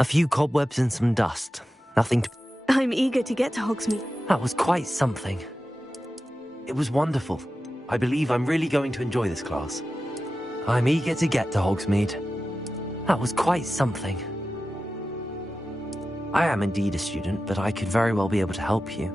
A few cobwebs and some dust. Nothing to... I'm eager to get to Hogsmeade. That was quite something. It was wonderful. I believe I'm really going to enjoy this class. I'm eager to get to Hogsmeade. That was quite something. I am indeed a student, but I could very well be able to help you.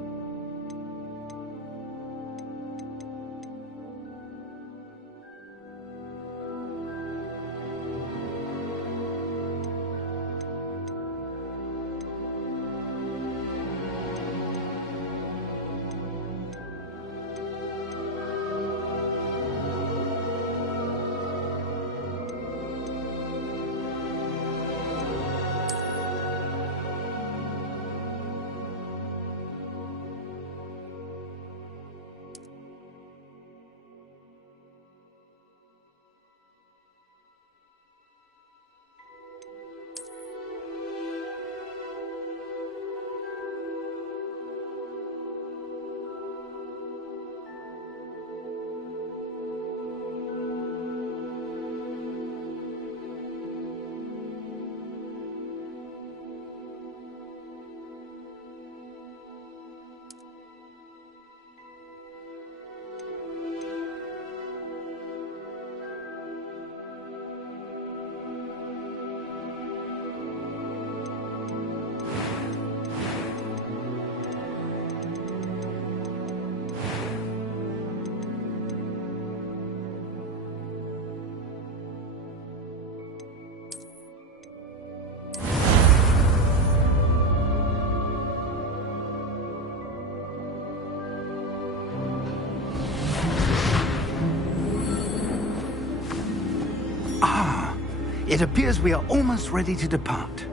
It appears we are almost ready to depart.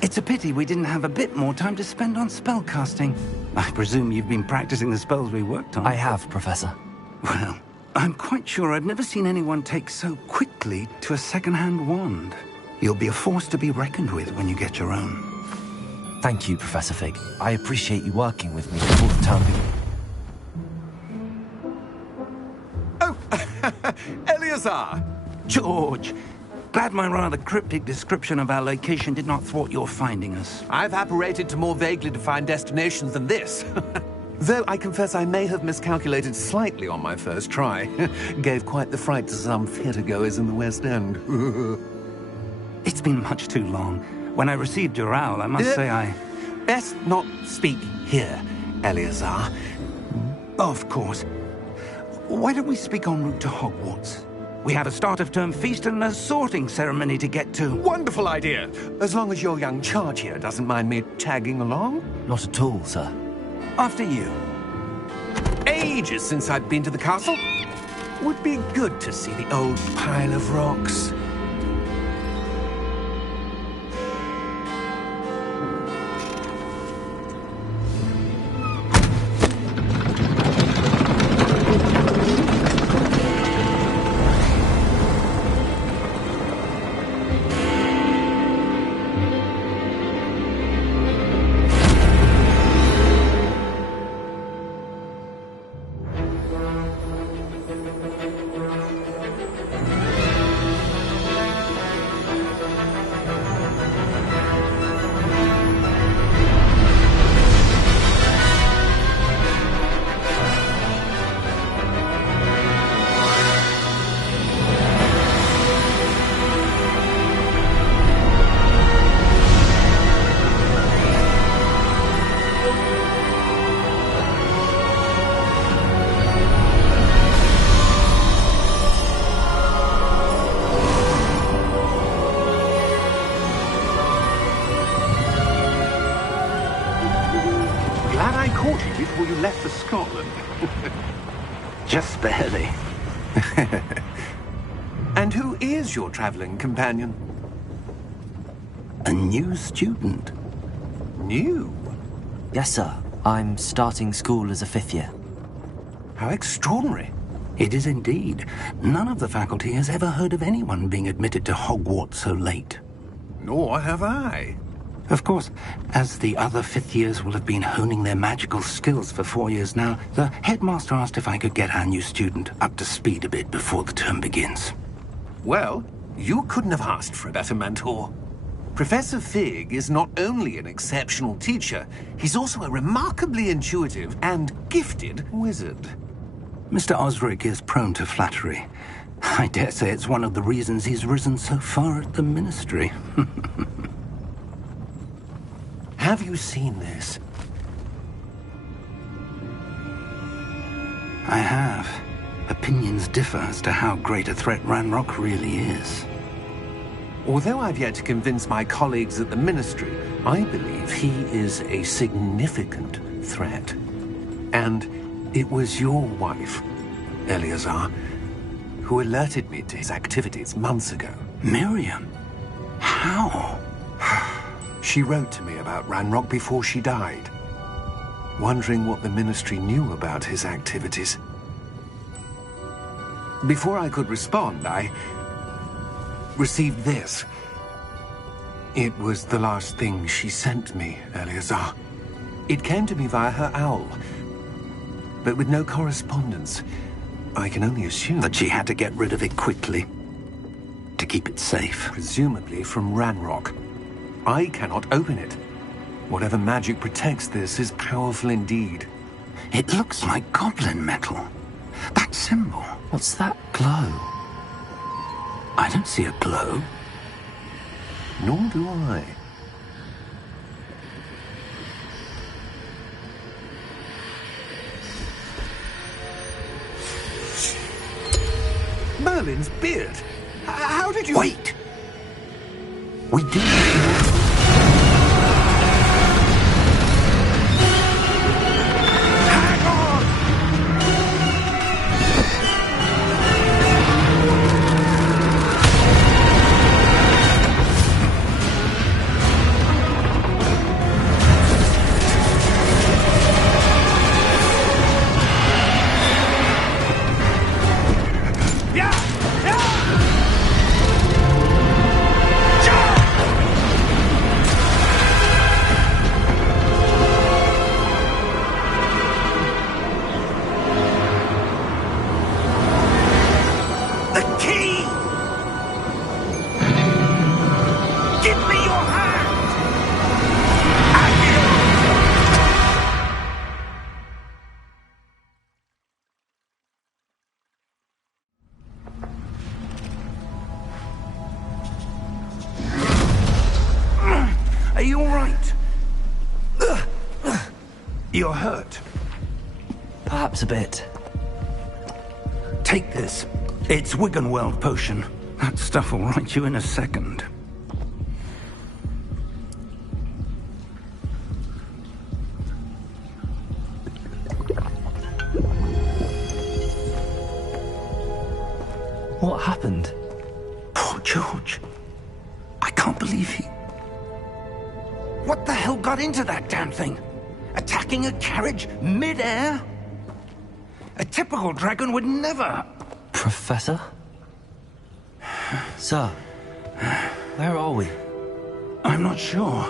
It's a pity we didn't have a bit more time to spend on spellcasting. I presume you've been practicing the spells we worked on. I have, Professor. Well, I'm quite sure I've never seen anyone take so quickly to a second-hand wand. You'll be a force to be reckoned with when you get your own. Thank you, Professor Fig. I appreciate you working with me before the term begins. Oh, Eleazar! George! Glad my rather cryptic description of our location did not thwart your finding us. I've apparated to more vaguely defined destinations than this. Though I confess I may have miscalculated slightly on my first try. Gave quite the fright to some theatre-goers in the West End. It's been much too long. When I received your owl, I must say I... Best not speak here, Eleazar. Of course. Why don't we speak en route to Hogwarts? We have a start-of-term feast and a sorting ceremony to get to. Wonderful idea! As long as your young charge here doesn't mind me tagging along. Not at all, sir. After you. Ages since I've been to the castle. Would be good to see the old pile of rocks. Before you left for Scotland. Just barely. And who is your traveling companion? A new student. New? Yes, sir. I'm starting school as a 5th year. How extraordinary. It is indeed. None of the faculty has ever heard of anyone being admitted to Hogwarts so late. Nor have I. Of course, as the other 5th years will have been honing their magical skills for 4 years now, the headmaster asked if I could get our new student up to speed a bit before the term begins. Well, you couldn't have asked for a better mentor. Professor Fig is not only an exceptional teacher, he's also a remarkably intuitive and gifted wizard. Mr. Osric is prone to flattery. I dare say it's one of the reasons he's risen so far at the Ministry. Have you seen this? I have. Opinions differ as to how great a threat Ranrock really is. Although I've yet to convince my colleagues at the Ministry, I believe he is a significant threat. And it was your wife, Eleazar, who alerted me to his activities months ago. Miriam? How? She wrote to me about Ranrock before she died, wondering what the Ministry knew about his activities. Before I could respond, I received this. It was the last thing she sent me, Eleazar. It came to me via her owl, but with no correspondence. I can only assume That she had to get rid of it quickly, to keep it safe. presumably from Ranrock. I cannot open it. Whatever magic protects this is powerful indeed. It looks like goblin metal. That symbol. What's that glow? I don't see a glow. Nor do I. Merlin's beard. How did you... Wait! We do... Hang on! The key! Give me your hand! Are you all right? You're hurt. Perhaps a bit. Take this. It's Wiggenweld potion. That stuff will right you in a second. What happened? Poor George. I can't believe he... What the hell got into that damn thing? Attacking a carriage mid-air? A typical dragon would never... Professor? Sir, where are we? I'm not sure.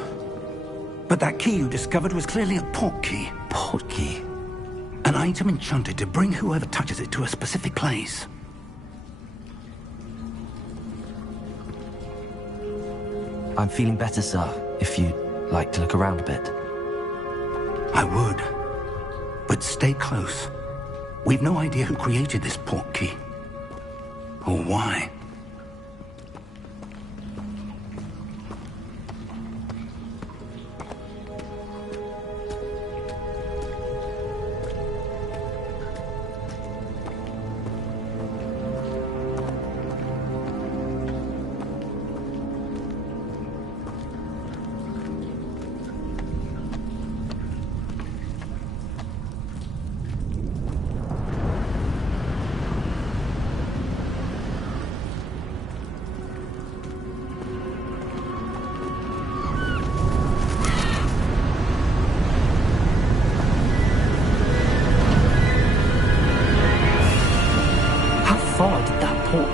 But that key you discovered was clearly a port key. Port key. An item enchanted to bring whoever touches it to a specific place. I'm feeling better, sir, if you'd like to look around a bit. I would. But stay close. We've no idea who created this port key. Or why.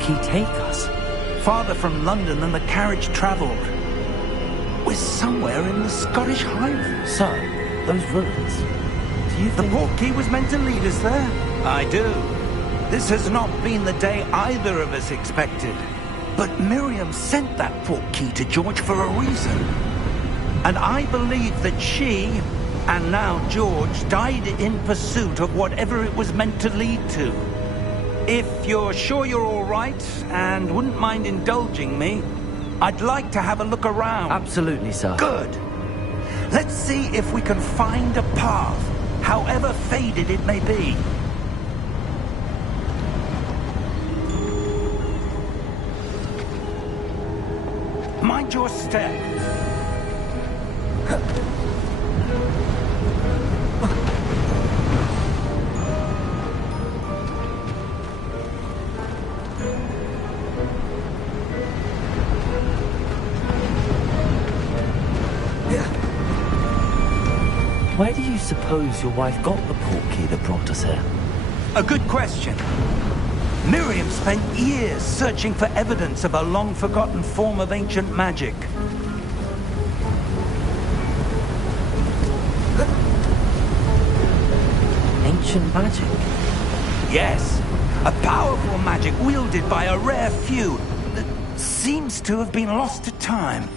He take us? Farther from London than the carriage travelled. We're somewhere in the Scottish Highlands. Sir, those ruins. Do you The think... port key was meant to lead us there? I do. This has not been the day either of us expected. But Miriam sent that portkey to George for a reason. And I believe that she, and now George, died in pursuit of whatever it was meant to lead to. If you're sure you're all right, and wouldn't mind indulging me, I'd like to have a look around. Absolutely, sir. Good. Let's see if we can find a path, however faded it may be. Mind your step. Where do you suppose your wife got the portkey that brought us here? A good question. Miriam spent years searching for evidence of a long-forgotten form of ancient magic. Ancient magic? Yes, a powerful magic wielded by a rare few that seems to have been lost to time.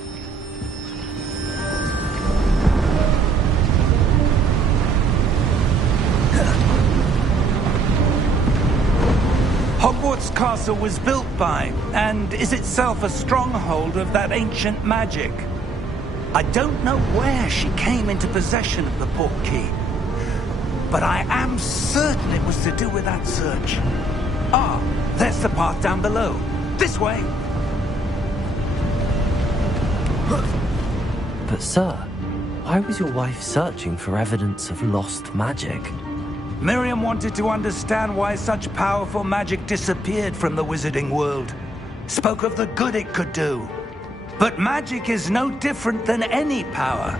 Hogwarts Castle was built by, and is itself a stronghold of that ancient magic. I don't know where she came into possession of the portkey, but I am certain it was to do with that search. Ah, there's the path down below. This way! But sir, why was your wife searching for evidence of lost magic? Miriam wanted to understand why such powerful magic disappeared from the wizarding world. Spoke of the good it could do. But magic is no different than any power.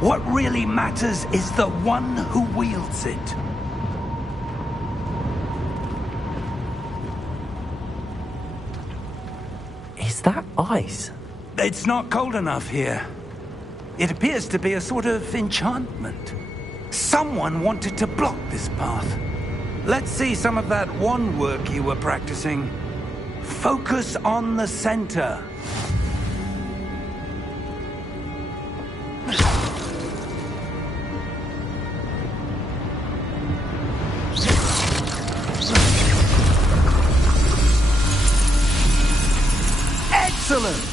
What really matters is the one who wields it. Is that ice? It's not cold enough here. It appears to be a sort of enchantment. Someone wanted to block this path. Let's see some of that wand work you were practicing. Focus on the center. Excellent!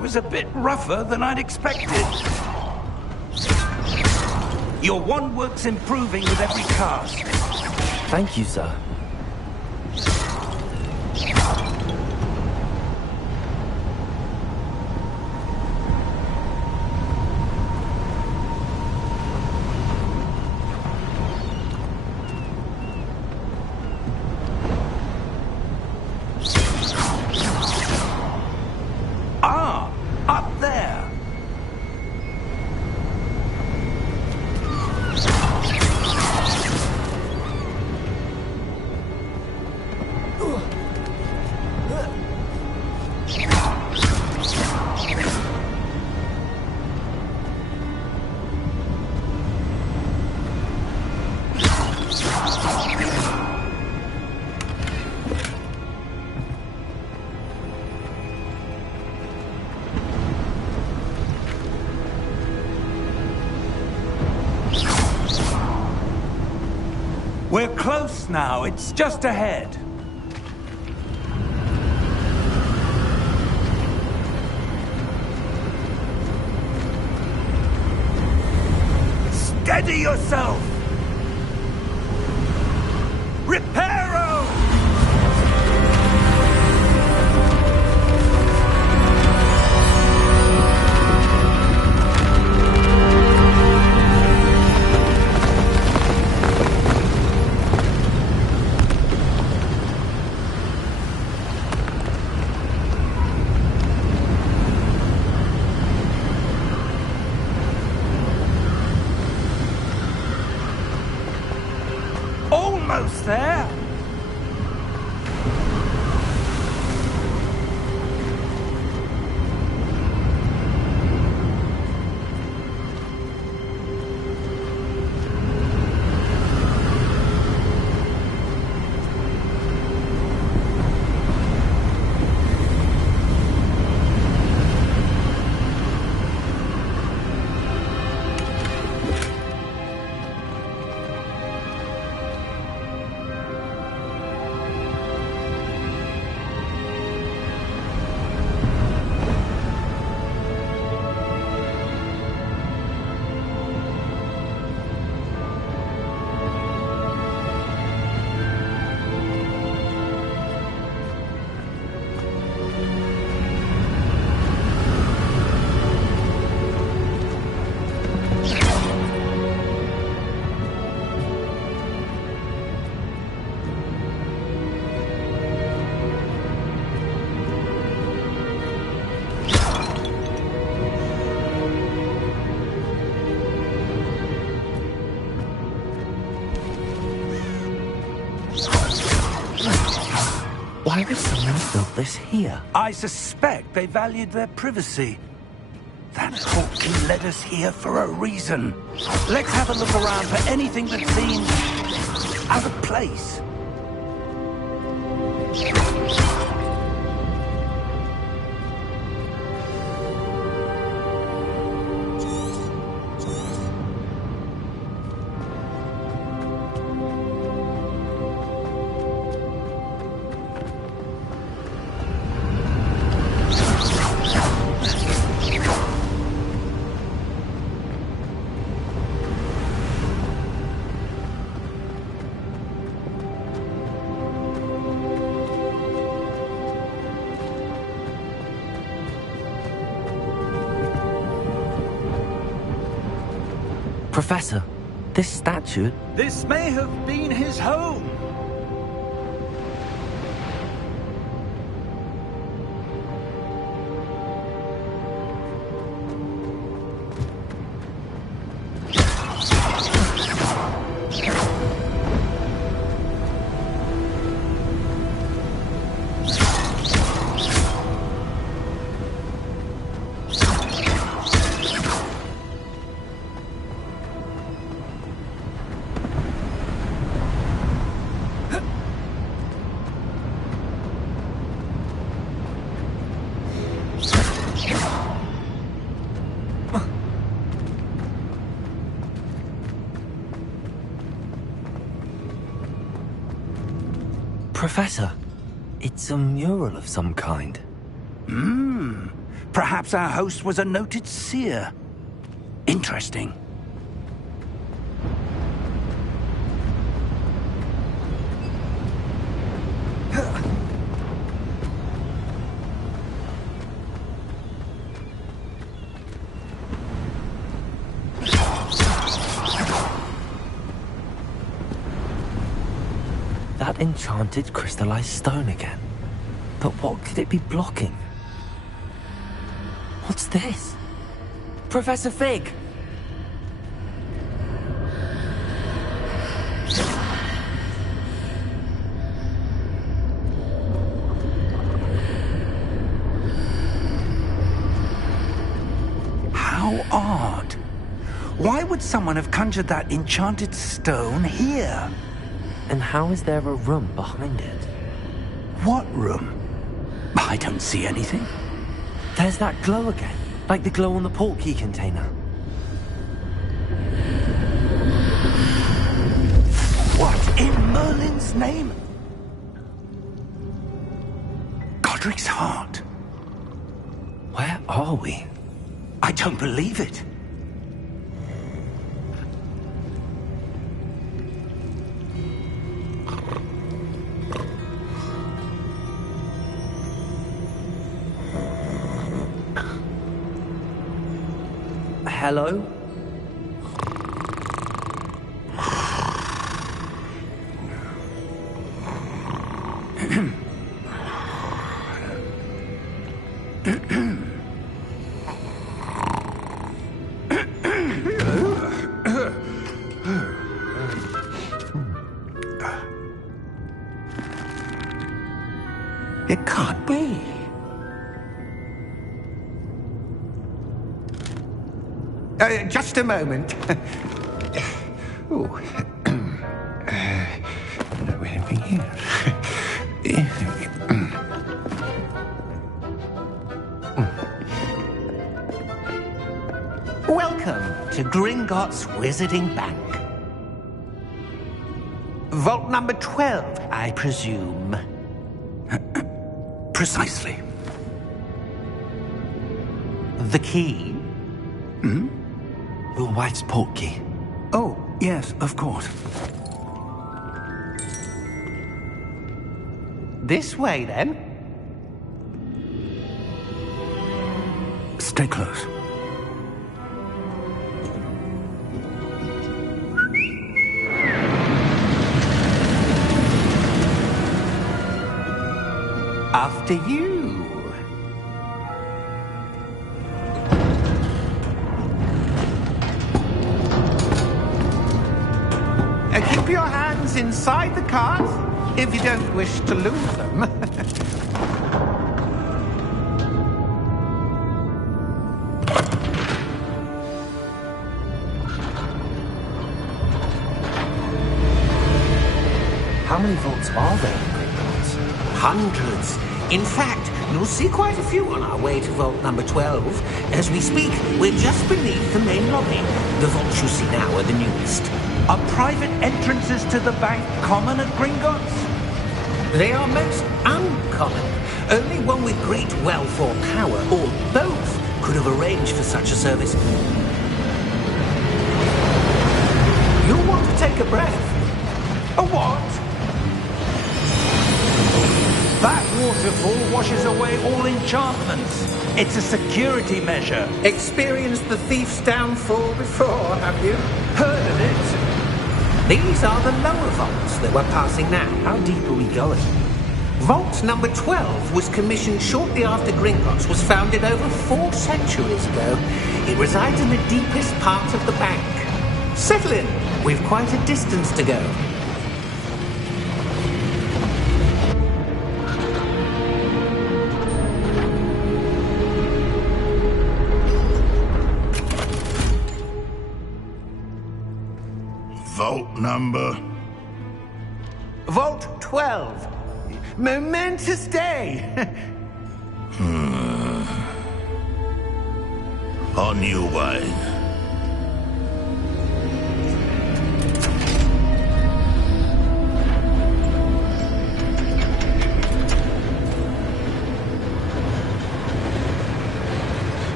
Was a bit rougher than I'd expected. Your wand work's improving with every cast. Thank you, sir. Up there! We're close now. It's just ahead. Steady yourself! Reparo! Almost there. Why would someone have built this here? I suspect they valued their privacy. That hawk led us here for a reason. Let's have a look around for anything that seems out of place. Professor, this statue... This may have been his home. Professor, it's a mural of some kind. Perhaps our host was a noted seer. Interesting. That enchanted crystallized stone again. But what could it be blocking? What's this? Professor Fig! How odd. Why would someone have conjured that enchanted stone here? And how is there a room behind it? What room? I don't see anything. There's that glow again, like the glow on the portkey container. What in Merlin's name? Godric's heart. Where are we? I don't believe it. Hello? It can't be. Just a moment. Oh. Anything here? Welcome to Gringotts Wizarding Bank. Vault number 12, I presume. Precisely. The key? Your wife's portkey. Oh, yes, of course. This way, then. Stay close. After you. Keep your hands inside the cart if you don't wish to lose them. How many vaults are there in Gringotts? Hundreds. In fact, you'll see quite a few on our way to vault number 12. As we speak, we're just beneath the main lobby. The vaults you see now are the newest. Are private entrances to the bank common at Gringotts? They are most uncommon. Only one with great wealth or power, or both, could have arranged for such a service. You'll want to take a breath. A what? That waterfall washes away all enchantments. It's a security measure. Experienced the thief's downfall before, have you? Heard of it? These are the lower vaults that we're passing now. How deep are we going? Vault number 12 was commissioned shortly after Gringotts was founded over 4 centuries ago. It resides in the deepest part of the bank. Settle in. We've quite a distance to go. Vault number? Vault 12. Momentous day. On your way.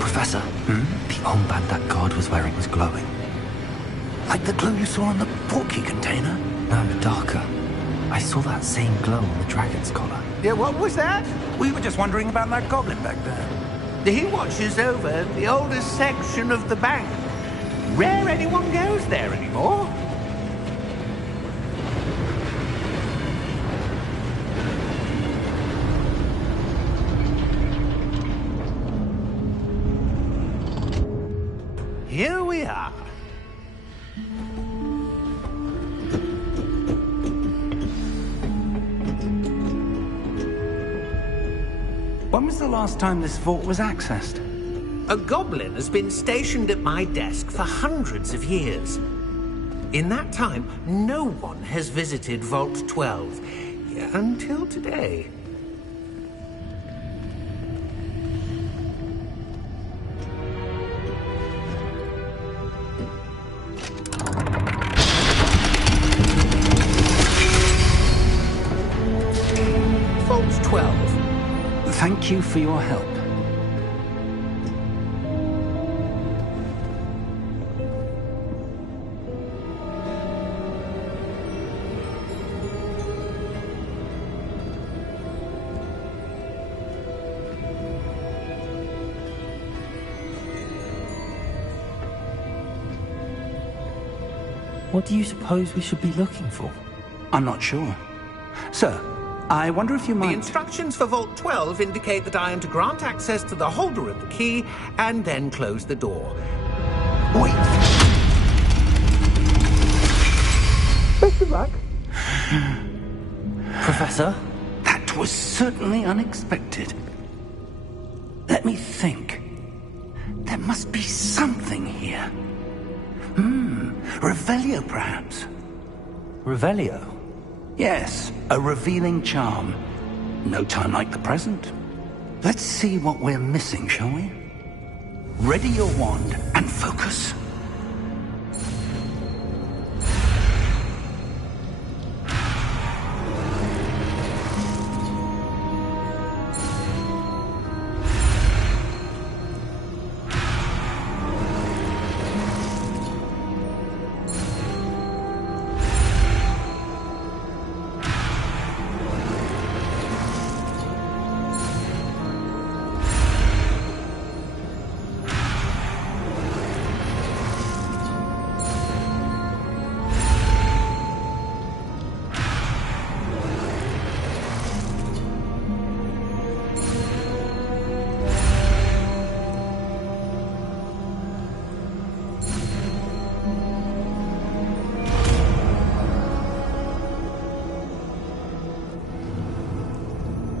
Professor, the armband that guard was wearing was glowing. Like the glow you saw on the portkey container? No, darker. I saw that same glow on the dragon's collar. Yeah, what was that? We were just wondering about that goblin back there. He watches over the oldest section of the bank. Rare anyone goes there anymore. Here we are. When was the last time this vault was accessed? A goblin has been stationed at my desk for hundreds of years. In that time, no one has visited Vault 12. Until today. Vault 12. Thank you for your help. What do you suppose we should be looking for? I'm not sure. Sir, I wonder if you The might... instructions for Vault 12 indicate that I am to grant access to the holder of the key and then close the door. Wait! Best of luck. Professor? That was certainly unexpected. Let me think. There must be something here. Revelio, perhaps? Revelio? Yes, a revealing charm. No time like the present. Let's see what we're missing, shall we? Ready your wand and focus.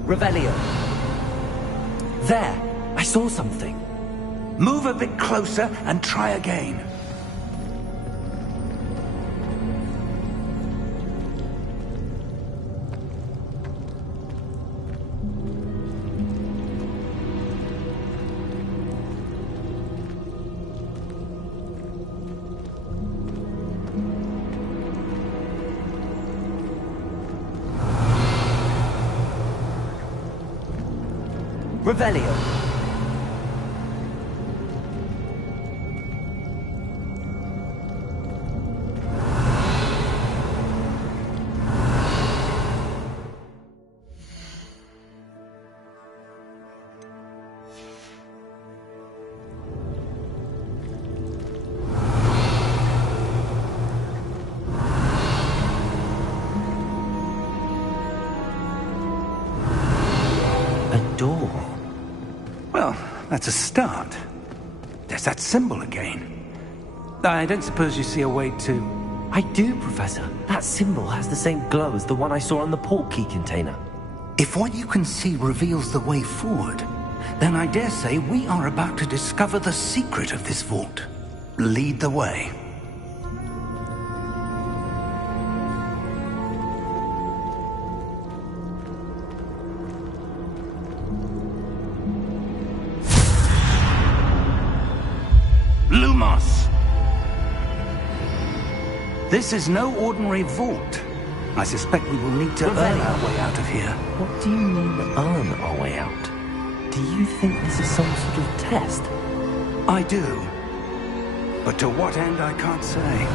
Revelio. There! I saw something. Move a bit closer and try again. Revelio. A door. Well, that's a start. There's that symbol again. I don't suppose you see a way to... I do, Professor. That symbol has the same glow as the one I saw on the port key container. If what you can see reveals the way forward, then I dare say we are about to discover the secret of this vault. Lead the way. Lumos! This is no ordinary vault. I suspect we will need to earn our way out of here. What do you mean, earn our way out? Do you think this is some sort of test? I do. But to what end, I can't say.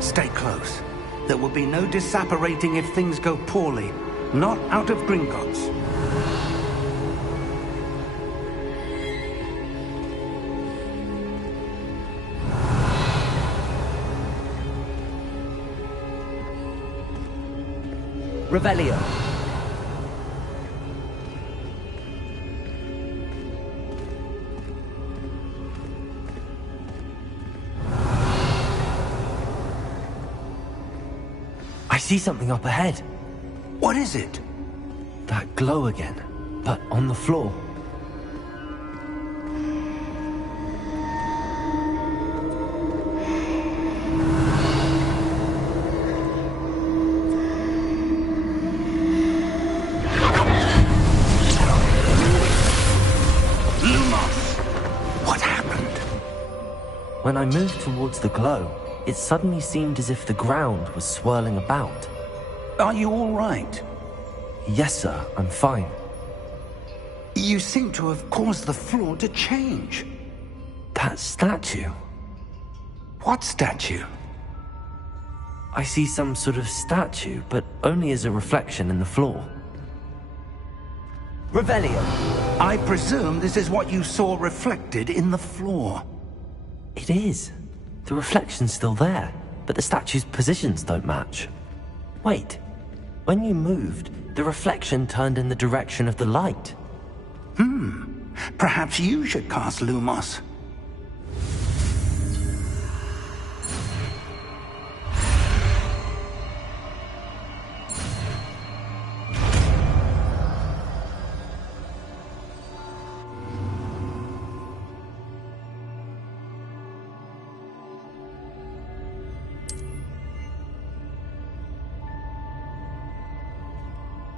Stay close. There will be no disapparating if things go poorly. Not out of Gringotts. Revelio. I see something up ahead. What is it? That glow again, but on the floor. When I moved towards the glow, it suddenly seemed as if the ground was swirling about. Are you all right? Yes, sir, I'm fine. You seem to have caused the floor to change. That statue? What statue? I see some sort of statue, but only as a reflection in the floor. Revelio! I presume this is what you saw reflected in the floor. It is. The reflection's still there, but the statue's positions don't match. Wait. When you moved, the reflection turned in the direction of the light. Perhaps you should cast Lumos.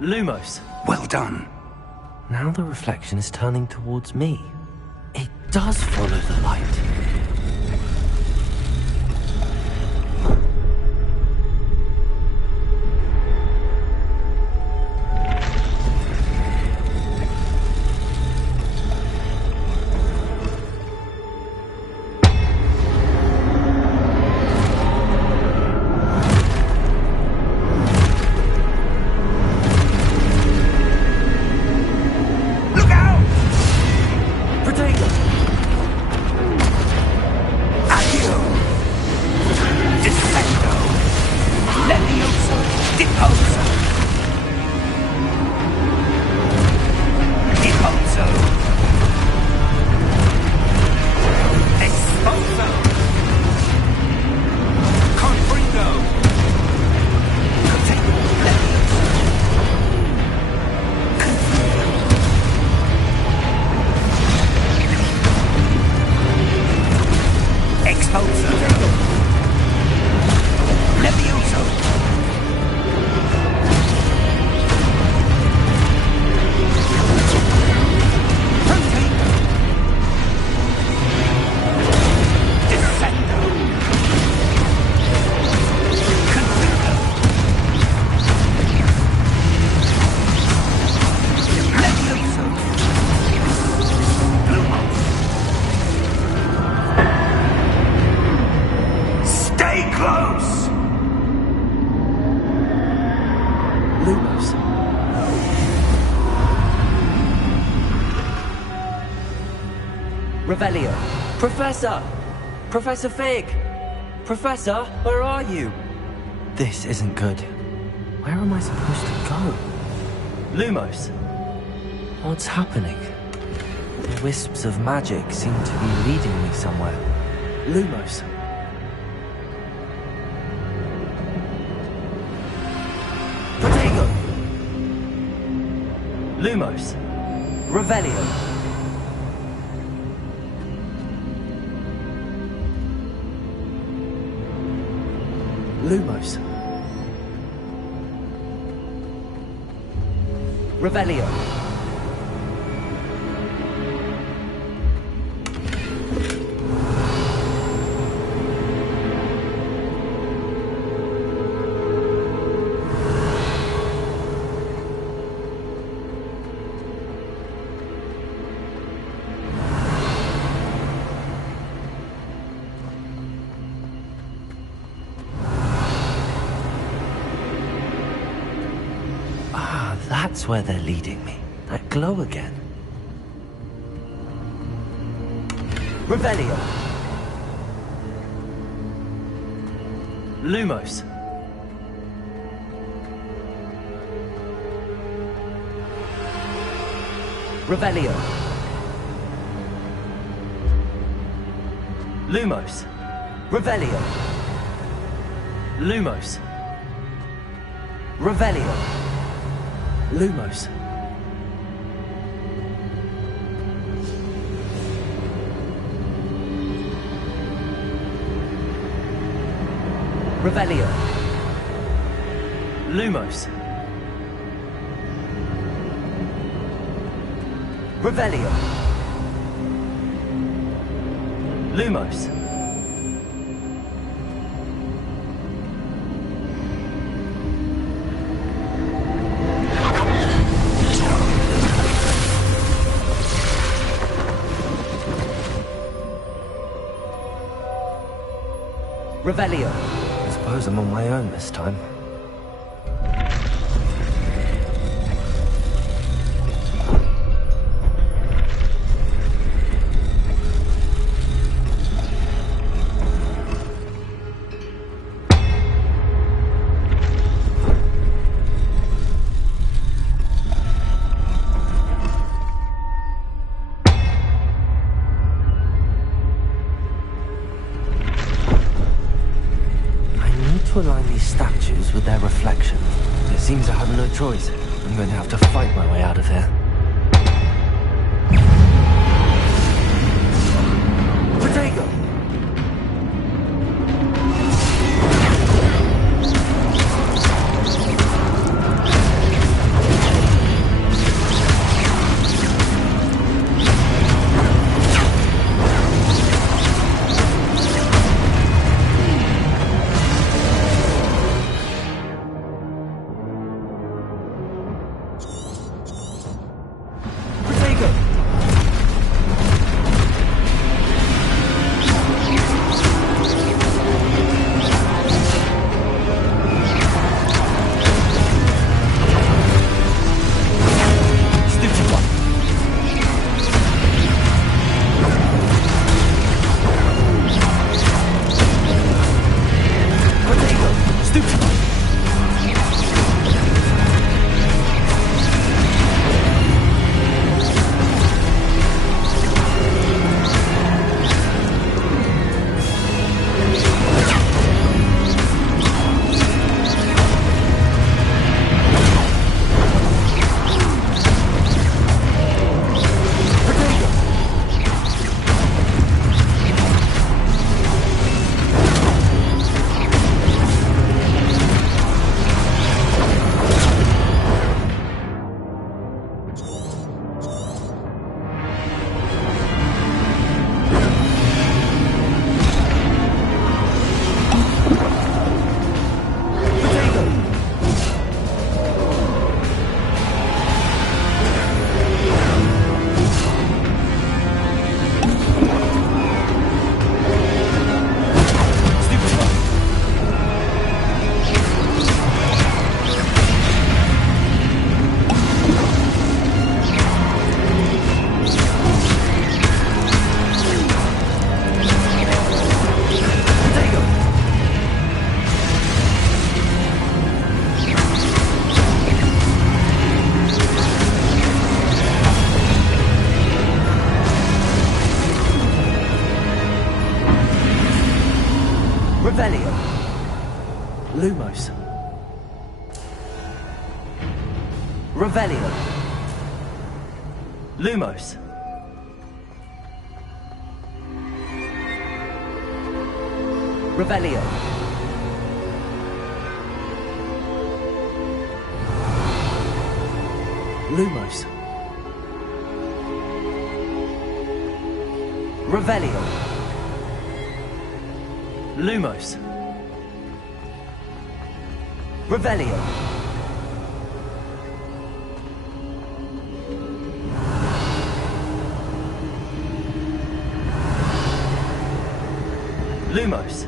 Lumos. Well done. Now the reflection is turning towards me. It does follow the light. Revelio. Professor! Professor Fig! Professor, where are you? This isn't good. Where am I supposed to go? Lumos. What's happening? The wisps of magic seem to be leading me somewhere. Lumos. Protego! Lumos. Revelio. Lumos. Revelio. That's where they're leading me. That glow again. Revelio. Lumos. Revelio. Lumos. Revelio. Lumos. Revelio. Lumos. Revelio. Lumos. Revelio. Lumos. Revelio. I suppose I'm on my own this time. To align these statues with their reflection. It seems I have no choice. I'm going to have to fight my way out of here. Protego! Revelio. Lumos. Revelio. Lumos. Revelio. Lumos. Revelio. Lumos. Revelio. Lumos.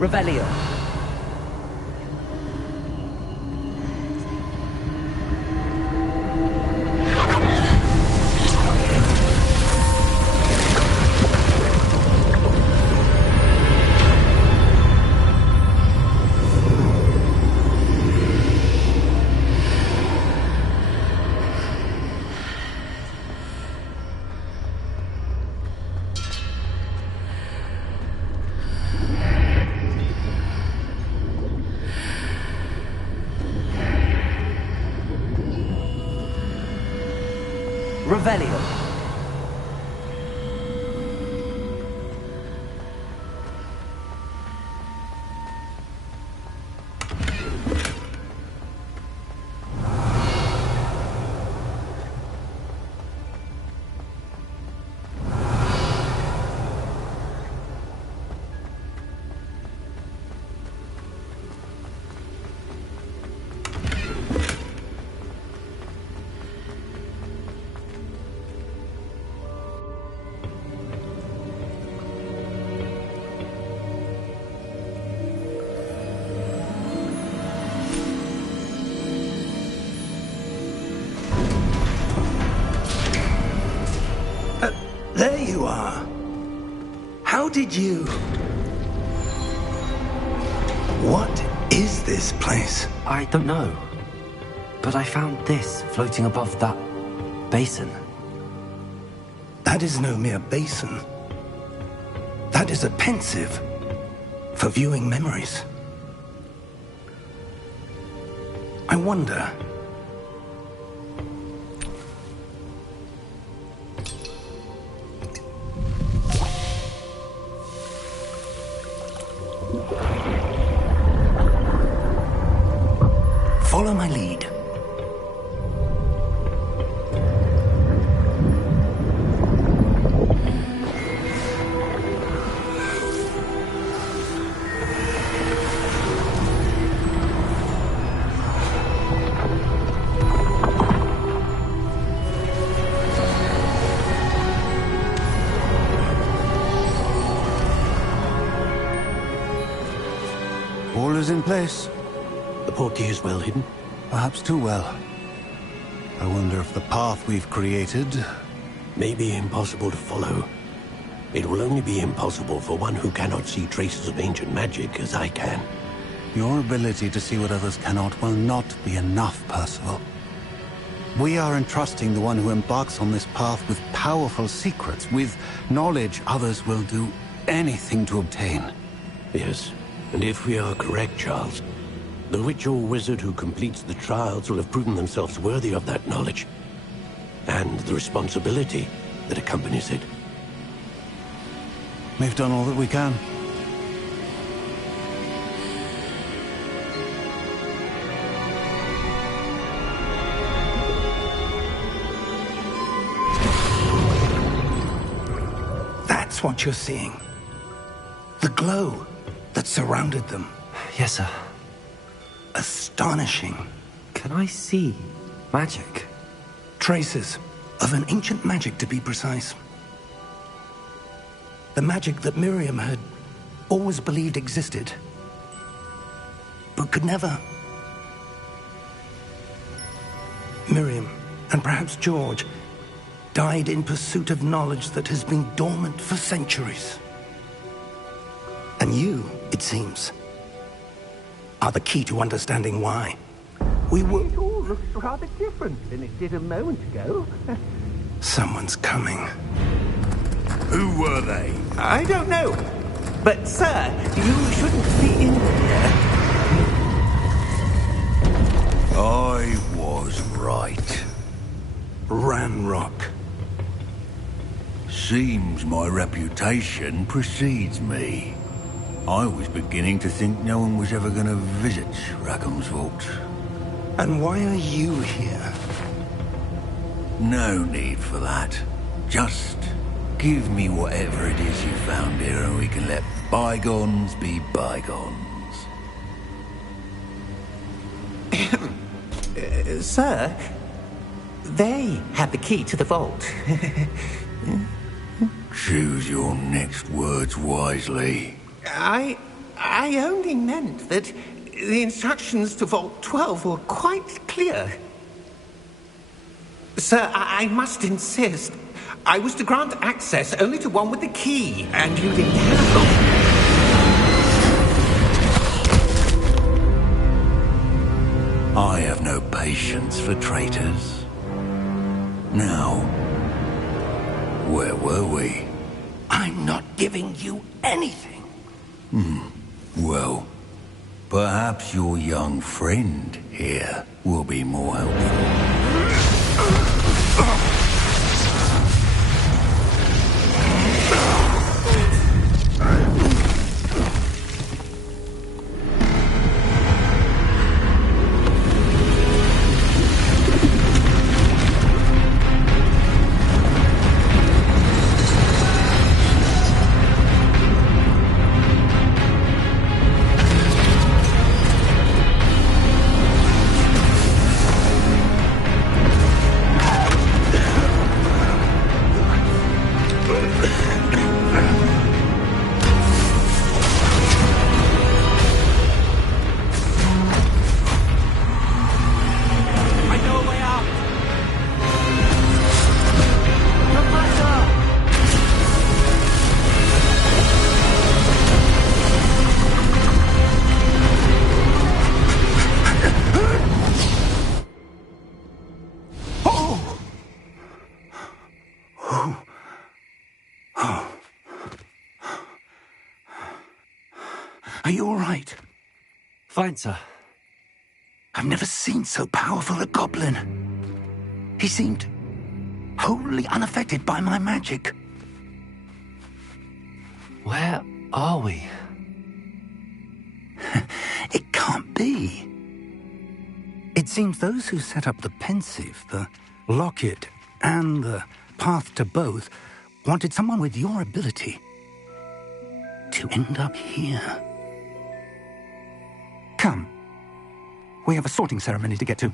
Revelio. Revelio. There you are. How did you... What is this place? I don't know. But I found this floating above that basin. That is no mere basin. That is a pensive for viewing memories. I wonder... Follow my lead. All is in place. The portkey is well hidden. Perhaps too well. I wonder if the path we've created... May be impossible to follow. It will only be impossible for one who cannot see traces of ancient magic as I can. Your ability to see what others cannot will not be enough, Percival. We are entrusting the one who embarks on this path with powerful secrets, with knowledge others will do anything to obtain. Yes, and if we are correct, Charles, the witch or wizard who completes the trials will have proven themselves worthy of that knowledge, and the responsibility that accompanies it. We've done all that we can. That's what you're seeing. The glow that surrounded them. Yes, sir. Astonishing. Can I see magic? Traces of an ancient magic, to be precise. The magic that Miriam had always believed existed, but could never. Miriam, and perhaps George, died in pursuit of knowledge that has been dormant for centuries. And you, it seems, are the key to understanding why. We were... It all looks rather different than it did a moment ago. Someone's coming. Who were they? I don't know. But, sir, you shouldn't be in here. I was right. Ranrock. Seems my reputation precedes me. I was beginning to think no one was ever going to visit Rackham's vault. And why are you here? No need for that. Just give me whatever it is you found here and we can let bygones be bygones. Sir, they had the key to the vault. Choose your next words wisely. I only meant that the instructions to Vault 12 were quite clear. Sir, I must insist. I was to grant access only to one with the key, and you didn't have I have no patience for traitors. Now, where were we? I'm not giving you anything. Well, perhaps your young friend here will be more helpful. Are you all right? Fine, sir. I've never seen so powerful a goblin. He seemed wholly unaffected by my magic. Where are we? It can't be. It seems those who set up the pensive, the locket, and the path to both wanted someone with your ability to end up here. Come. We have a sorting ceremony to get to.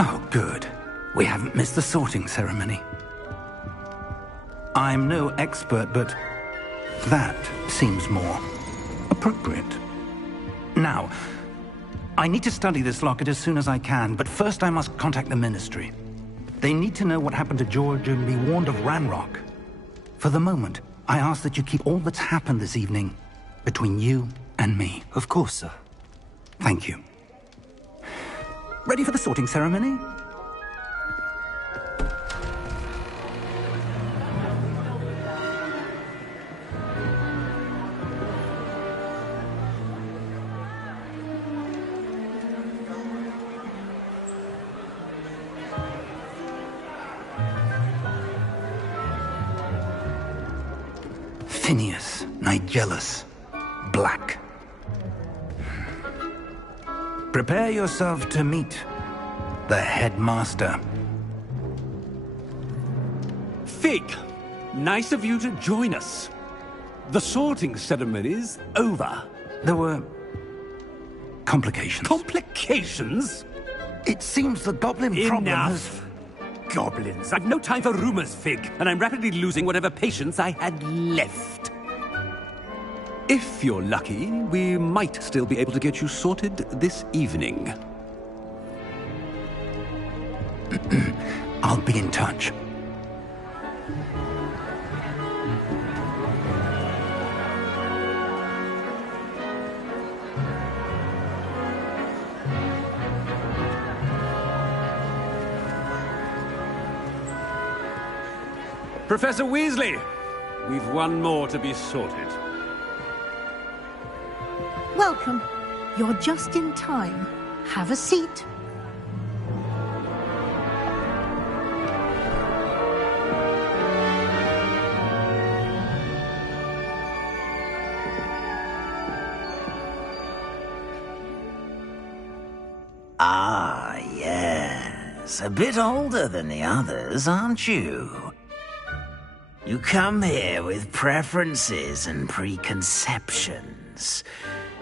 Oh, good. We haven't missed the sorting ceremony. I'm no expert, but that seems more appropriate. Now, I need to study this locket as soon as I can, but first I must contact the Ministry. They need to know what happened to George and be warned of Ranrock. For the moment, I ask that you keep all that's happened this evening between you and me. Of course, sir. Thank you. Ready for the sorting ceremony? Tinius, Nigellus, Black. Prepare yourself to meet the headmaster. Fig, nice of you to join us. The sorting ceremony's over. There were complications. Complications? It seems the goblin problem has... Enough! Goblins. I've no time for rumors, Fig, and I'm rapidly losing whatever patience I had left. If you're lucky, we might still be able to get you sorted this evening. I'll be in touch. Professor Weasley, we've one more to be sorted. Welcome. You're just in time. Have a seat. Ah, yes. A bit older than the others, aren't you? You come here with preferences and preconceptions.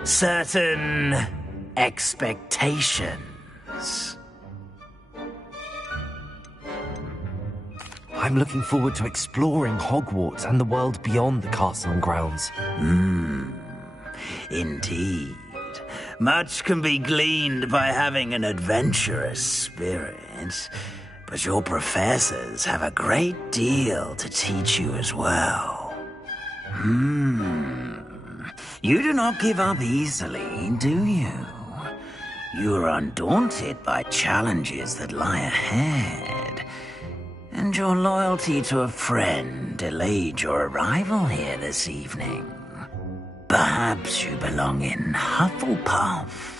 Certain expectations. I'm looking forward to exploring Hogwarts and the world beyond the castle and grounds. Indeed. Much can be gleaned by having an adventurous spirit. But your professors have a great deal to teach you as well. You do not give up easily, do you? You are undaunted by challenges that lie ahead. And your loyalty to a friend delayed your arrival here this evening. Perhaps you belong in Hufflepuff.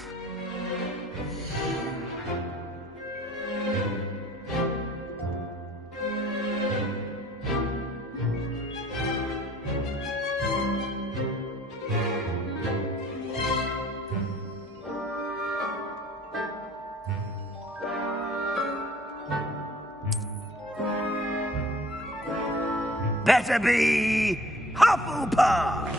Better be Hufflepuff!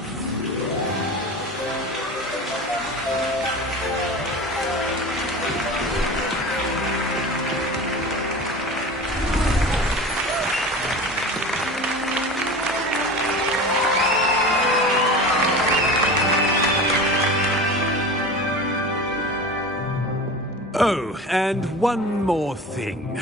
Oh, and one more thing.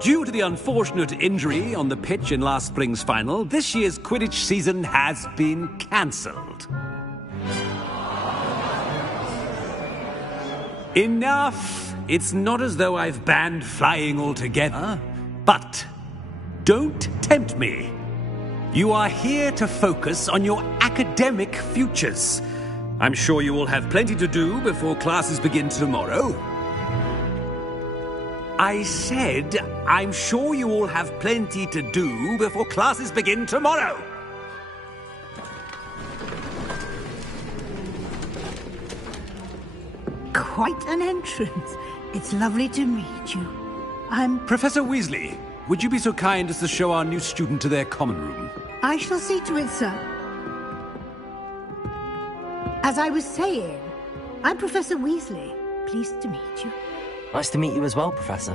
Due to the unfortunate injury on the pitch in last spring's final, this year's Quidditch season has been cancelled. Enough! It's not as though I've banned flying altogether. But don't tempt me. You are here to focus on your academic futures. I'm sure you will have plenty to do before classes begin tomorrow. I said, I'm sure you all have plenty to do before classes begin tomorrow. Quite an entrance. It's lovely to meet you. I'm... Professor Weasley, would you be so kind as to show our new student to their common room? I shall see to it, sir. As I was saying, I'm Professor Weasley. Pleased to meet you. Nice to meet you as well, Professor.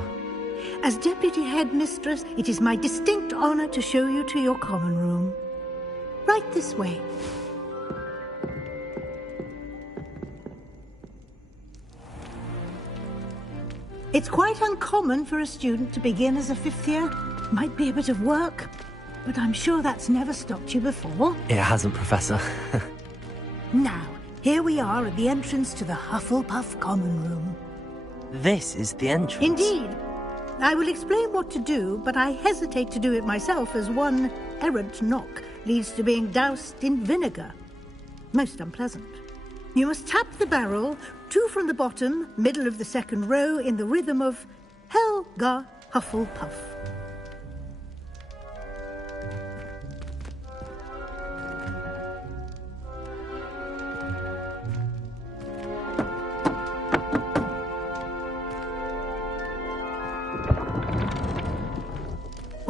As Deputy Headmistress, it is my distinct honor to show you to your common room. Right this way. It's quite uncommon for a student to begin as a fifth year. Might be a bit of work, but I'm sure that's never stopped you before. It hasn't, Professor. Now, here we are at the entrance to the Hufflepuff common room. This is the entrance. Indeed. I will explain what to do, but I hesitate to do it myself as one errant knock leads to being doused in vinegar. Most unpleasant. You must tap the barrel, 2 from the bottom, middle of the second row, in the rhythm of Helga Hufflepuff.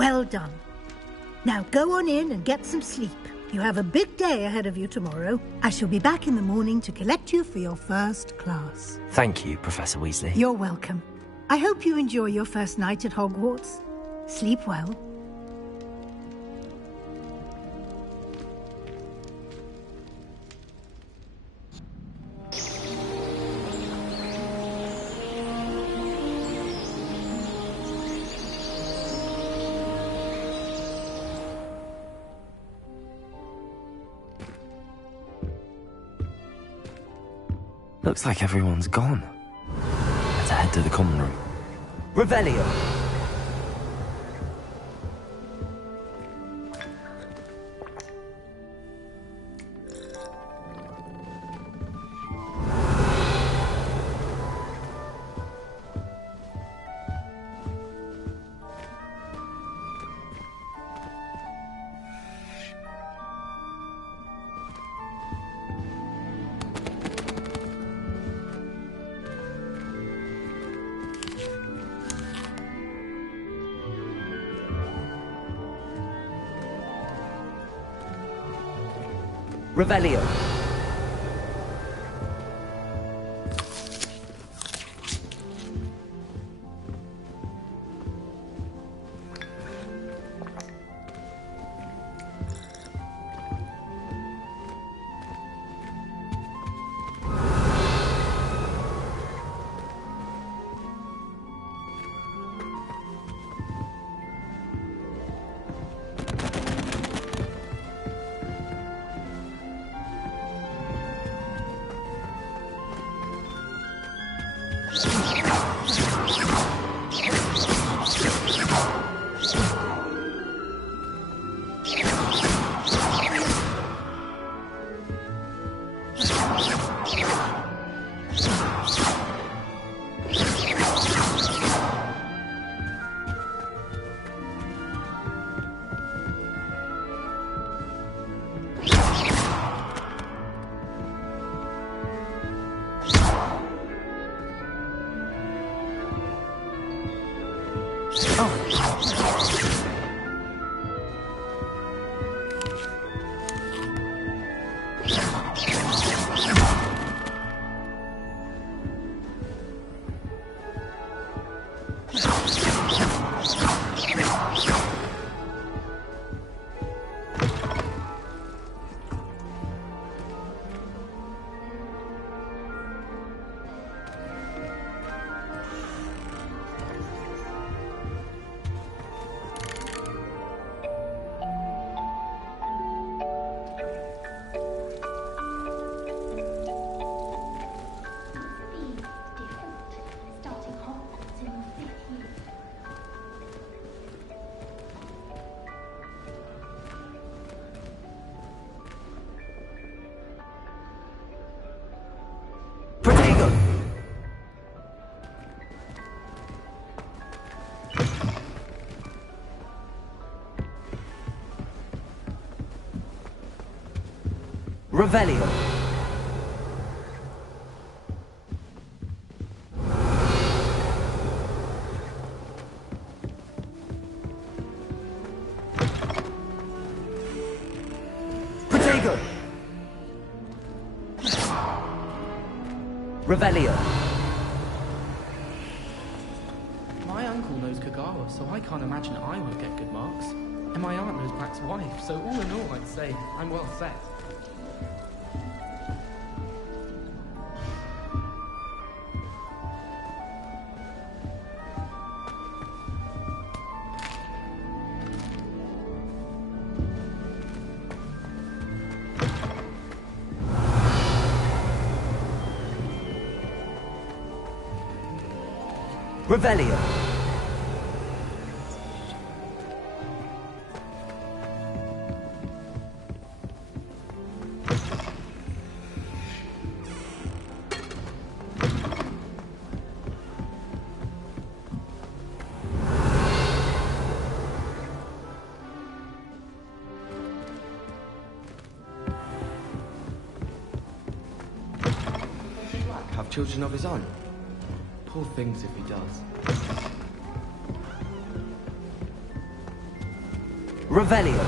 Well done. Now go on in and get some sleep. You have a big day ahead of you tomorrow. I shall be back in the morning to collect you for your first class. Thank you, Professor Weasley. You're welcome. I hope you enjoy your first night at Hogwarts. Sleep well. Looks like everyone's gone. Let's head to the common room. Revelio! Revelio. Revelio. Protego. Revelio. My uncle knows Kagawa, so I can't imagine I would get good marks. And my aunt knows Brack's wife, so all in all, I'd say I'm well set. Revelio. Have children of his own? Poor things if he does. Revelio.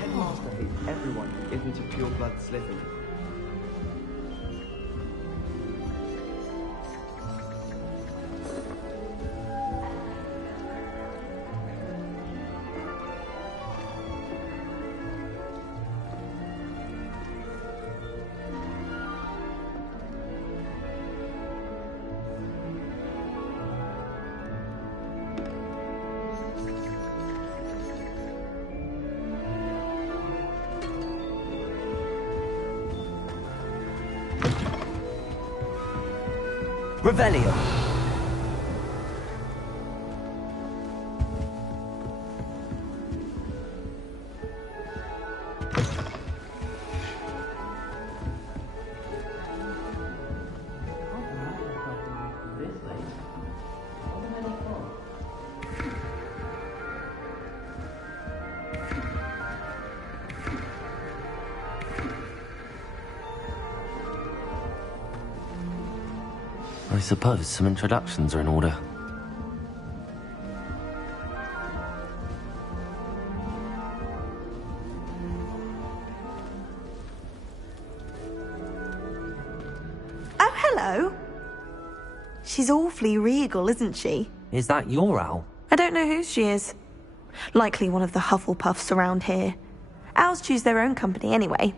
Headmaster hates everyone who isn't a pure-blood Slytherin. Revelio. I suppose some introductions are in order. Oh, hello. She's awfully regal, isn't she? Is that your owl? I don't know whose she is. Likely one of the Hufflepuffs around here. Owls choose their own company anyway.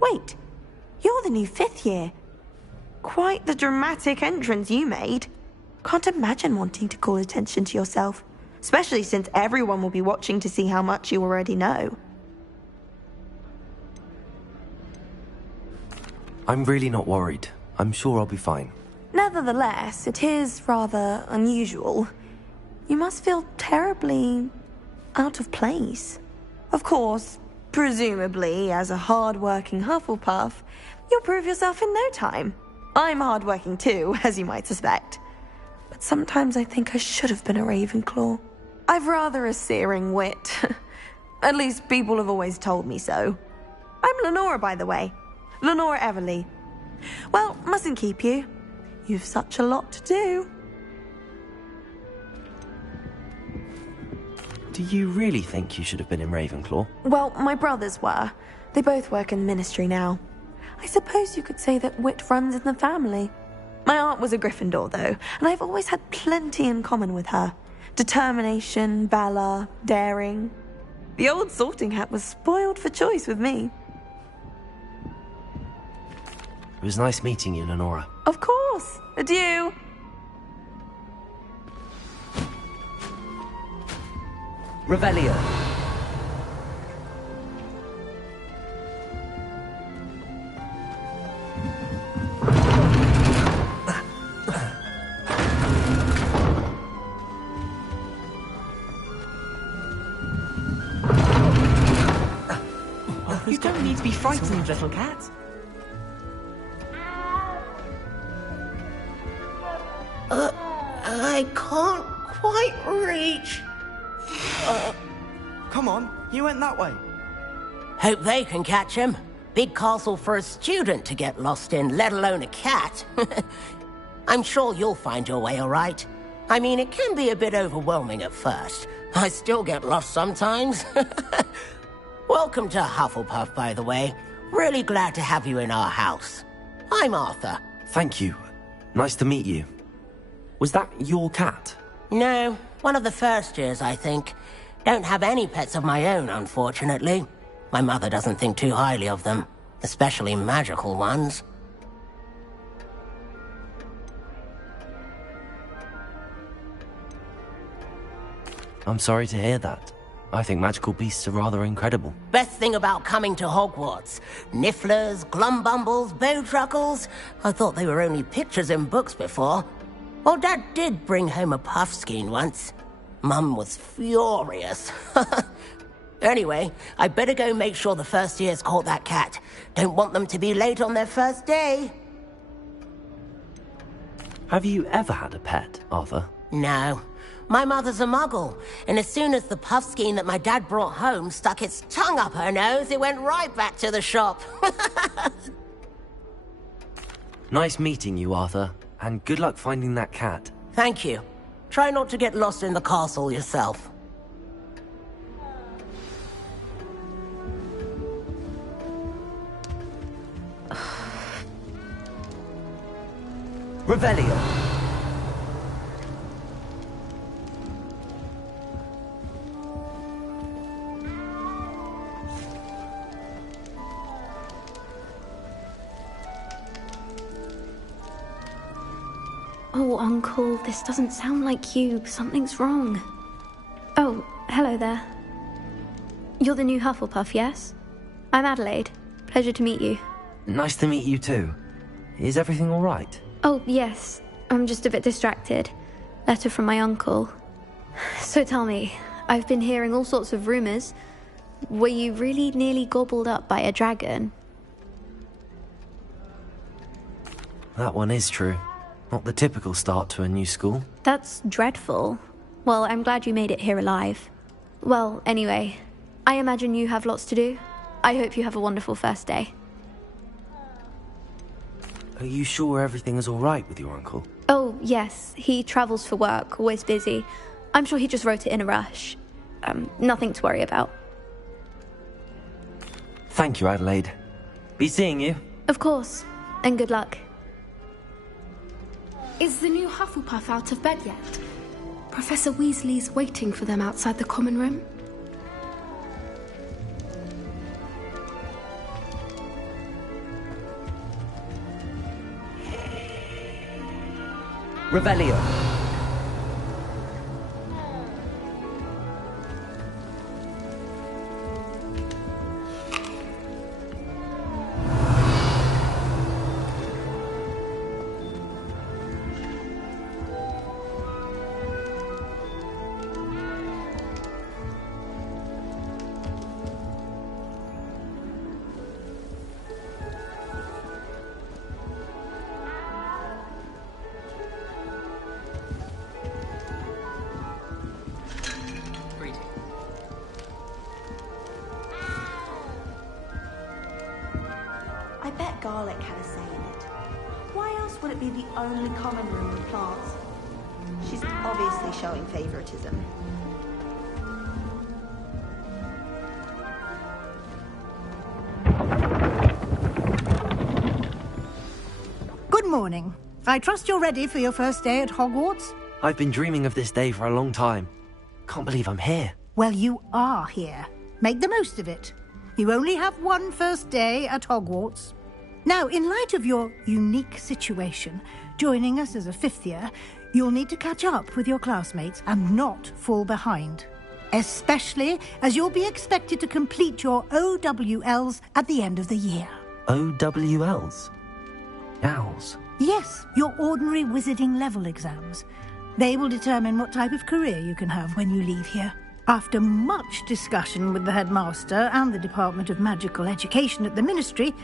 Wait, you're the new 5th year. Quite the dramatic entrance you made. Can't imagine wanting to call attention to yourself, especially since everyone will be watching to see how much you already know. I'm really not worried. I'm sure I'll be fine. Nevertheless, it is rather unusual. You must feel terribly out of place. Of course, presumably, as a hard-working Hufflepuff, you'll prove yourself in no time. I'm hard-working too, as you might suspect. But sometimes I think I should have been a Ravenclaw. I've rather a searing wit. At least people have always told me so. I'm Lenora, by the way. Lenora Everly. Well, mustn't keep you. You've such a lot to do. Do you really think you should have been in Ravenclaw? Well, my brothers were. They both work in the ministry now. I suppose you could say that wit runs in the family. My aunt was a Gryffindor, though, and I've always had plenty in common with her. Determination, valor, daring. The old sorting hat was spoiled for choice with me. It was nice meeting you, Lenora. Of course. Adieu. Revelio. You don't need to be frightened, little cat. I can't quite reach. Come on, you went that way. Hope they can catch him. Big castle for a student to get lost in, let alone a cat. I'm sure you'll find your way all right. I mean, it can be a bit overwhelming at first. I still get lost sometimes. Welcome to Hufflepuff, by the way. Really glad to have you in our house. I'm Arthur. Thank you. Nice to meet you. Was that your cat? No, one of the first years, I think. Don't have any pets of my own, unfortunately. My mother doesn't think too highly of them, especially magical ones. I'm sorry to hear that. I think magical beasts are rather incredible. Best thing about coming to Hogwarts. Nifflers, Glumbumbles, Bowtruckles. I thought they were only pictures in books before. Well, Dad did bring home a Puffskein once. Mum was furious. Anyway, I better go make sure the first years caught that cat. Don't want them to be late on their first day. Have you ever had a pet, Arthur? No. My mother's a muggle, and as soon as the Puffskein that my dad brought home stuck its tongue up her nose, it went right back to the shop. Nice meeting you, Arthur. And good luck finding that cat. Thank you. Try not to get lost in the castle yourself. Revelio. Oh, Uncle, this doesn't sound like you. Something's wrong. Oh, hello there. You're the new Hufflepuff, yes? I'm Adelaide. Pleasure to meet you. Nice to meet you too. Is everything all right? Oh, yes. I'm just a bit distracted. Letter from my uncle. So tell me, I've been hearing all sorts of rumors. Were you really nearly gobbled up by a dragon? That one is true. Not the typical start to a new school. That's dreadful. Well, I'm glad you made it here alive. Well, anyway, I imagine you have lots to do. I hope you have a wonderful first day. Are you sure everything is all right with your uncle? Oh, yes. He travels for work, always busy. I'm sure he just wrote it in a rush. Nothing to worry about. Thank you, Adelaide. Be seeing you. Of course. And good luck. Is the new Hufflepuff out of bed yet? Professor Weasley's waiting for them outside the common room. Revelio. I bet garlic had a say in it. Why else would it be the only common room with plants? She's obviously showing favoritism. Good morning. I trust you're ready for your first day at Hogwarts? I've been dreaming of this day for a long time. Can't believe I'm here. Well, you are here. Make the most of it. You only have one first day at Hogwarts. Now, in light of your unique situation, joining us as a fifth year, you'll need to catch up with your classmates and not fall behind. Especially as you'll be expected to complete your OWLs at the end of the year. OWLs? Owls? Yes, your ordinary wizarding level exams. They will determine what type of career you can have when you leave here. After much discussion with the headmaster and the Department of Magical Education at the Ministry,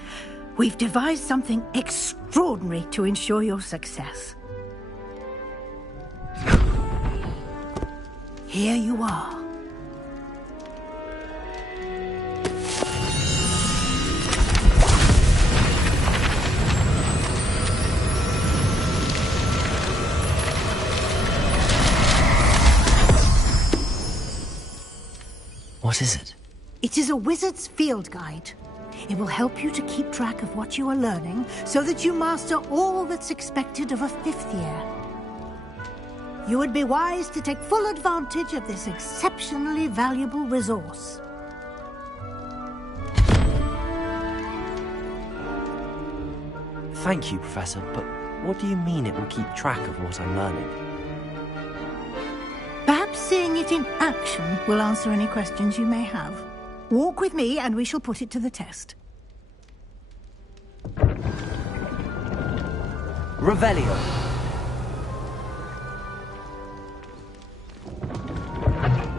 we've devised something extraordinary to ensure your success. Here you are. What is it? It is a wizard's field guide. It will help you to keep track of what you are learning so that you master all that's expected of a fifth year. You would be wise to take full advantage of this exceptionally valuable resource. Thank you, Professor, but what do you mean it will keep track of what I'm learning? Perhaps seeing it in action will answer any questions you may have. Walk with me and we shall put it to the test. Revelio.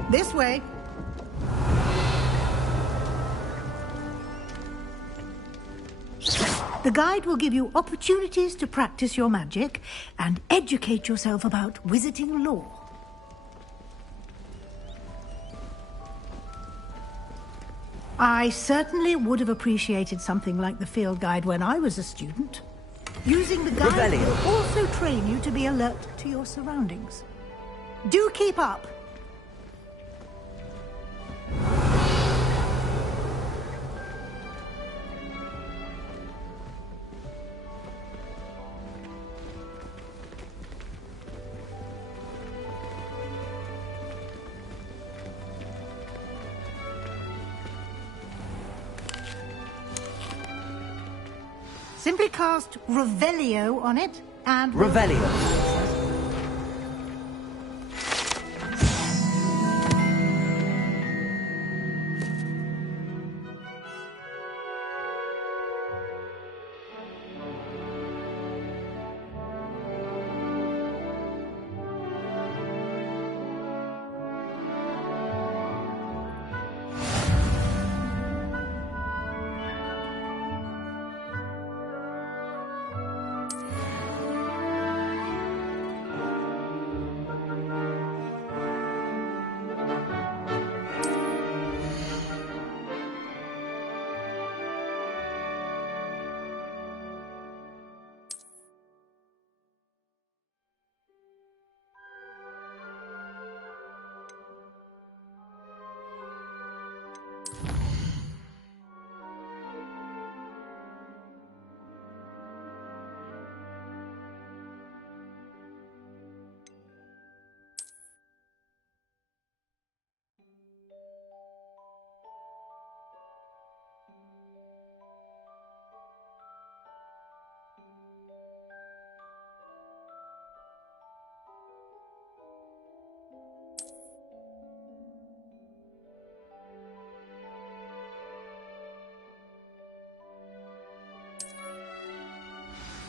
This way. The guide will give you opportunities to practice your magic and educate yourself about wizarding lore. I certainly would have appreciated something like the field guide when I was a student. Using the guide Revelio. will also train you to be alert to your surroundings. Do keep up! Simply cast Revelio on it, and... Revelio.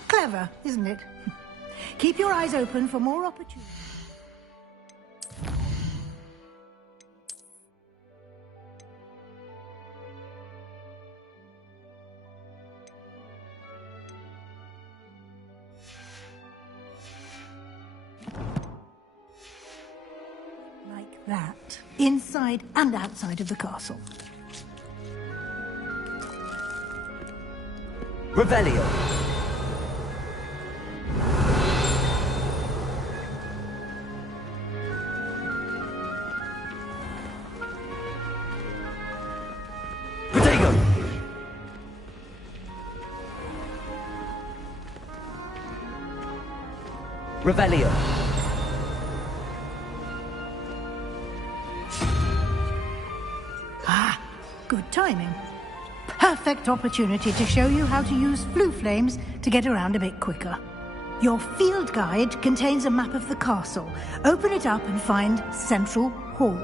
Clever, isn't it? Keep your eyes open for more opportunities. Like that, inside and outside of the castle. Revelio. Revelio. Ah, good timing. Perfect opportunity to show you how to use flue flames to get around a bit quicker. Your field guide contains a map of the castle. Open it up and find Central Hall.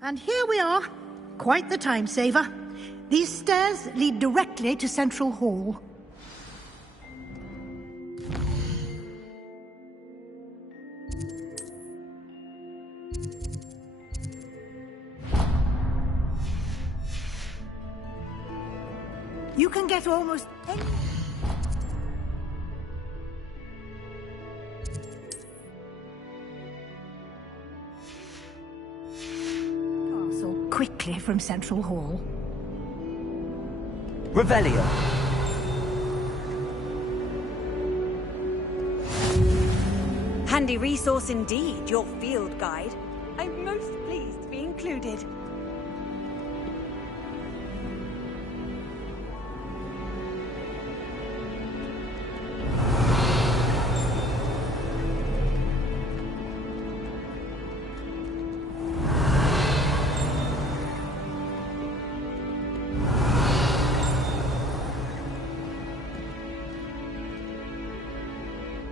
And here we are. Quite the time saver. These stairs lead directly to Central Hall. You can get almost any... quickly from Central Hall. Revelio. Handy resource indeed, your field guide. I'm most pleased to be included.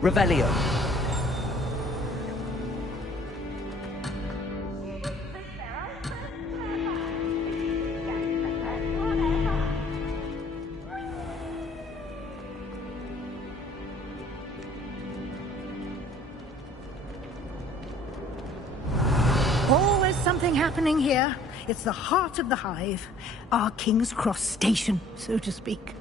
Revelio. Always something happening here. It's the heart of the hive. Our King's Cross station, so to speak.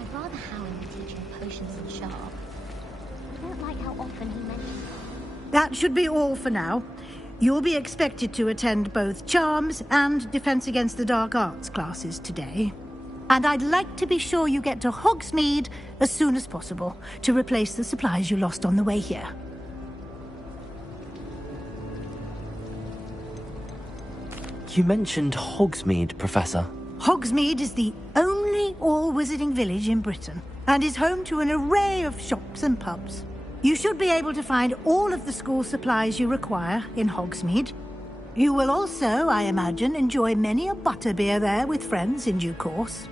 I'd rather Howard be teaching potions and sharp. I don't like how often he mentions it. That should be all for now. You'll be expected to attend both Charms and Defense Against the Dark Arts classes today. And I'd like to be sure you get to Hogsmeade as soon as possible to replace the supplies you lost on the way here. You mentioned Hogsmeade, Professor. Hogsmeade is the only all-wizarding village in Britain and is home to an array of shops and pubs. You should be able to find all of the school supplies you require in Hogsmeade. You will also, I imagine, enjoy many a butterbeer there with friends in due course.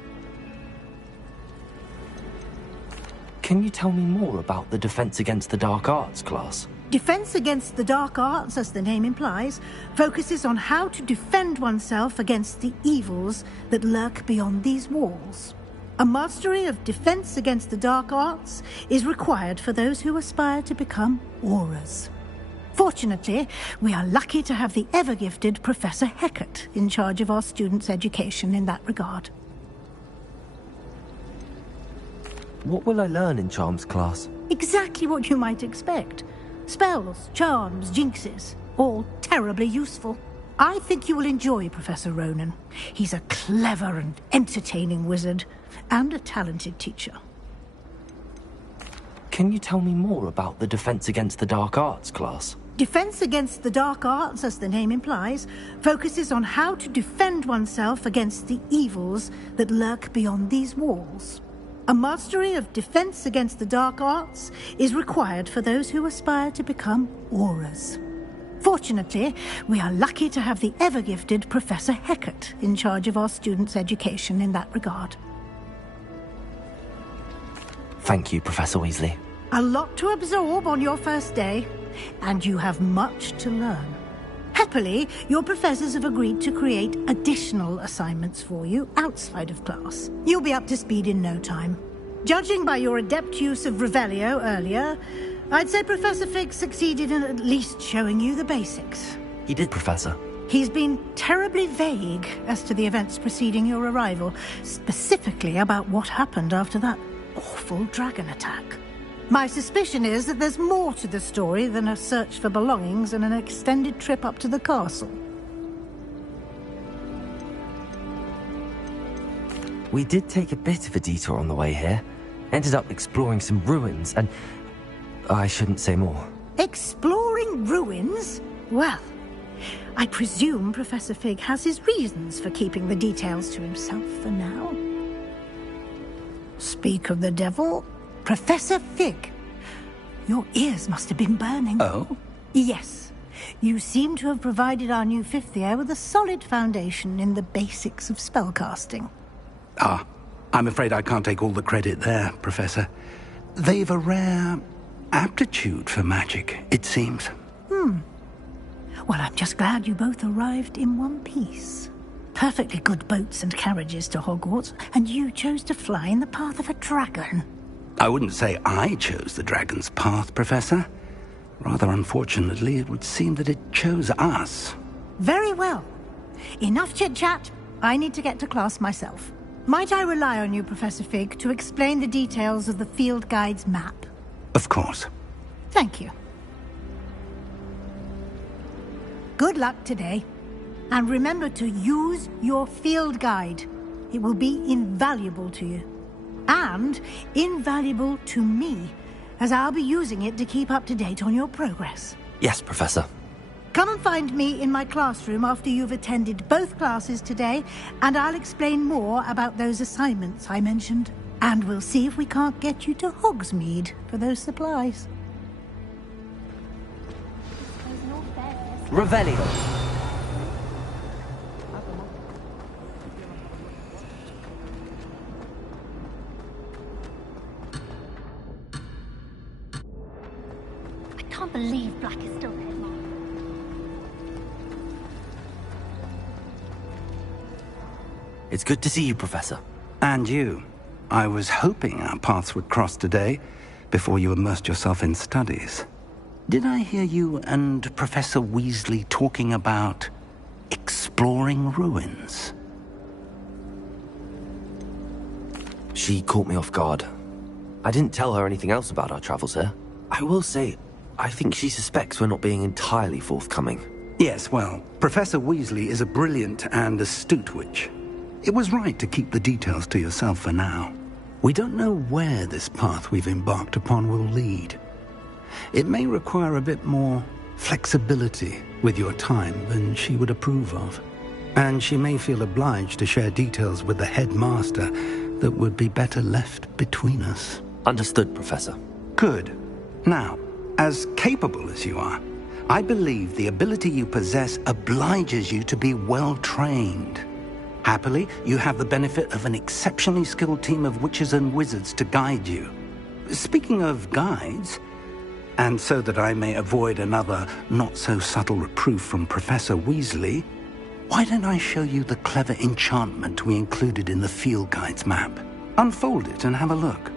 Can you tell me more about the Defense Against the Dark Arts class? Defense Against the Dark Arts, as the name implies, focuses on how to defend oneself against the evils that lurk beyond these walls. A mastery of Defense Against the Dark Arts is required for those who aspire to become Aurors. Fortunately, we are lucky to have the ever-gifted Professor Hecat in charge of our students' education in that regard. What will I learn in Charms class? Exactly what you might expect. Spells, charms, jinxes, all terribly useful. I think you will enjoy Professor Ronan. He's a clever and entertaining wizard, and a talented teacher. Can you tell me more about the Defense Against the Dark Arts class? Defense Against the Dark Arts, as the name implies, focuses on how to defend oneself against the evils that lurk beyond these walls. A mastery of Defense Against the Dark Arts is required for those who aspire to become Aurors. Fortunately, we are lucky to have the ever-gifted Professor Hecat in charge of our students' education in that regard. Thank you, Professor Weasley. A lot to absorb on your first day, and you have much to learn. Happily, your professors have agreed to create additional assignments for you outside of class. You'll be up to speed in no time. Judging by your adept use of Revelio earlier, I'd say Professor Fig succeeded in at least showing you the basics. He did, Professor. He's been terribly vague as to the events preceding your arrival, specifically about what happened after that awful dragon attack. My suspicion is that there's more to the story than a search for belongings and an extended trip up to the castle. We did take a bit of a detour on the way here. Ended up exploring some ruins and... I shouldn't say more. Exploring ruins? Well, I presume Professor Fig has his reasons for keeping the details to himself for now. Speak of the devil... Professor Fig, your ears must have been burning. Oh? Yes. You seem to have provided our new fifth year with a solid foundation in the basics of spellcasting. Ah, I'm afraid I can't take all the credit there, Professor. They've a rare aptitude for magic, it seems. Well, I'm just glad you both arrived in one piece. Perfectly good boats and carriages to Hogwarts, and you chose to fly in the path of a dragon. I wouldn't say I chose the dragon's path, Professor. Rather unfortunately, it would seem that it chose us. Very well. Enough chit-chat. I need to get to class myself. Might I rely on you, Professor Fig, to explain the details of the field guide's map? Of course. Thank you. Good luck today. And remember to use your field guide. It will be invaluable to you. And invaluable to me, as I'll be using it to keep up to date on your progress. Yes, Professor. Come and find me in my classroom after you've attended both classes today, and I'll explain more about those assignments I mentioned. And we'll see if we can't get you to Hogsmeade for those supplies. Revelio. I can't believe Black is still there, Mom. It's good to see you, Professor. And you. I was hoping our paths would cross today, before you immersed yourself in studies. Did I hear you and Professor Weasley talking about exploring ruins? She caught me off guard. I didn't tell her anything else about our travels here. I will say, I think she suspects we're not being entirely forthcoming. Yes, well, Professor Weasley is a brilliant and astute witch. It was right to keep the details to yourself for now. We don't know where this path we've embarked upon will lead. It may require a bit more flexibility with your time than she would approve of. And she may feel obliged to share details with the headmaster that would be better left between us. Understood, Professor. Good. Now, as capable as you are, I believe the ability you possess obliges you to be well-trained. Happily, you have the benefit of an exceptionally skilled team of witches and wizards to guide you. Speaking of guides, and so that I may avoid another not-so-subtle reproof from Professor Weasley, why don't I show you the clever enchantment we included in the field guide's map? Unfold it and have a look.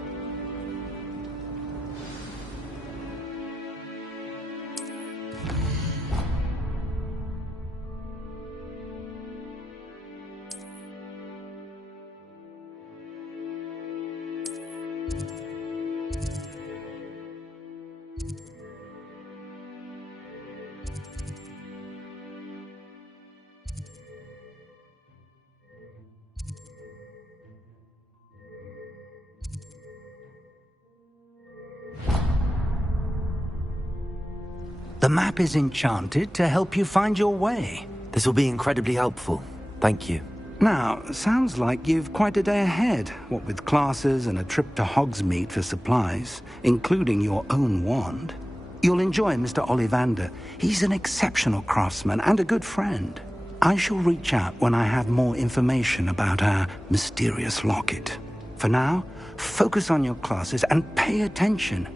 The map is enchanted to help you find your way. This will be incredibly helpful. Thank you. Now, sounds like you've quite a day ahead, what with classes and a trip to Hogsmeade for supplies, including your own wand. You'll enjoy Mr. Ollivander. He's an exceptional craftsman and a good friend. I shall reach out when I have more information about our mysterious locket. For now, focus on your classes and pay attention.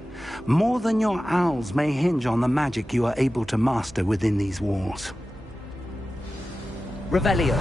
More than your owls may hinge on the magic you are able to master within these walls. Revelio.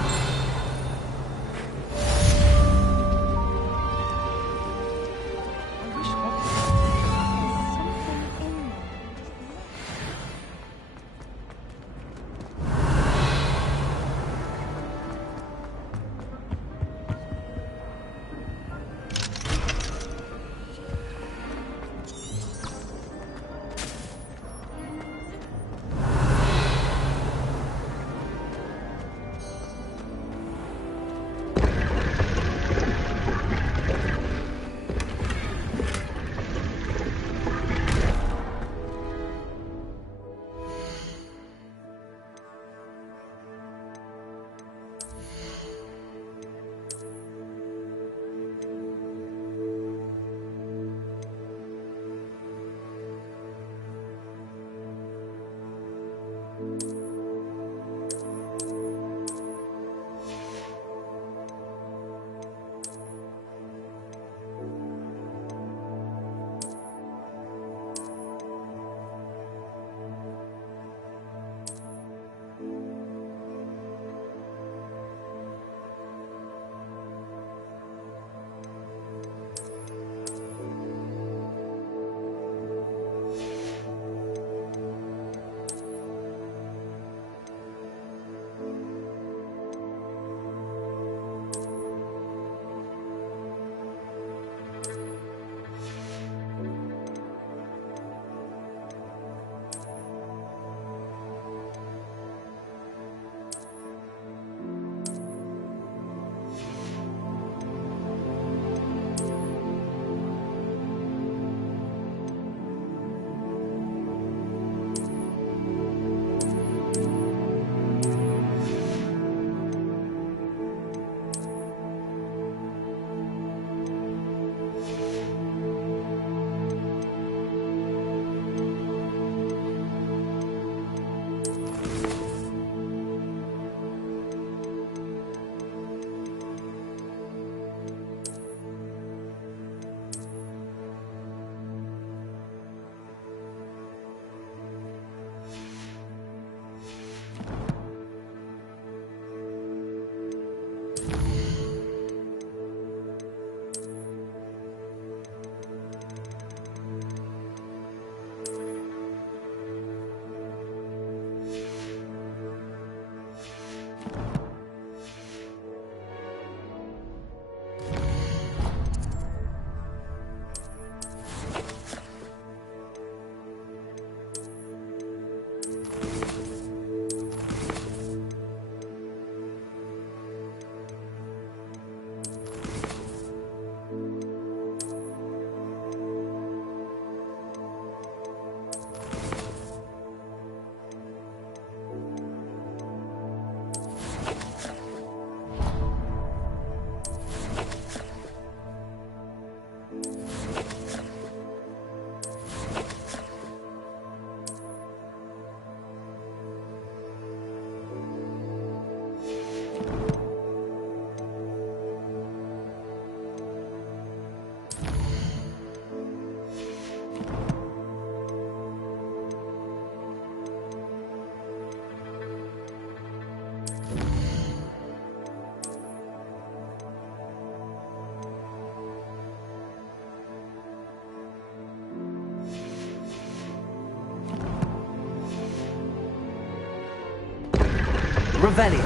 Revelio.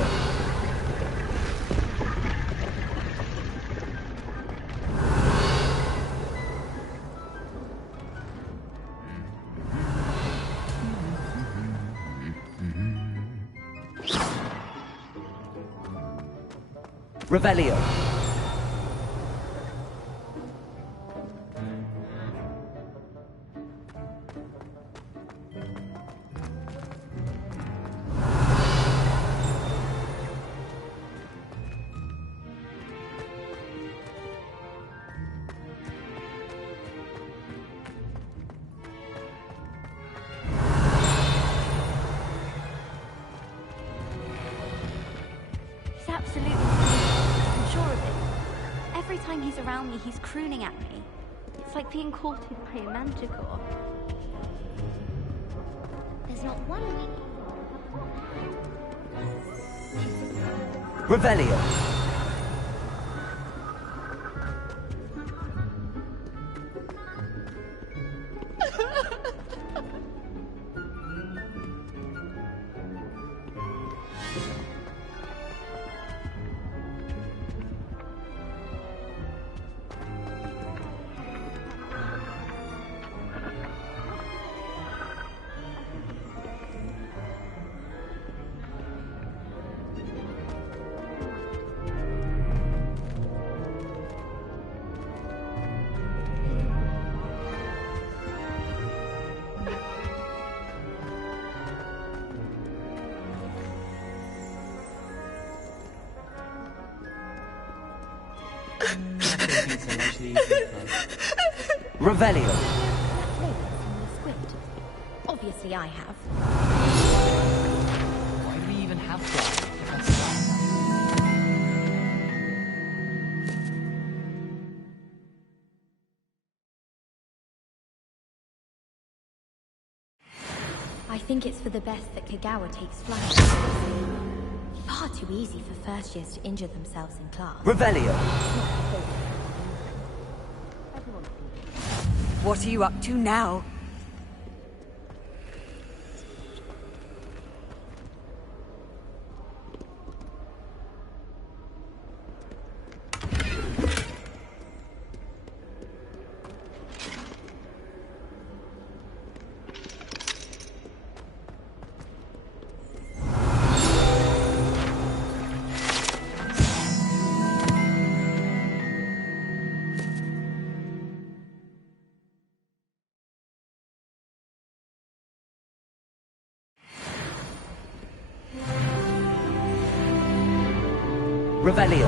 Revelio. He's absolutely I'm sure of it. Every time he's around me, he's crooning at me. It's like being courted by a manticore. There's not one week. Revelio. Revelio. Obviously I have. Why do we even have flies if that's flies? I think it's for the best that Kagawa takes flight. Far too easy for first years to injure themselves in class. Revelio. What are you up to now? Revelio.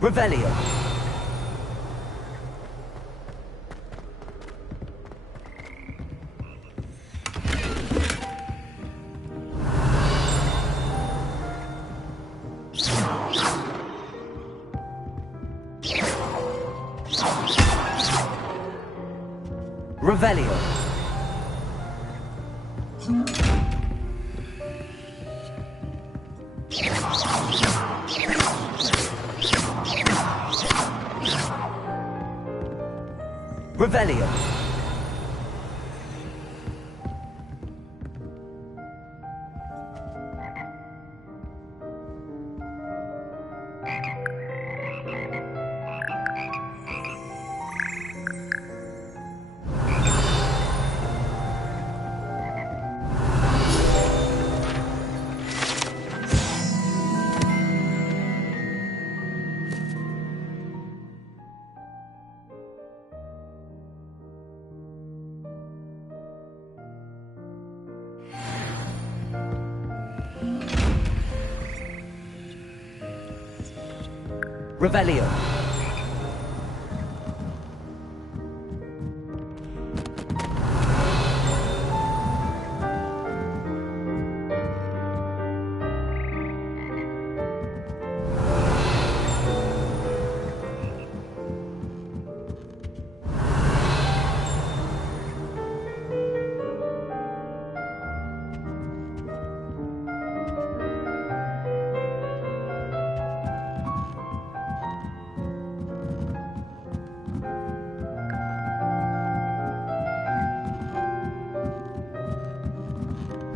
Revelio. Revelio. Revelio. Revelio.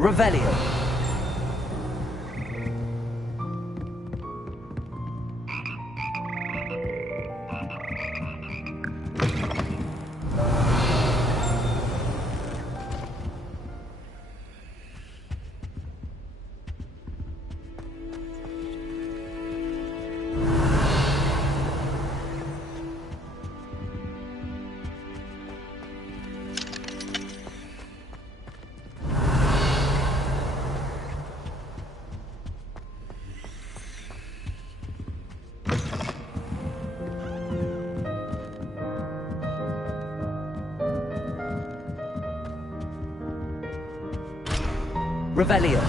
Revelio. Revelio.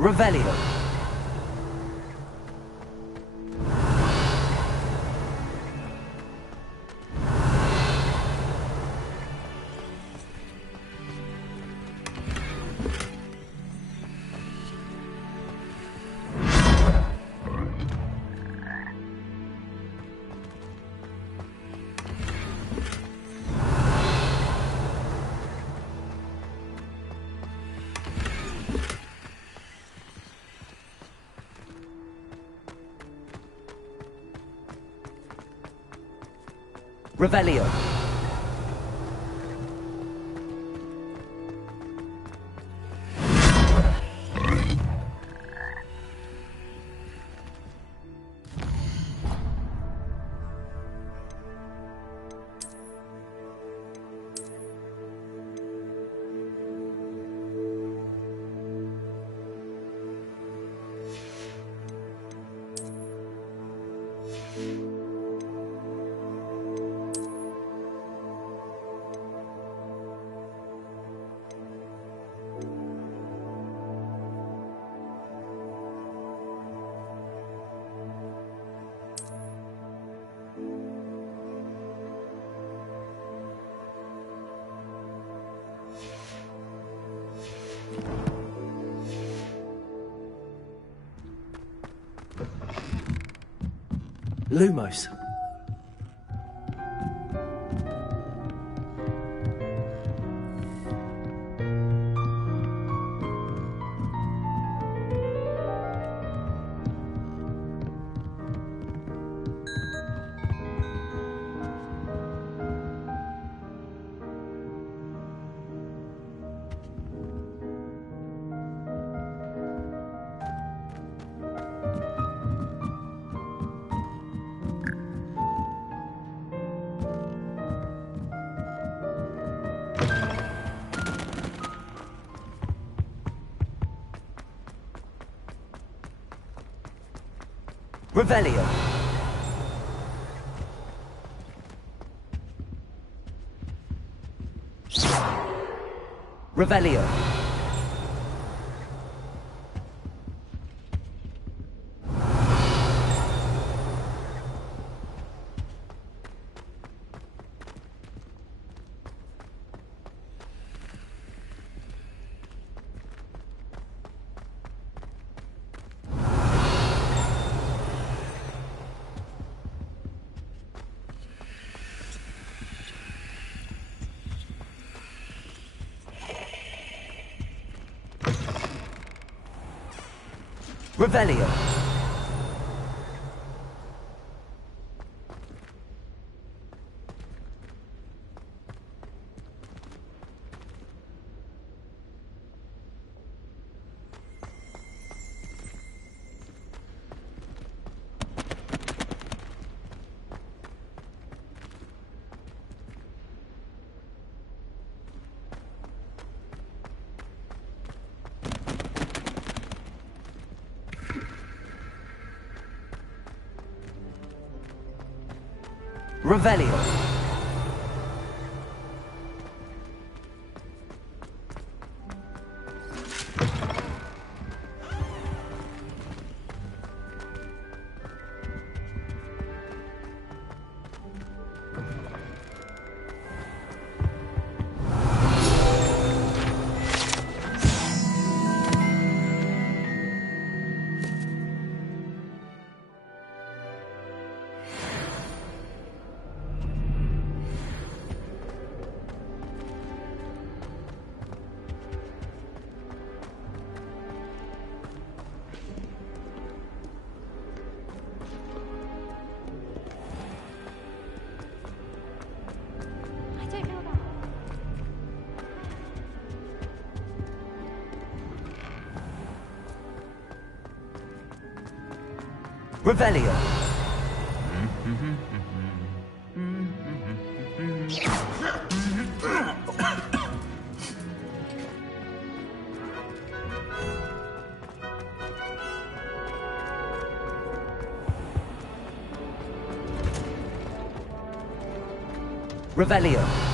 Revelio. Revelio. Lumos. Revelio. Revelio. Revelio. Revelio. Revelio. Revelio.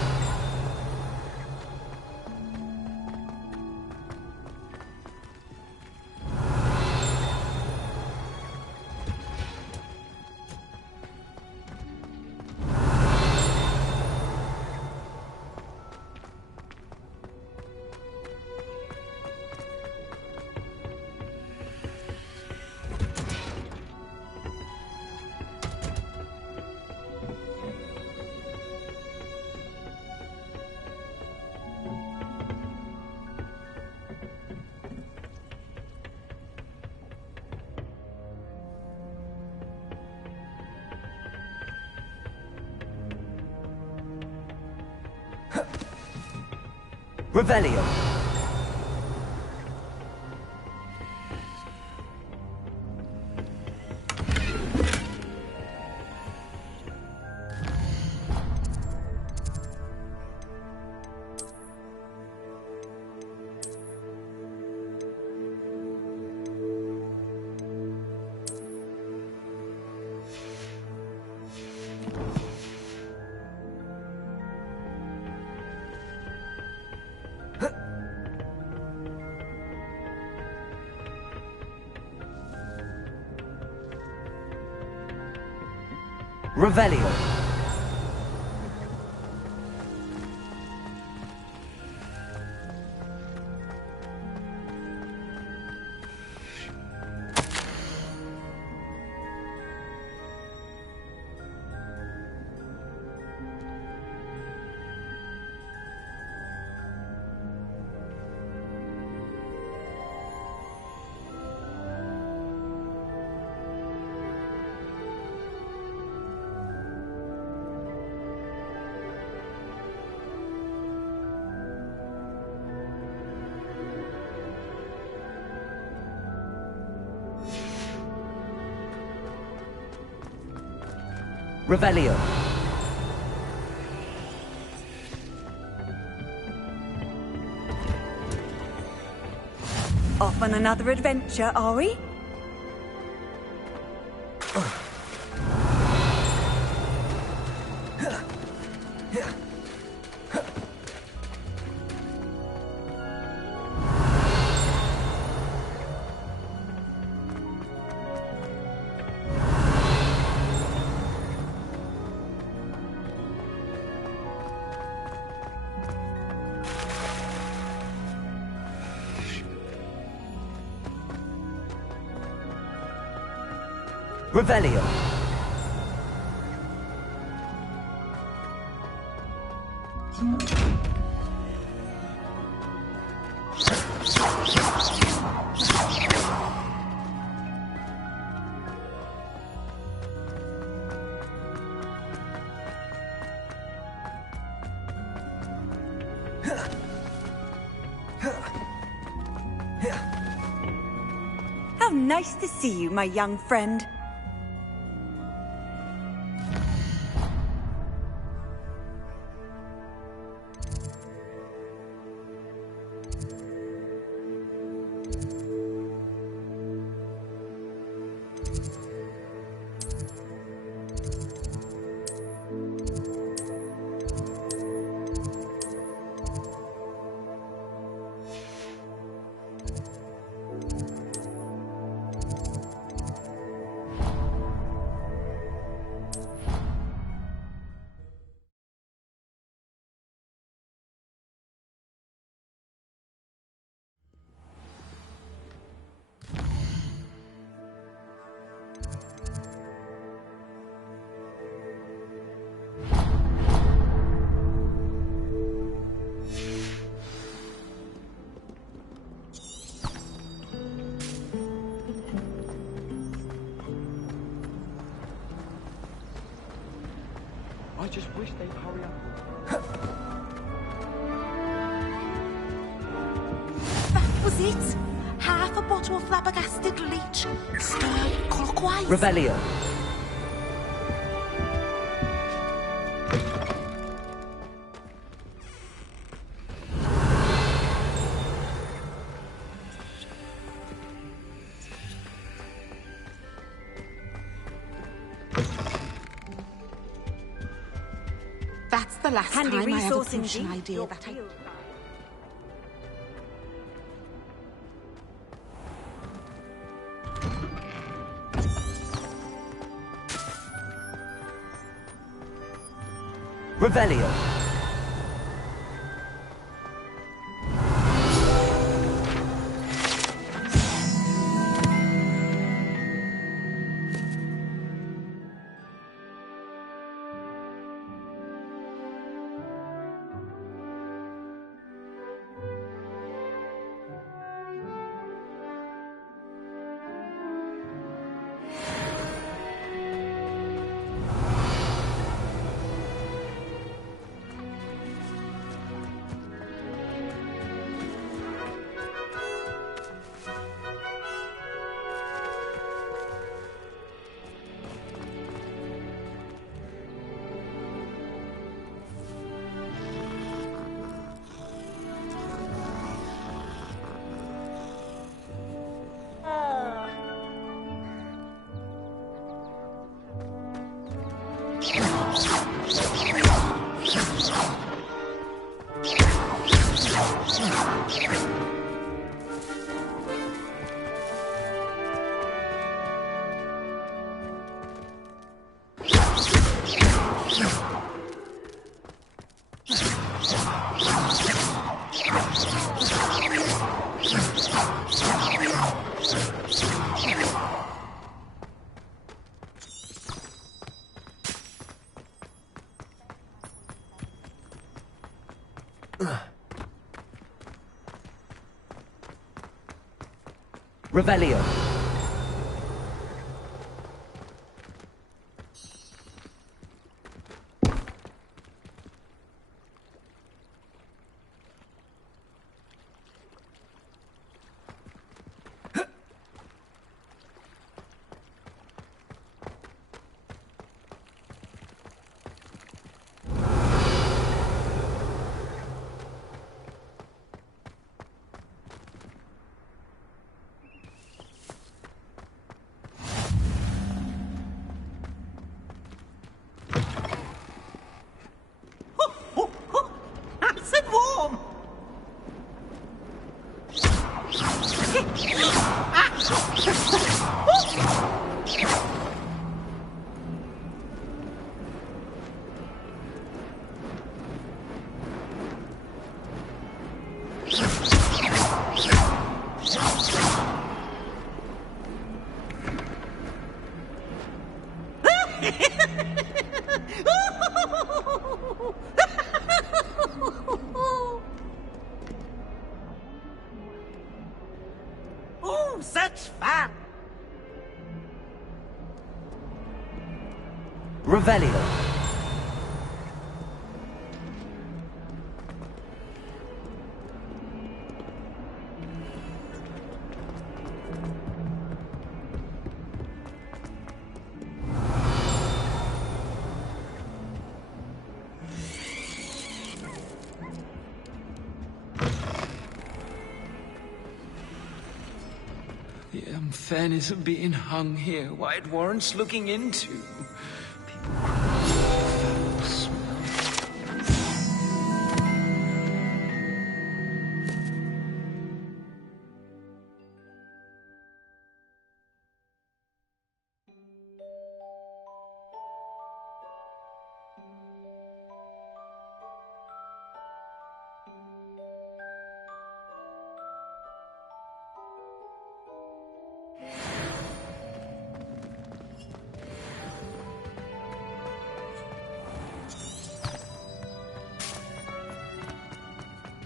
Revelio. Revelio. Revelio. Off on another adventure, are we? Revelio. Nice to see you, my young friend. I just wish they'd hurry up. That was it. Half a bottle of flabbergasted leech. Stir clockwise. Revelio. That's the last Handy time I have a resource potion indeed. idea that I... Revelio. Revelio. Nice and warm. Oh, such fun! Revelio. The unfairness of being hung here, why it warrants looking into.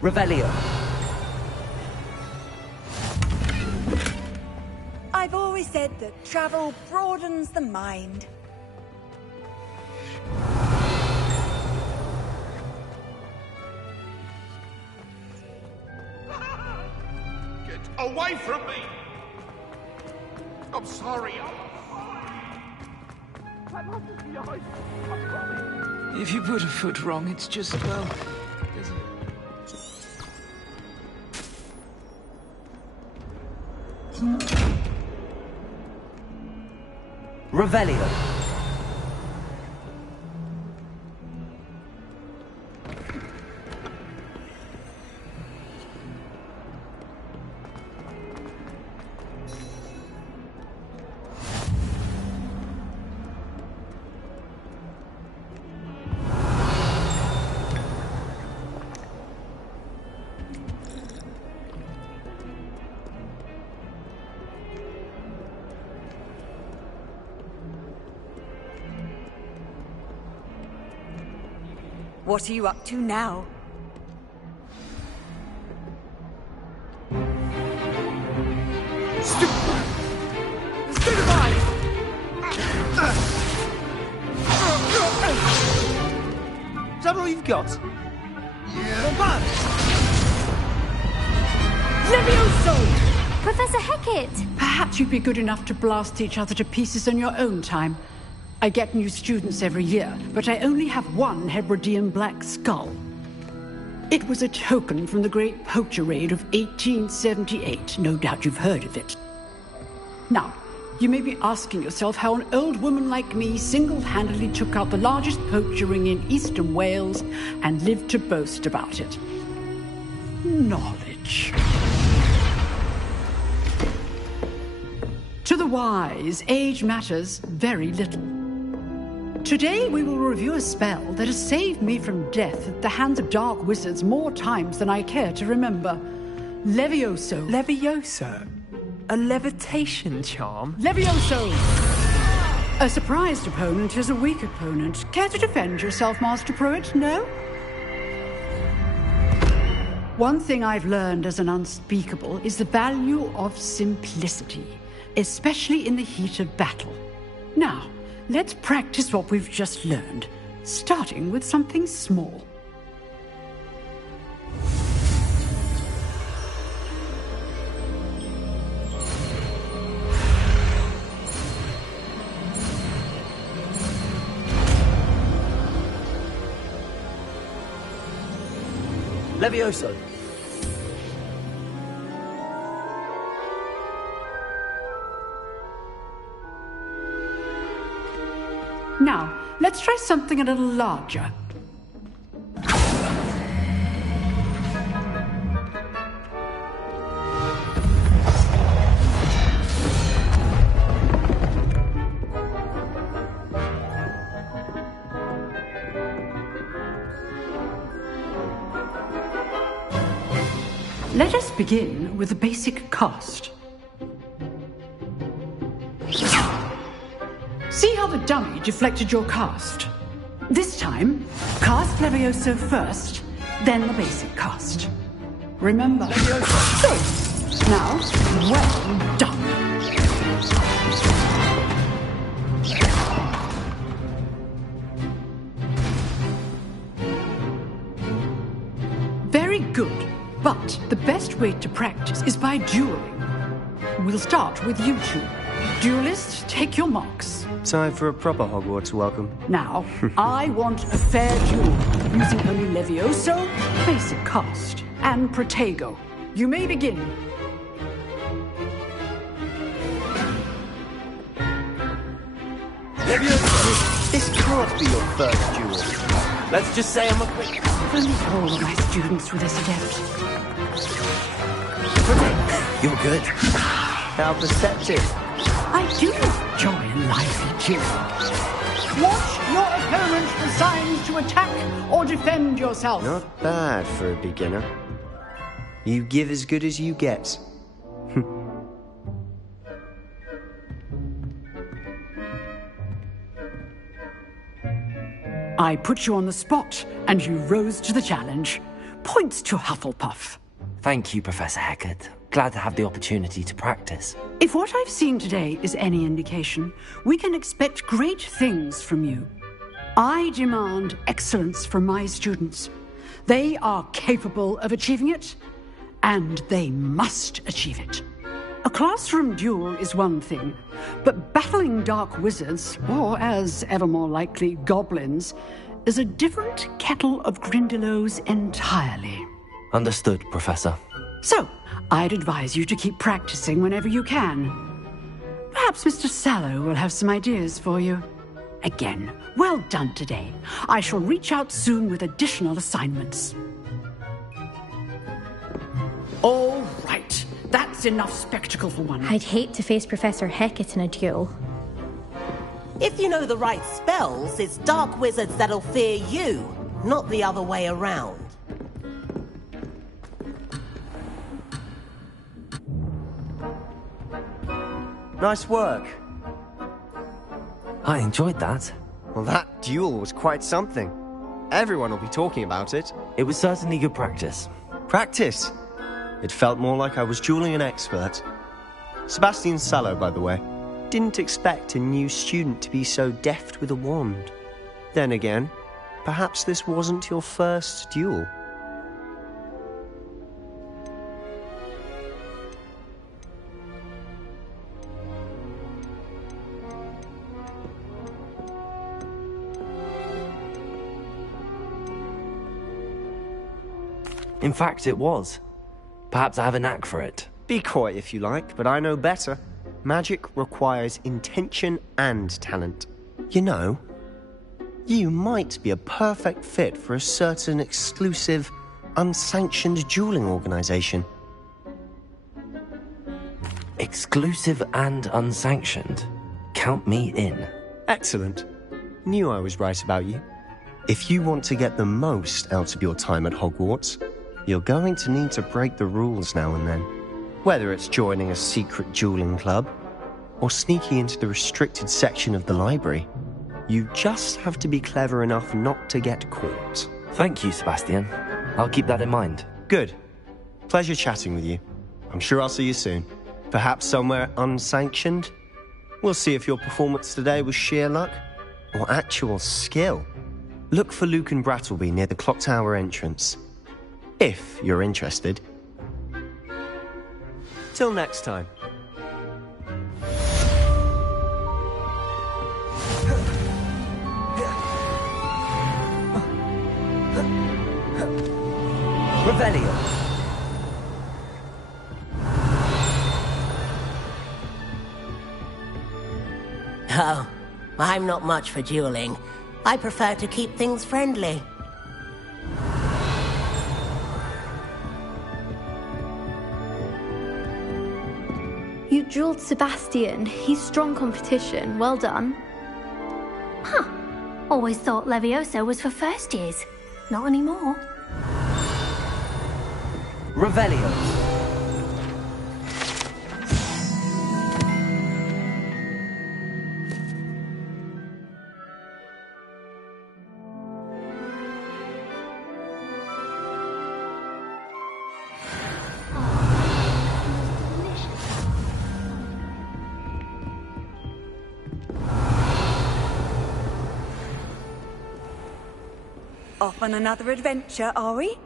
Revelio. I've always said that travel broadens the mind. Get away from me! I'm sorry. If you put a foot wrong, it's just, well, there's a... Revelio. What are you up to now? Is that all you've got? Yeah. Levioso! Professor Hecat! Perhaps you'd be good enough to blast each other to pieces in your own time. I get new students every year, but I only have one Hebridean black skull. It was a token from the Great Poacher Raid of 1878. No doubt you've heard of it. Now, you may be asking yourself how an old woman like me single-handedly took out the largest poacher ring in eastern Wales and lived to boast about it. Knowledge. To the wise, age matters very little. Today we will review a spell that has saved me from death at the hands of dark wizards more times than I care to remember. Levioso. Levioso? A levitation charm? Levioso! A surprised opponent is a weak opponent. Care to defend yourself, Master Pruitt? No? One thing I've learned as an unspeakable is the value of simplicity, especially in the heat of battle. Now, let's practice what we've just learned, starting with something small. Levioso. Now, let's try something a little larger. Let us begin with the basic cast. See how the dummy deflected your cast? This time, cast Levioso first, then the basic cast. Remember. Levioso. Now, well done. Very good. But the best way to practice is by dueling. We'll start with you two. Duelists, take your marks. Time for a proper Hogwarts welcome. Now, I want a fair duel, using only Levioso, basic cast, and Protego. You may begin. This can't be your first duel. Let's just say I'm a quick... If only all of my students were this adept. You're good. How perceptive. I do enjoy a lively duel. Watch your opponent for signs to attack or defend yourself. Not bad for a beginner. You give as good as you get. I put you on the spot, and you rose to the challenge. Points to Hufflepuff. Thank you, Professor Hecat. Glad to have the opportunity to practice. If what I've seen today is any indication, we can expect great things from you. I demand excellence from my students. They are capable of achieving it, and they must achieve it. A classroom duel is one thing, but battling dark wizards, or as ever more likely, goblins, is a different kettle of Grindylows entirely. Understood, Professor. So, I'd advise you to keep practicing whenever you can. Perhaps Mr. Sallow will have some ideas for you. Again, well done today. I shall reach out soon with additional assignments. All right. That's enough spectacle for one. I'd hate to face Professor Hecat in a duel. If you know the right spells, it's dark wizards that'll fear you, not the other way around. Nice work. I enjoyed that. Well, that duel was quite something. Everyone will be talking about it. It was certainly good practice. Practice? It felt more like I was dueling an expert. Sebastian Sallow, by the way. Didn't expect a new student to be so deft with a wand. Then again, perhaps this wasn't your first duel. In fact, it was. Perhaps I have a knack for it. Be coy if you like, but I know better. Magic requires intention and talent. You know, you might be a perfect fit for a certain exclusive, unsanctioned dueling organization. Exclusive and unsanctioned? Count me in. Excellent. Knew I was right about you. If you want to get the most out of your time at Hogwarts, you're going to need to break the rules now and then. Whether it's joining a secret dueling club, or sneaking into the restricted section of the library, you just have to be clever enough not to get caught. Thank you, Sebastian. I'll keep that in mind. Good. Pleasure chatting with you. I'm sure I'll see you soon. Perhaps somewhere unsanctioned? We'll see if your performance today was sheer luck, or actual skill. Look for Luke and Brattleby near the clock tower entrance. If you're interested. Till next time. Revelio. Oh, I'm not much for dueling. I prefer to keep things friendly. You dueled Sebastian. He's strong competition. Well done. Huh. Always thought Leviosa was for first years. Not anymore. Revelio. Off on another adventure, are we?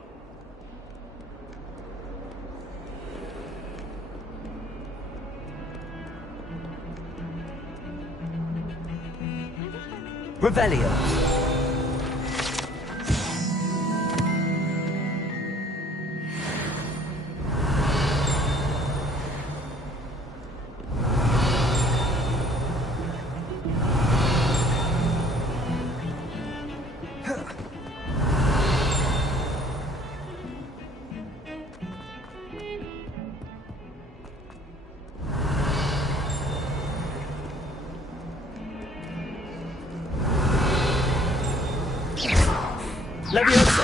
Revelio. Levioso!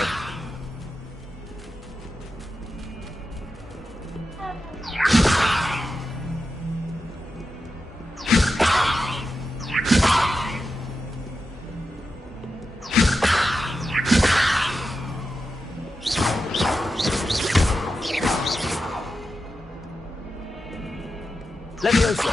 Levioso!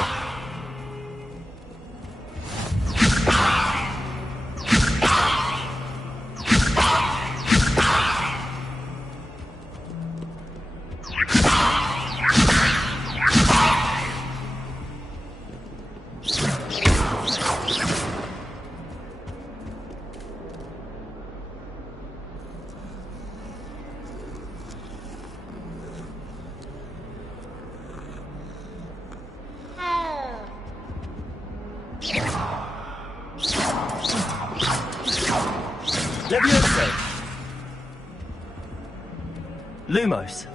Levioso! Lumos!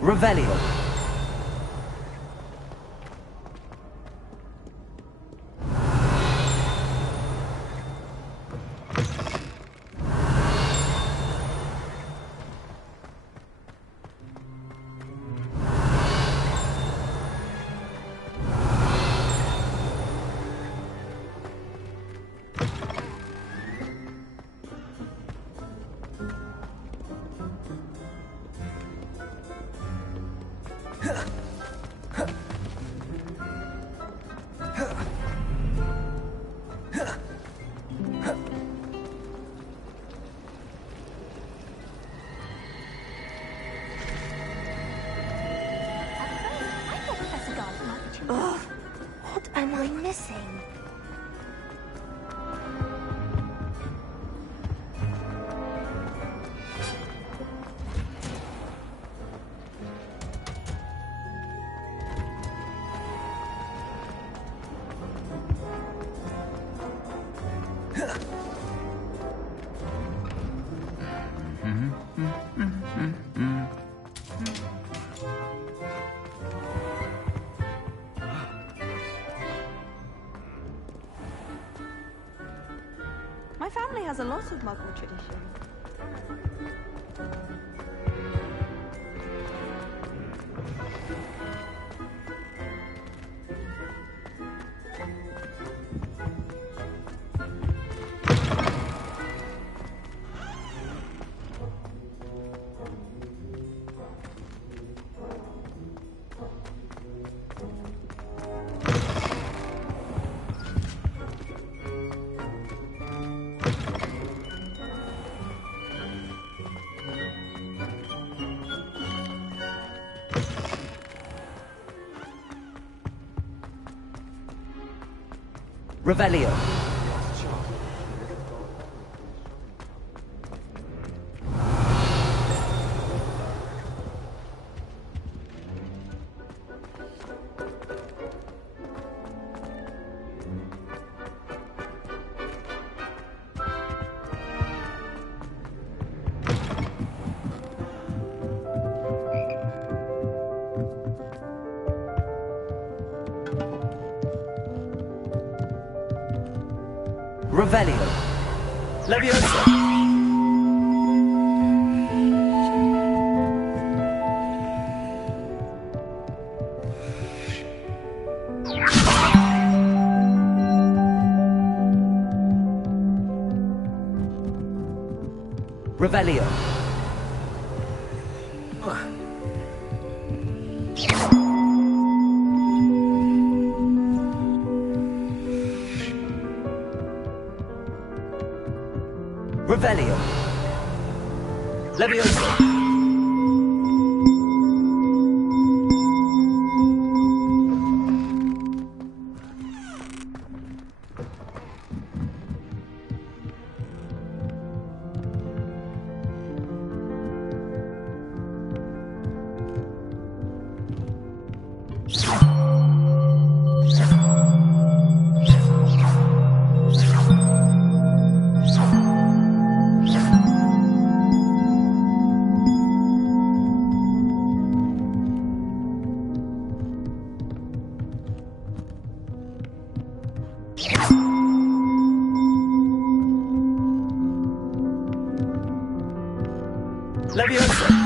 Revelio. Ugh, what am I missing? My family has a lot of Muggle traditions. Revelio. Revelio. Levioso. Revelio. Revelio. Levioso. Leviosa!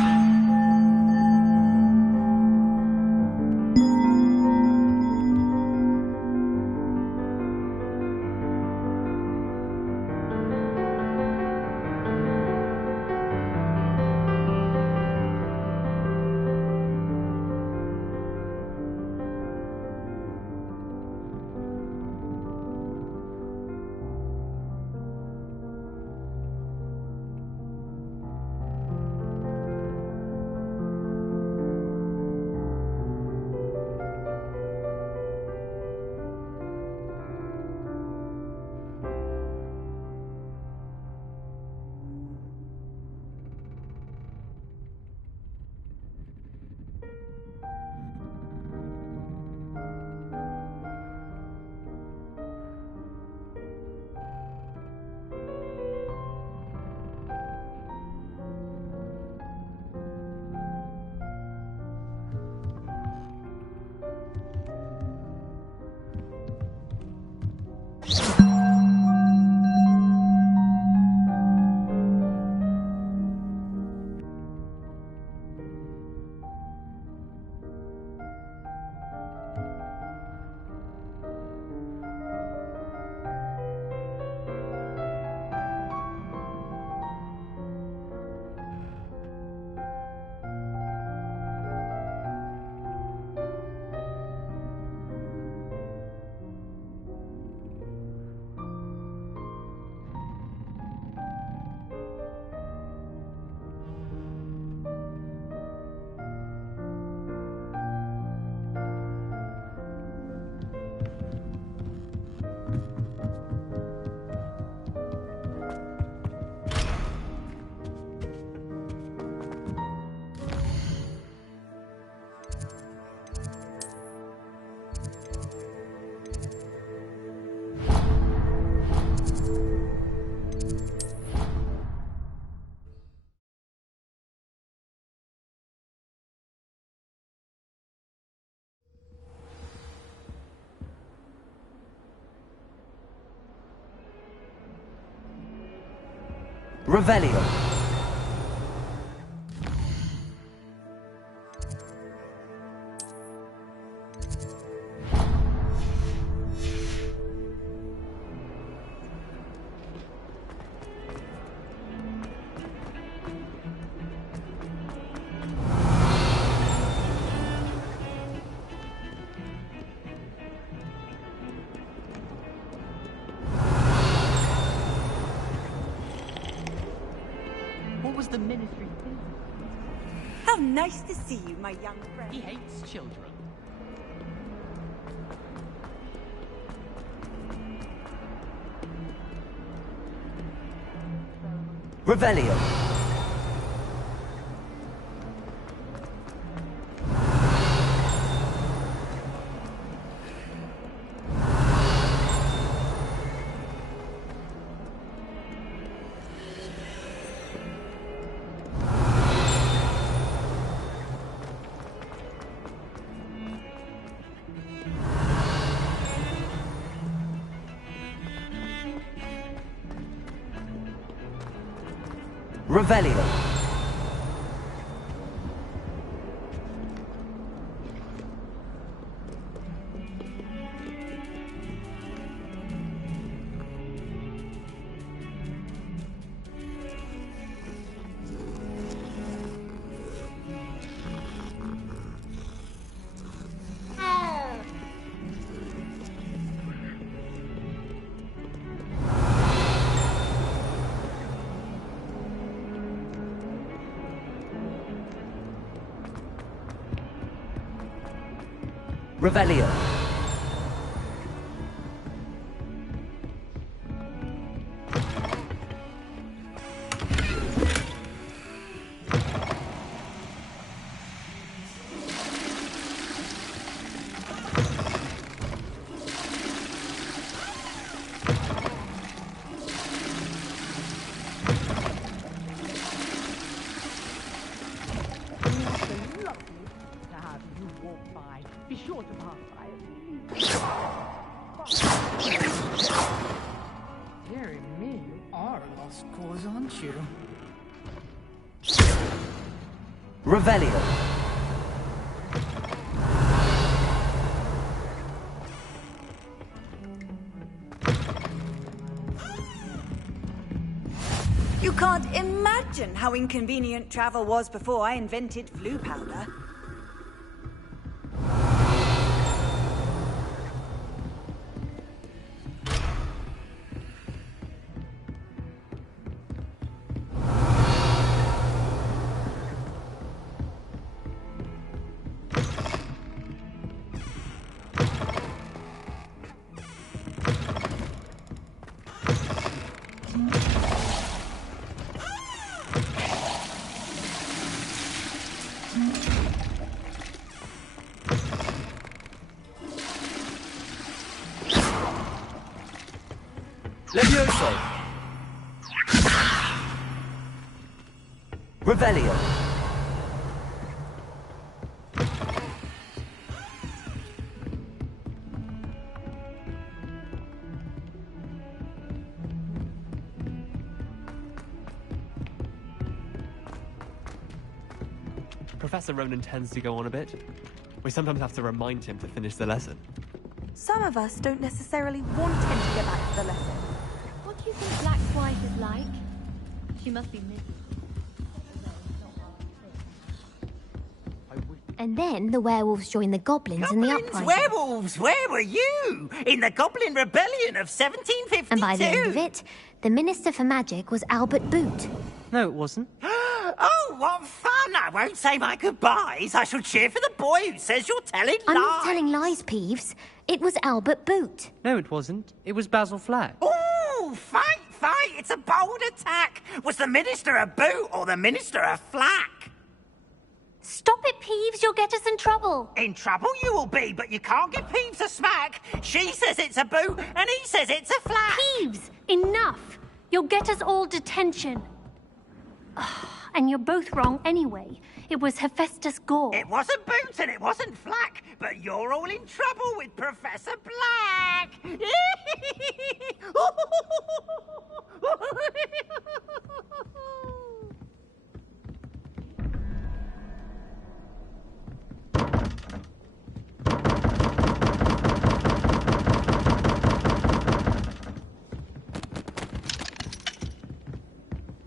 Revelio. The ministry. How nice to see you, my young friend. He hates children. Revelio. Revelio. Revelio. Be sure to pass by it. Dear me, you are a lost cause, aren't you? Revelio. You can't imagine how inconvenient travel was before I invented flu powder. Levioso. Revelio. Professor Ronan tends to go on a bit. We sometimes have to remind him to finish the lesson. Some of us don't necessarily want him to get back to the lesson. What do you think Black's wife is like? She must be miserable. And then the werewolves joined the goblins in the uprising. Werewolves, where were you? In the Goblin Rebellion of 1752. And by the end of it, the Minister for Magic was Albert Boot. No, it wasn't. Oh, what fun! I won't say my goodbyes. I shall cheer for the boy who says you're telling lies. I'm not telling lies, Peeves. It was Albert Boot. No, it wasn't. It was Basil Flack. Ooh, fight! It's a bold attack. Was the Minister a boot or the Minister a flack? Stop it, Peeves. You'll get us in trouble. In trouble you will be, but you can't give Peeves a smack. She says it's a boot and he says it's a flack. Peeves, enough. You'll get us all detention. And you're both wrong anyway. It was Hephaestus Gore. It wasn't Boot and it wasn't Flack, but you're all in trouble with Professor Black.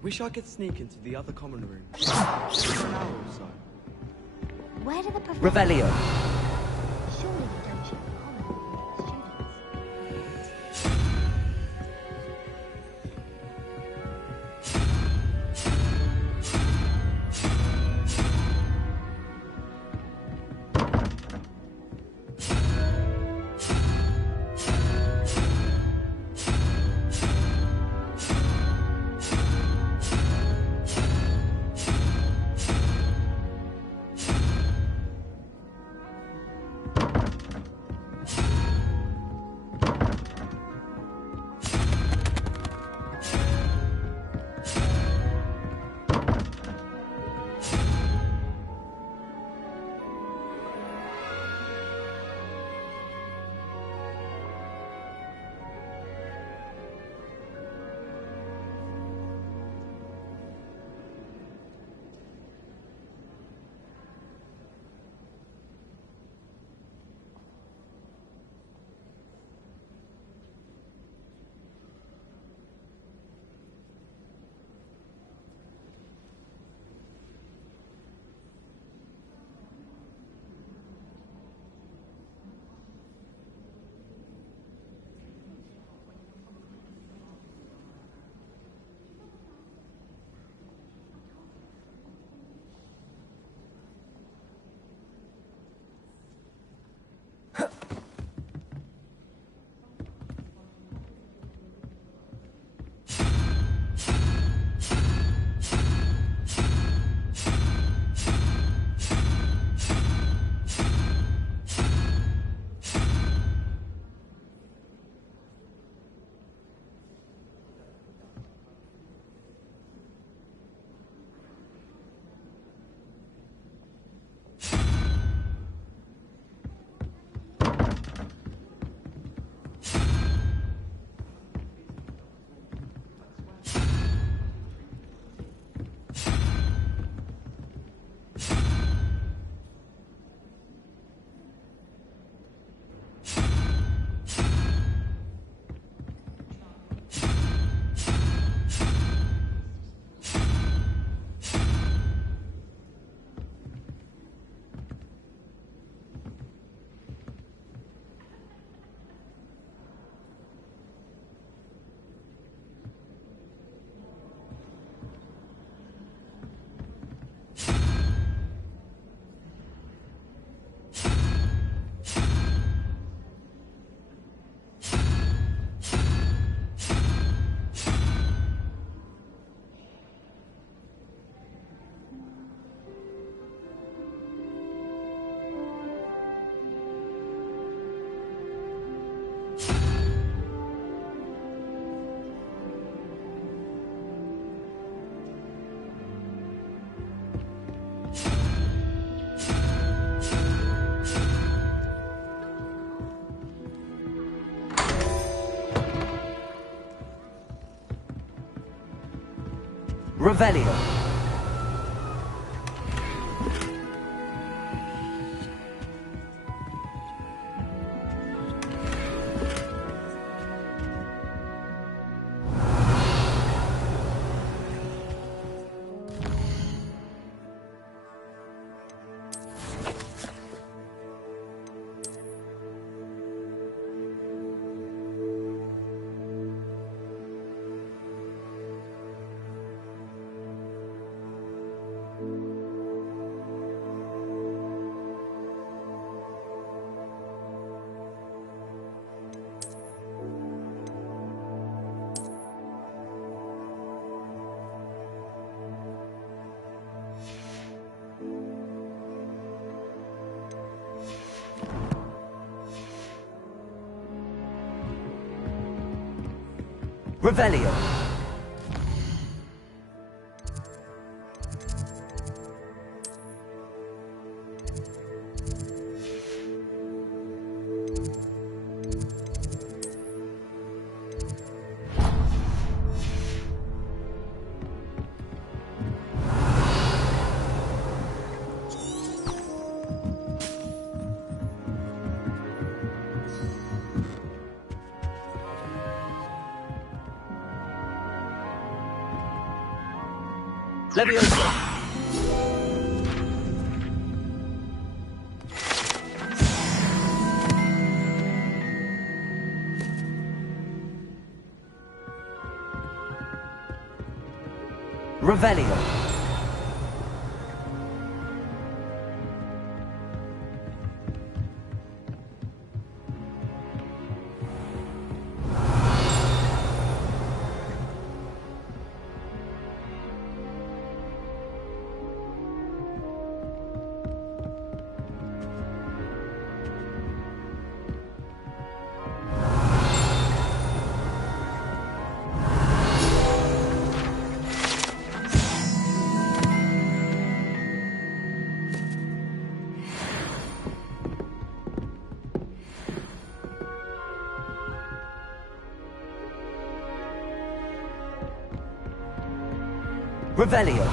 Wish I could sneak into the other common room. For an hour or so. Where do the professors... Revelio. Surely you don't share the common room with students. Revelio. Revelio. Leviosa. Revelio. Revelio.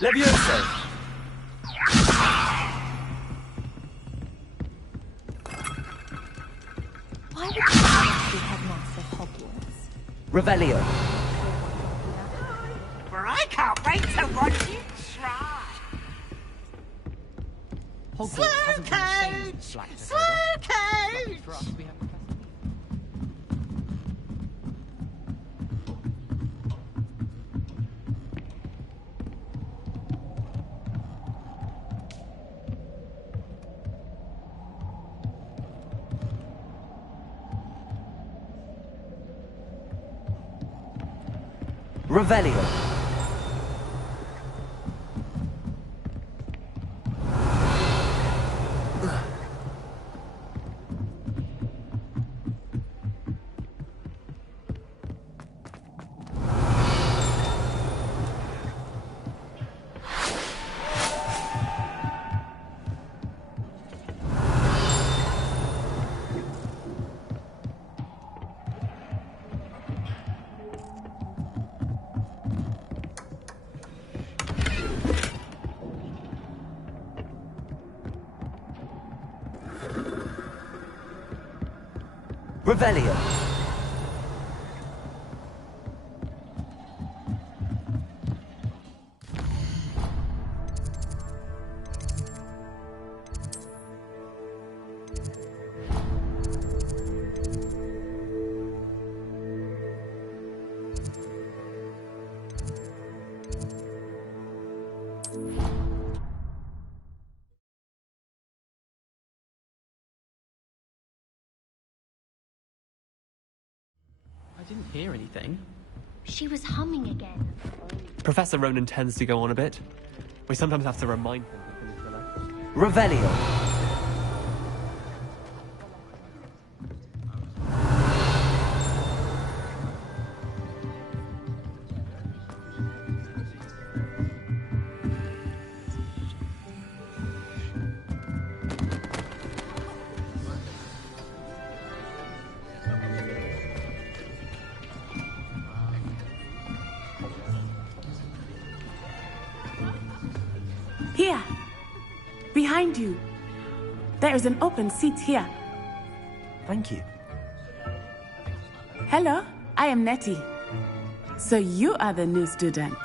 Leviosa. Why would you want to be headmaster of Hogwarts? Revelio. For I can't wait to watch you try. Hogwarts hasn't been the same since Black took over. Lucky for us, we have Professor Revelio. Revelio. I didn't hear anything. She was humming again. Professor Ronan tends to go on a bit. We sometimes have to remind him to finish the lesson. Revelio. Here. Behind you. There is an open seat here. Thank you. Hello, I am Nettie. So you are the new student.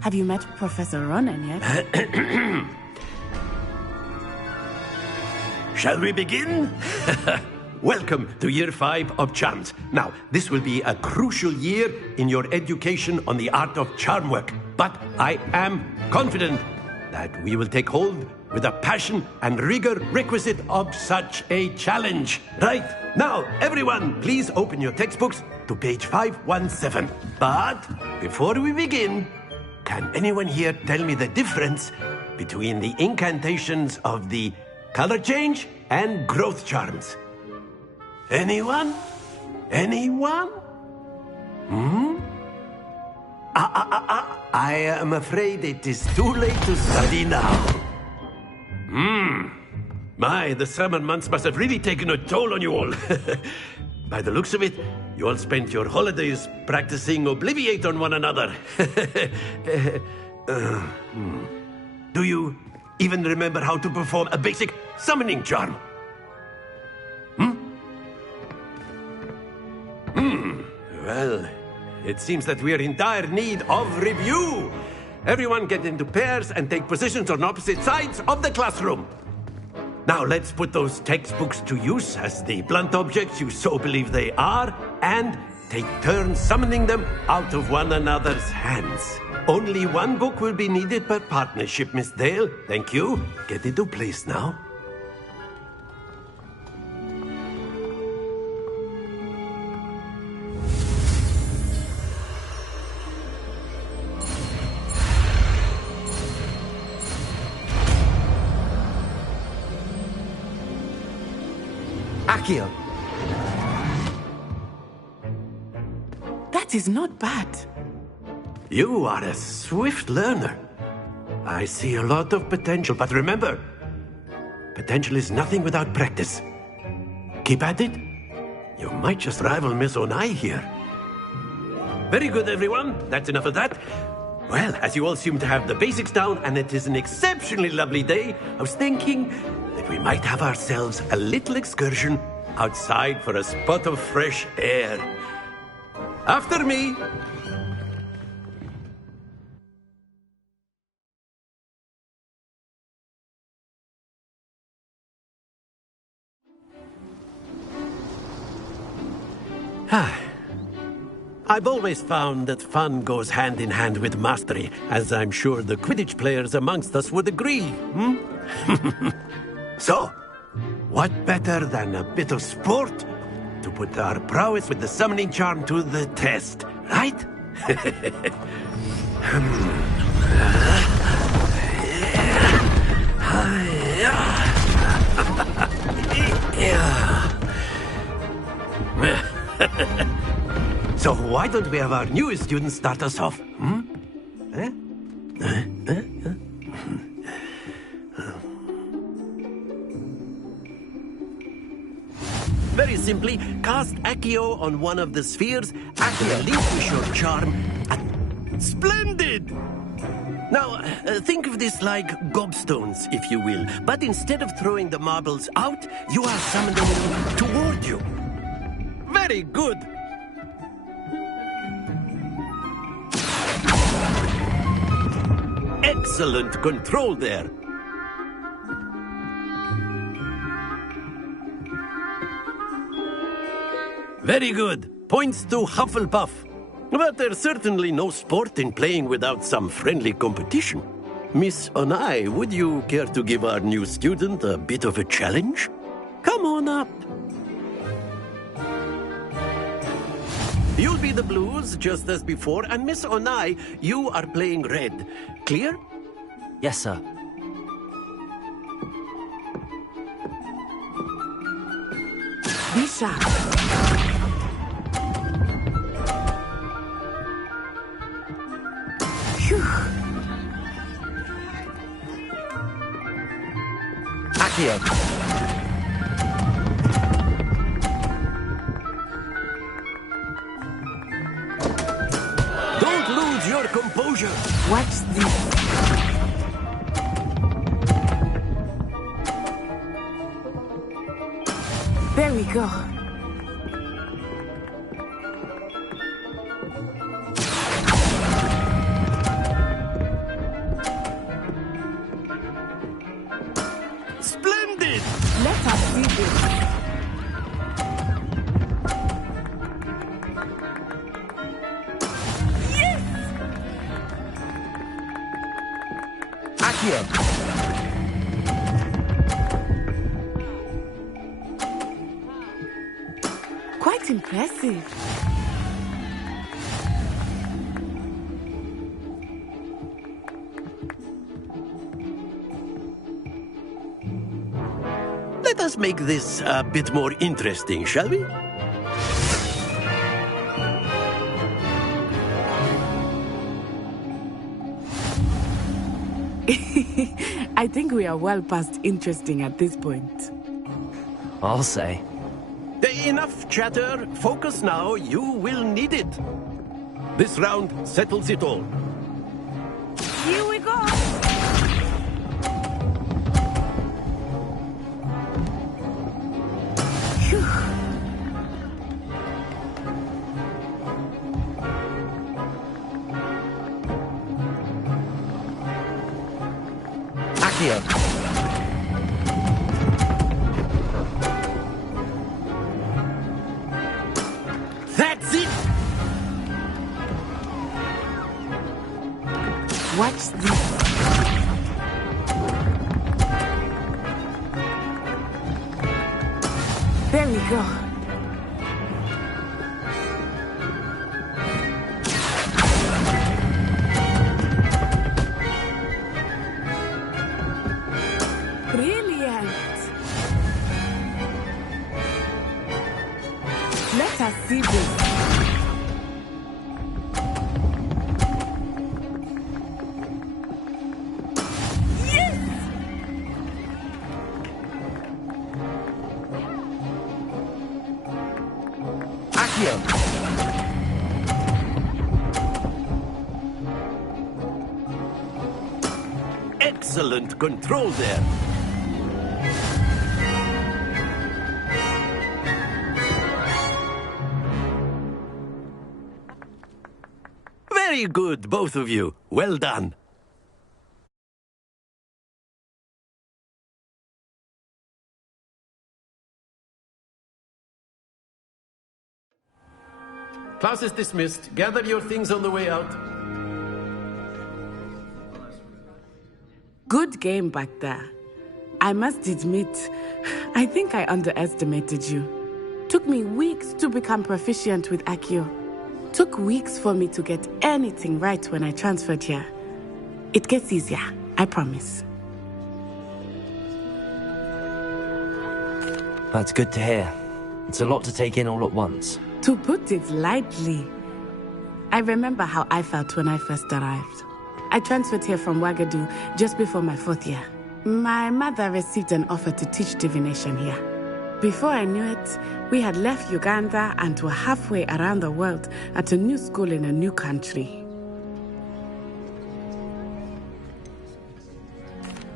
Have you met Professor Ronan yet? Shall we begin? Welcome to Year 5 of Charms. Now, this will be a crucial year in your education on the art of charm work. But I am confident that we will take hold with the passion and rigor requisite of such a challenge. Right, now, everyone, please open your textbooks to page 517. But before we begin, can anyone here tell me the difference between the incantations of the color change and growth charms? Anyone? Anyone? I am afraid it is too late to study now. My, the summer months must have really taken a toll on you all. By the looks of it, you all spent your holidays practicing Obliviate on one another. Do you even remember how to perform a basic summoning charm? Well, it seems that we are in dire need of review. Everyone get into pairs and take positions on opposite sides of the classroom. Now let's put those textbooks to use as the blunt objects you so believe they are, and take turns summoning them out of one another's hands. Only one book will be needed per partnership, Miss Dale. Thank you. Get into place now. Accio. That is not bad. You are a swift learner. I see a lot of potential, but remember, potential is nothing without practice. Keep at it. You might just rival Miss Onai here. Very good, everyone. That's enough of that. Well, as you all seem to have the basics down, and it is an exceptionally lovely day, I was thinking that we might have ourselves a little excursion outside for a spot of fresh air. After me. I've always found that fun goes hand in hand with mastery, as I'm sure the Quidditch players amongst us would agree. So, what better than a bit of sport to put our prowess with the summoning charm to the test, right? So why don't we have our newest student start us off? Very simply, cast Accio on one of the spheres and relinquish your charm. Splendid! Now, think of this like gobstones, if you will. But instead of throwing the marbles out, you are summoning them toward you. Very good! Excellent control there. Very good. Points to Hufflepuff. But there's certainly no sport in playing without some friendly competition. Miss Onai, would you care to give our new student a bit of a challenge? Come on up. You'll be the blues, just as before, and Miss Onai, you are playing red. Clear? Yes, sir. Be sharp. Phew. Accio. Don't lose your composure. Watch this. There we go. Splendid! Let us see this. Yes! Accio. Quite impressive. Let us make this a bit more interesting, shall we? I think we are well past interesting at this point. I'll say. Enough chatter. Focus now. You will need it. This round settles it all. Here we go. Phew. Accio. That's it! Watch this. There we go. Brilliant. Let us see this. Accio. Excellent control there. Very good, both of you. Well done. Class is dismissed. Gather your things on the way out. Good game back there. I must admit, I think I underestimated you. Took me weeks to become proficient with Accio. Took weeks for me to get anything right when I transferred here. It gets easier, I promise. That's good to hear. It's a lot to take in all at once. To put it lightly, I remember how I felt when I first arrived. I transferred here from Wagadu just before my 4th year. My mother received an offer to teach divination here. Before I knew it, we had left Uganda and were halfway around the world at a new school in a new country.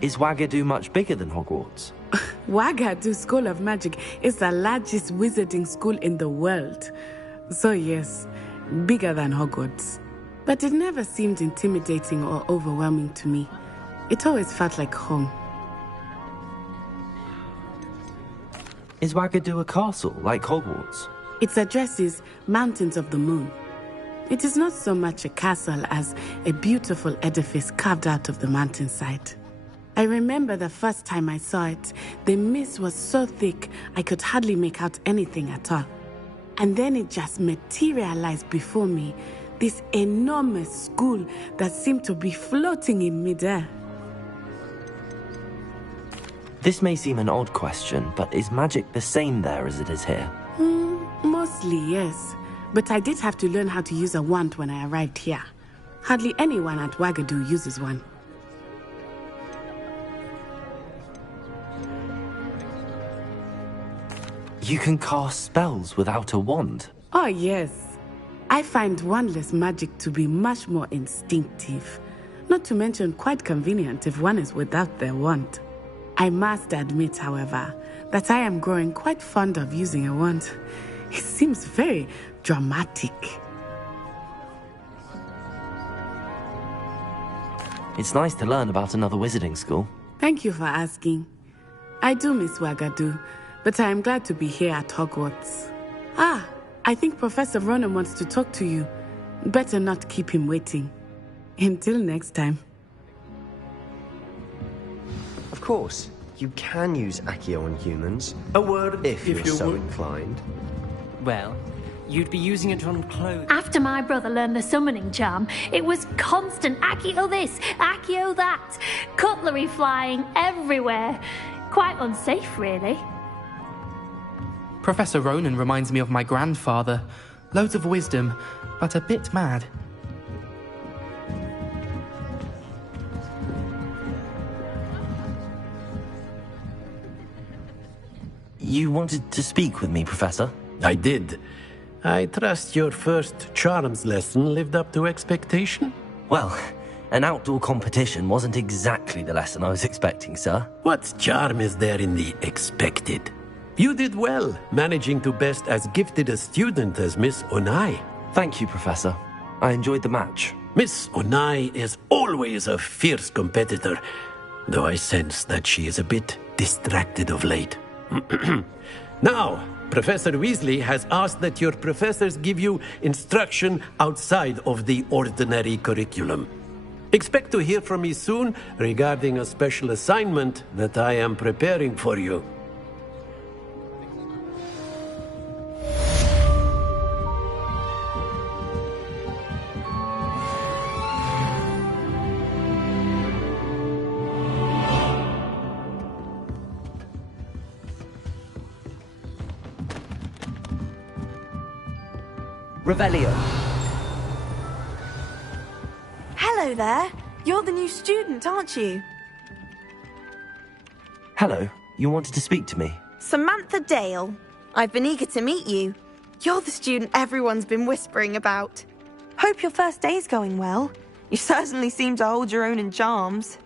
Is Wagadu much bigger than Hogwarts? Wagadu School of Magic is the largest wizarding school in the world. So yes, bigger than Hogwarts. But it never seemed intimidating or overwhelming to me. It always felt like home. Is Wagadu a castle, like Hogwarts? Its address is Mountains of the Moon. It is not so much a castle as a beautiful edifice carved out of the mountainside. I remember the first time I saw it, the mist was so thick I could hardly make out anything at all. And then it just materialized before me. This enormous school that seemed to be floating in midair. This may seem an odd question, but is magic the same there as it is here? Mostly, yes. But I did have to learn how to use a wand when I arrived here. Hardly anyone at Wagadu uses one. You can cast spells without a wand? Oh, yes. I find wandless magic to be much more instinctive. Not to mention quite convenient if one is without their wand. I must admit, however, that I am growing quite fond of using a wand. It seems very dramatic. It's nice to learn about another wizarding school. Thank you for asking. I do miss Wagadu, but I am glad to be here at Hogwarts. I think Professor Ronan wants to talk to you. Better not keep him waiting. Until next time. Of course, you can use Accio on humans. A word if you're so would. inclined. Well, you'd be using it on clothes. After my brother learned the summoning charm, it was constant Accio this, Accio that, cutlery flying everywhere. Quite unsafe, really. Professor Ronan reminds me of my grandfather. Loads of wisdom, but a bit mad. You wanted to speak with me, Professor? I did. I trust your first charms lesson lived up to expectation? Well, an outdoor competition wasn't exactly the lesson I was expecting, sir. What charm is there in the expected? You did well, managing to best as gifted a student as Miss Onai. Thank you, Professor. I enjoyed the match. Miss Onai is always a fierce competitor, though I sense that she is a bit distracted of late. Now, Professor Weasley has asked that your professors give you instruction outside of the ordinary curriculum. Expect to hear from me soon regarding a special assignment that I am preparing for you. Revelio. Hello there. You're the new student, aren't you? Hello. You wanted to speak to me? Samantha Dale. I've been eager to meet you. You're the student everyone's been whispering about. Hope your first day's going well. You certainly seem to hold your own in charms.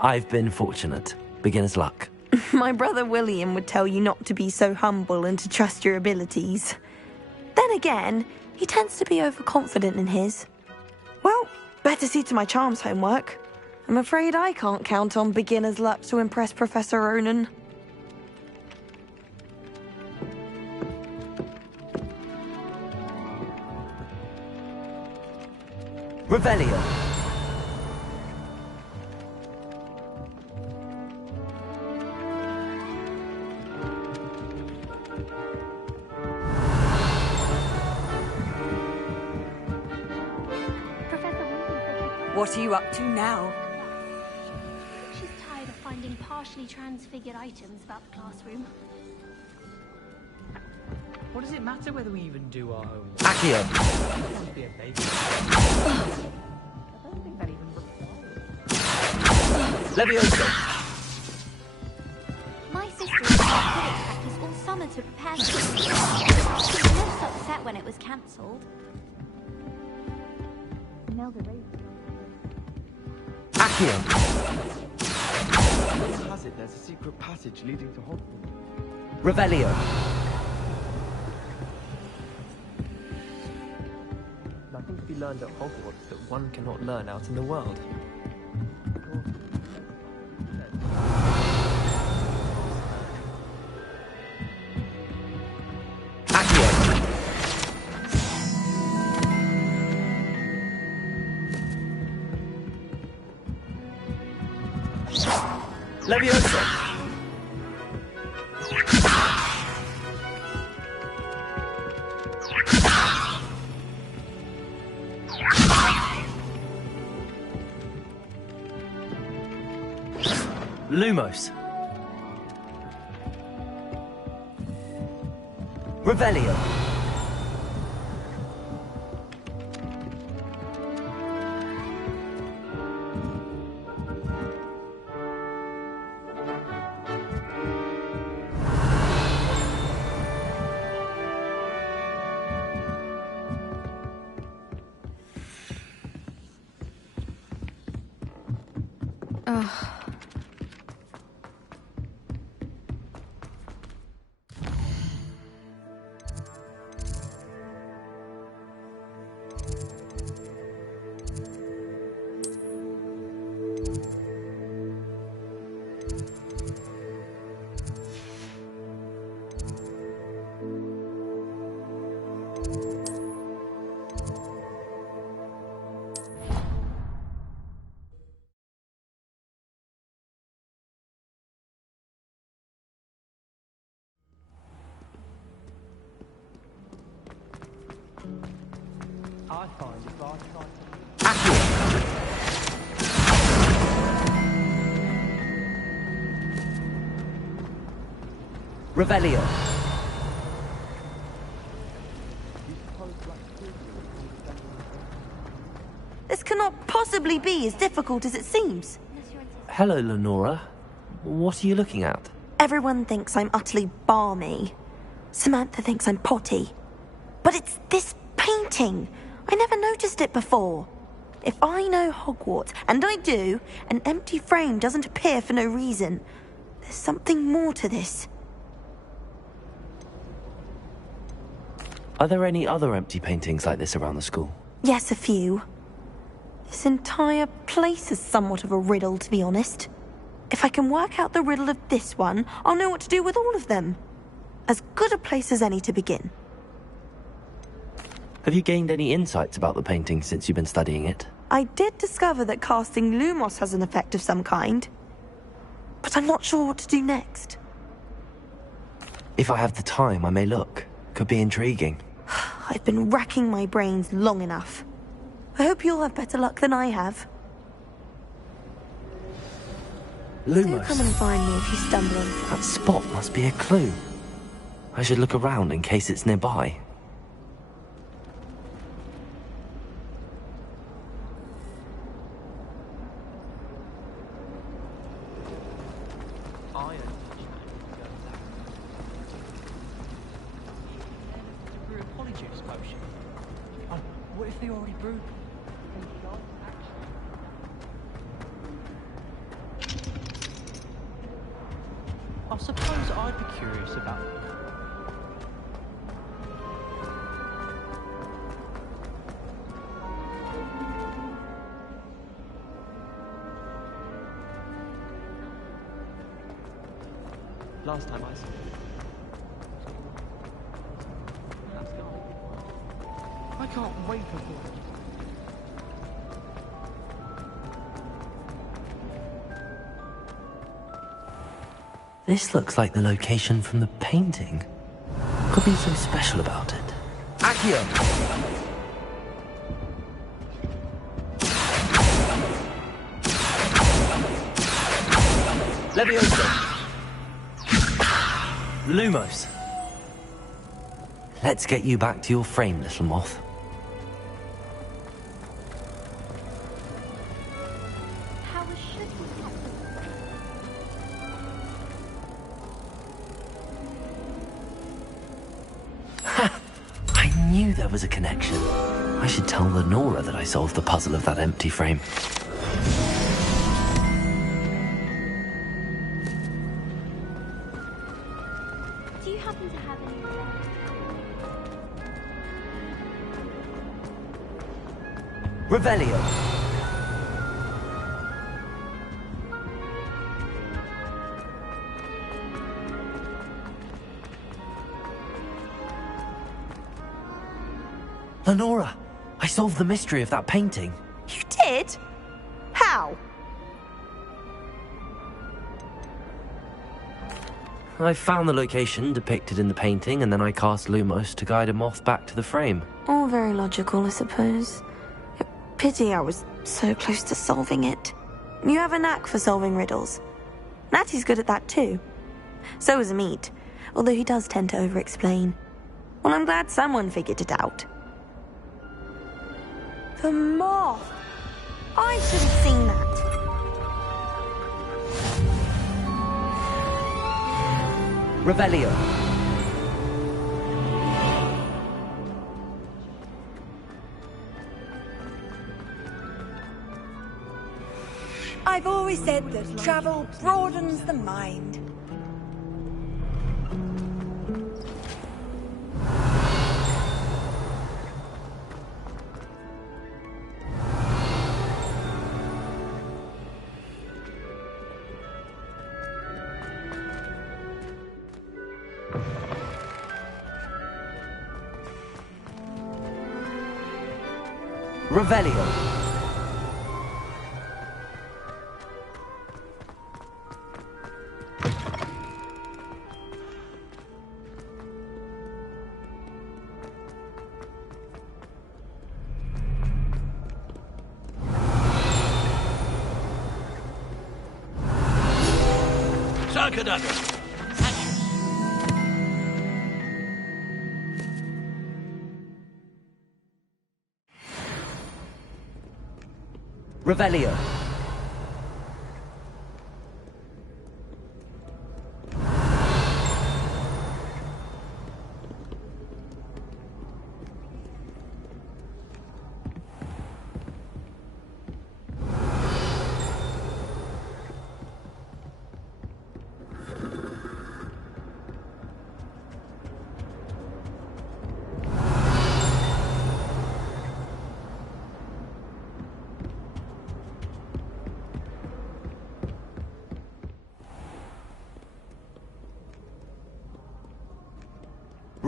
I've been fortunate. Beginner's luck. My brother William would tell you not to be so humble and to trust your abilities. Then again, he tends to be overconfident in his. Well, better see to my charms homework. I'm afraid I can't count on beginner's luck to impress Professor Ronan. Revelio. What are you up to now? She's tired of finding partially transfigured items about the classroom. What does it matter whether we even do our homework? Accio. Don't be a baby. I don't think that even requires. Leviosa. My sister was at cricket practice all summer to prepare me. She was most upset when it was cancelled. Melda raised. Accio. Who has it? There's a secret passage leading to Hogwarts. Revelio. Nothing to be learned at Hogwarts that one cannot learn out in the world. Leviosa. Lumos. Revelio. I find if I try to... Revelio. This cannot possibly be as difficult as it seems. Hello, Lenora. What are you looking at? Everyone thinks I'm utterly balmy. Samantha thinks I'm potty. But it's this painting. I never noticed it before. If I know Hogwarts, and I do, an empty frame doesn't appear for no reason. There's something more to this. Are there any other empty paintings like this around the school? Yes, a few. This entire place is somewhat of a riddle, to be honest. If I can work out the riddle of this one, I'll know what to do with all of them. As good a place as any to begin. Have you gained any insights about the painting since you've been studying it? I did discover that casting Lumos has an effect of some kind. But I'm not sure what to do next. If I have the time, I may look. Could be intriguing. I've been racking my brains long enough. I hope you'll have better luck than I have. Lumos. Do come and find me if you stumble on something. That spot must be a clue. I should look around in case it's nearby. What if they already brewed? I suppose I'd be curious about it. Last time I saw it. I can't wait for it. This looks like the location from the painting. Could be so special about it. Accio! Leviosa! Lumos! Let's get you back to your frame, little moth. There was a connection. I should tell Lenora that I solved the puzzle of that empty frame. Do you happen to have any... Revelio. Lenora, I solved the mystery of that painting. You did? How? I found the location depicted in the painting, and then I cast Lumos to guide a moth back to the frame. All very logical, I suppose. Pity I was so close to solving it. You have a knack for solving riddles. Natty's good at that too. So is Amit, although he does tend to over-explain. Well, I'm glad someone figured it out. The moth! I should have seen that. Revelio. I've always said that travel broadens the mind. Revelio. Sarkadaka. Revelio.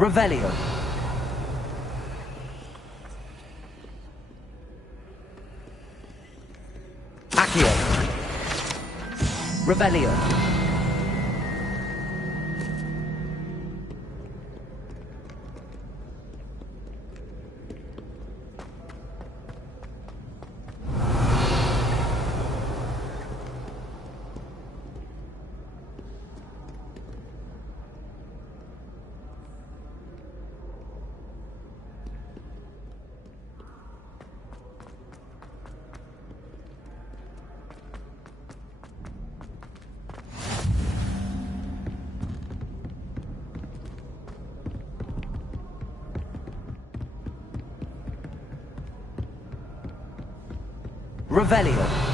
Revelio. Accio. Revelio. Revelio.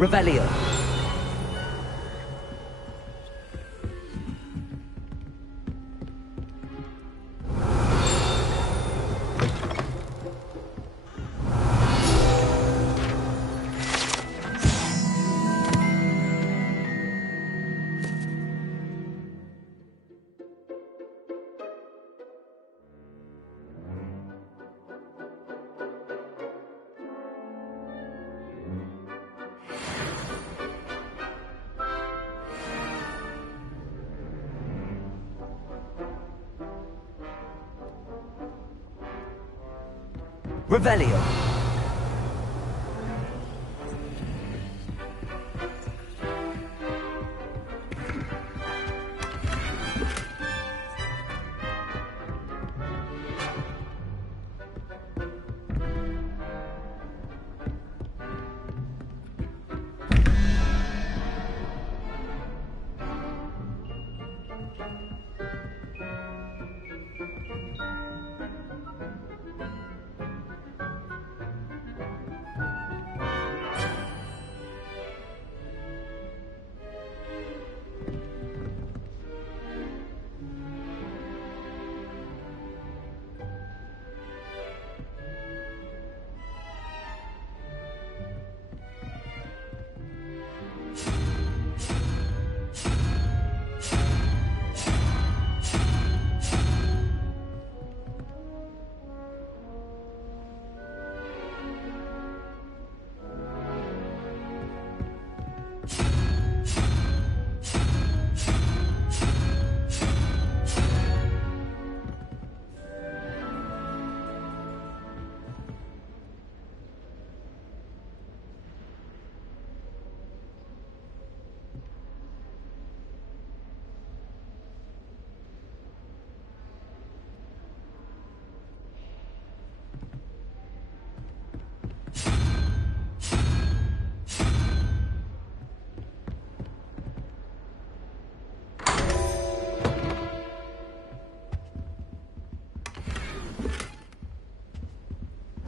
Revelio. Revelio.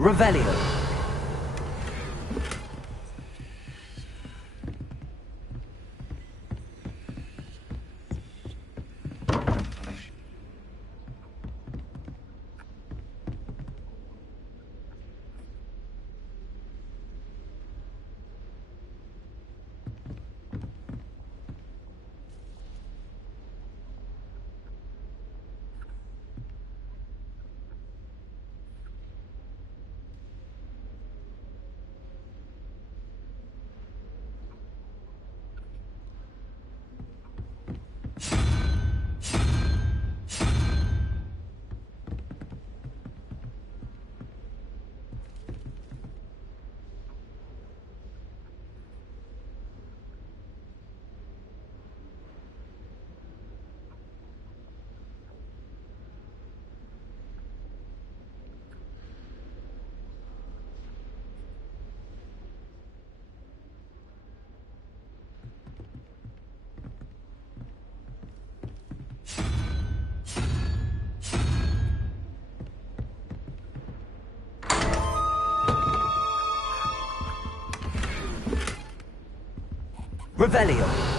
Revelio. Revelio.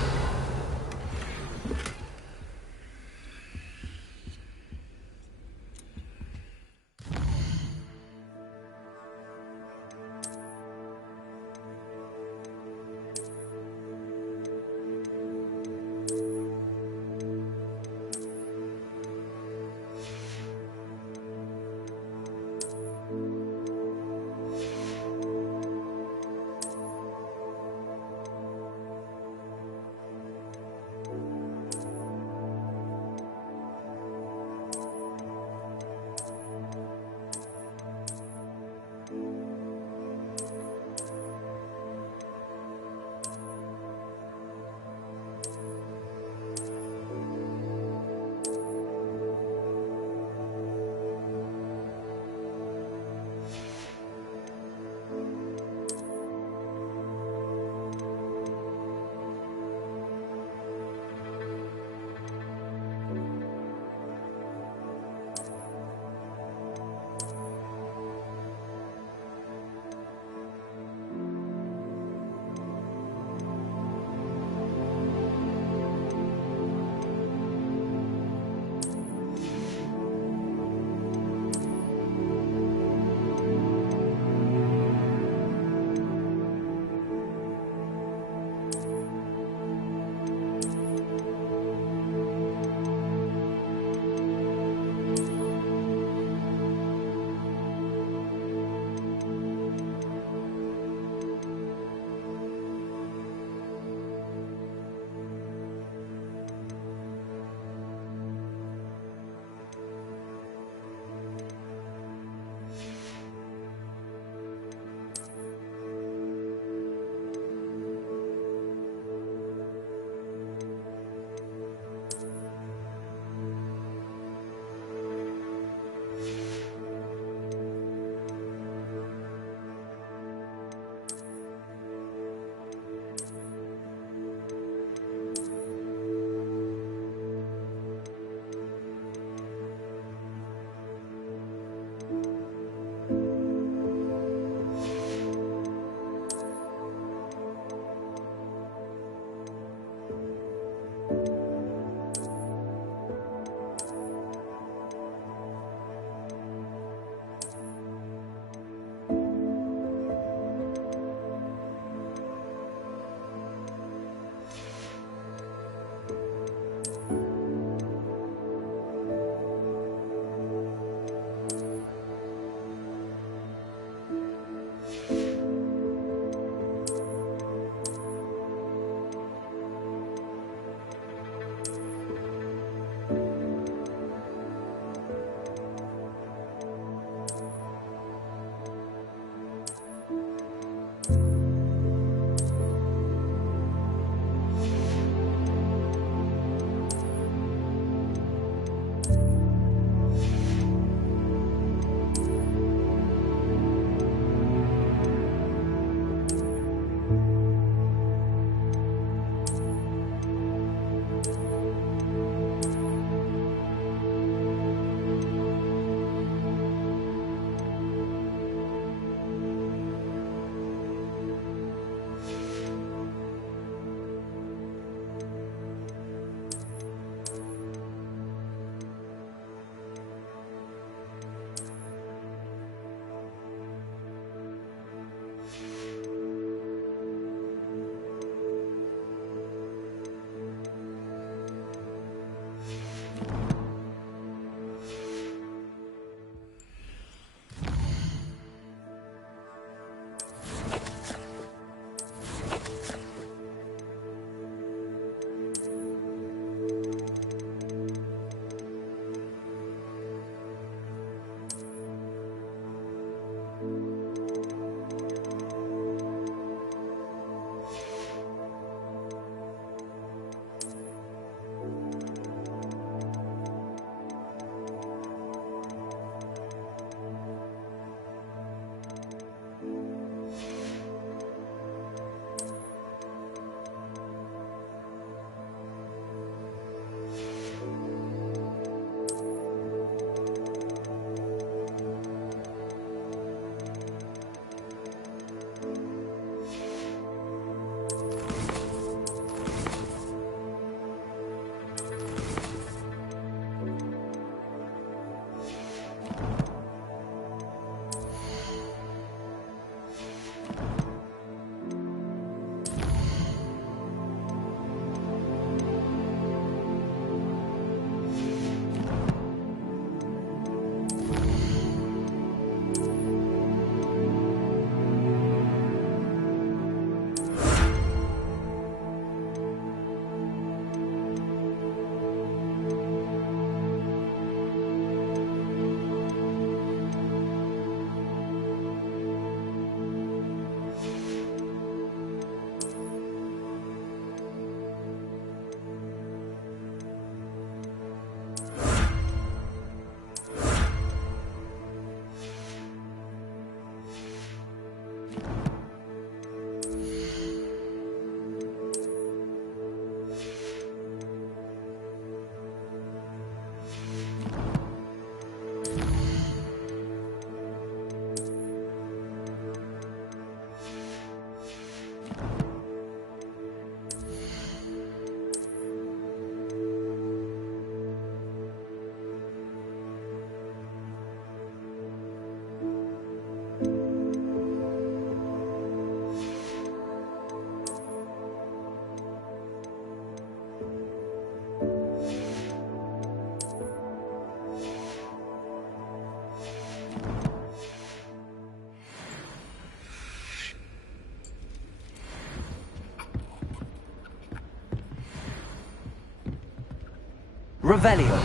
Revelio.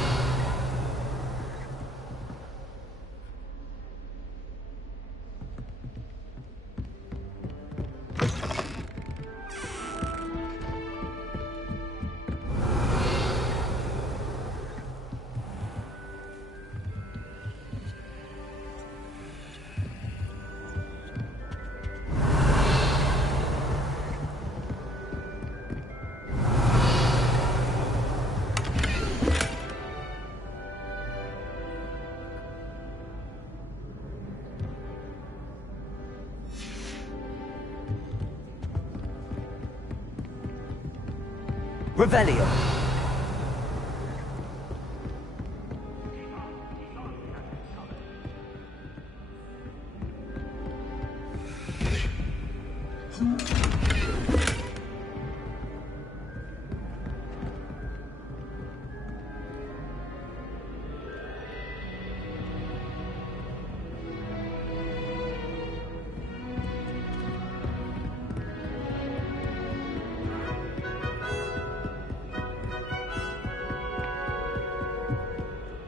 Revelio.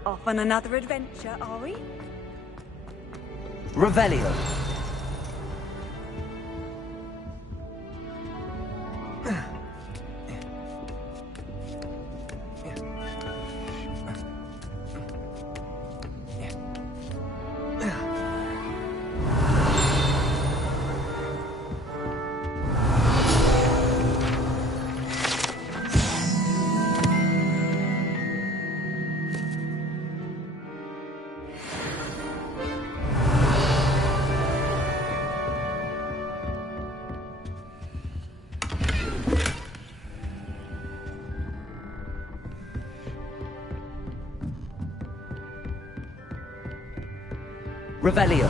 Off on another adventure, are we? Revelio. Revelio.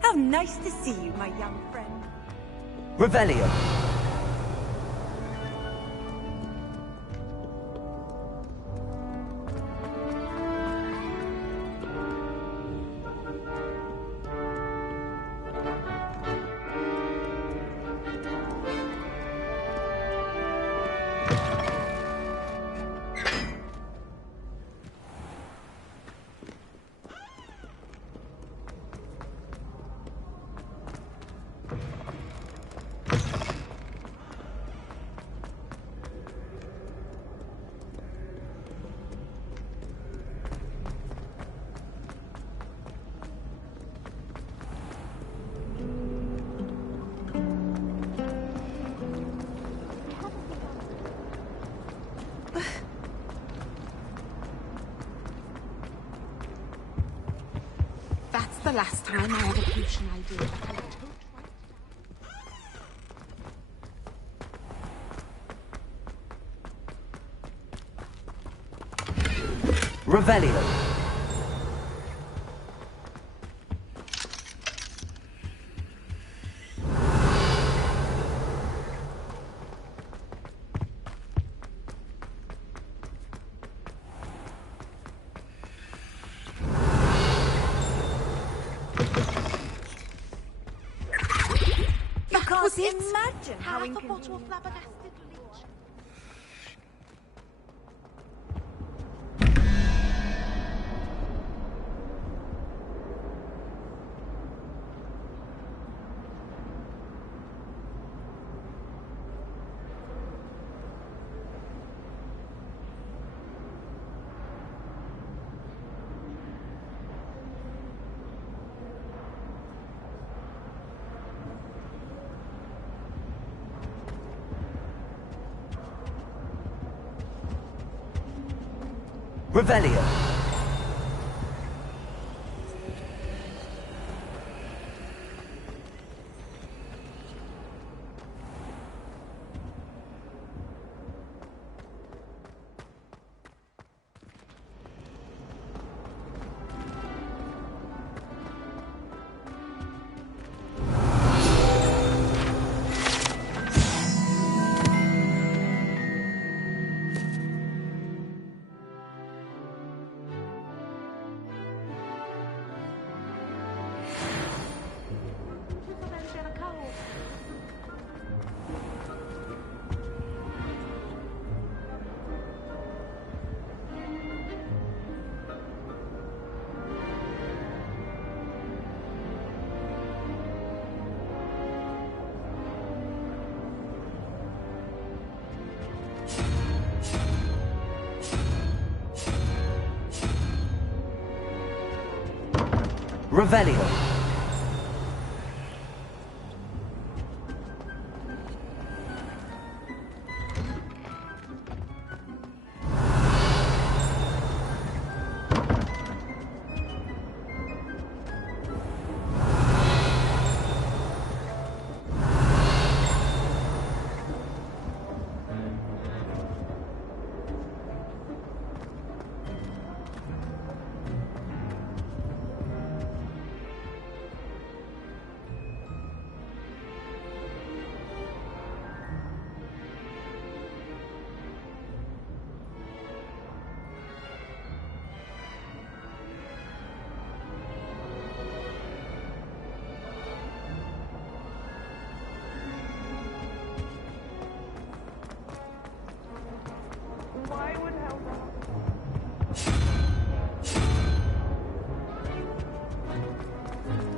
How nice to see you, my young friend. Revelio. That's the last time I had a potion idea. Revelio. Can't imagine how Half a inconvenient. bottle of flabbergasted leech. Revelio. Revelio.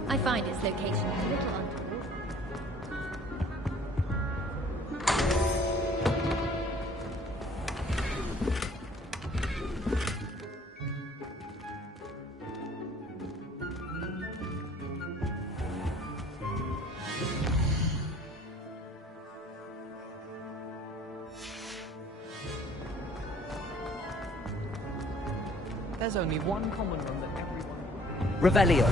I find its location a little untoward. There's only one common room that everyone... Revelio.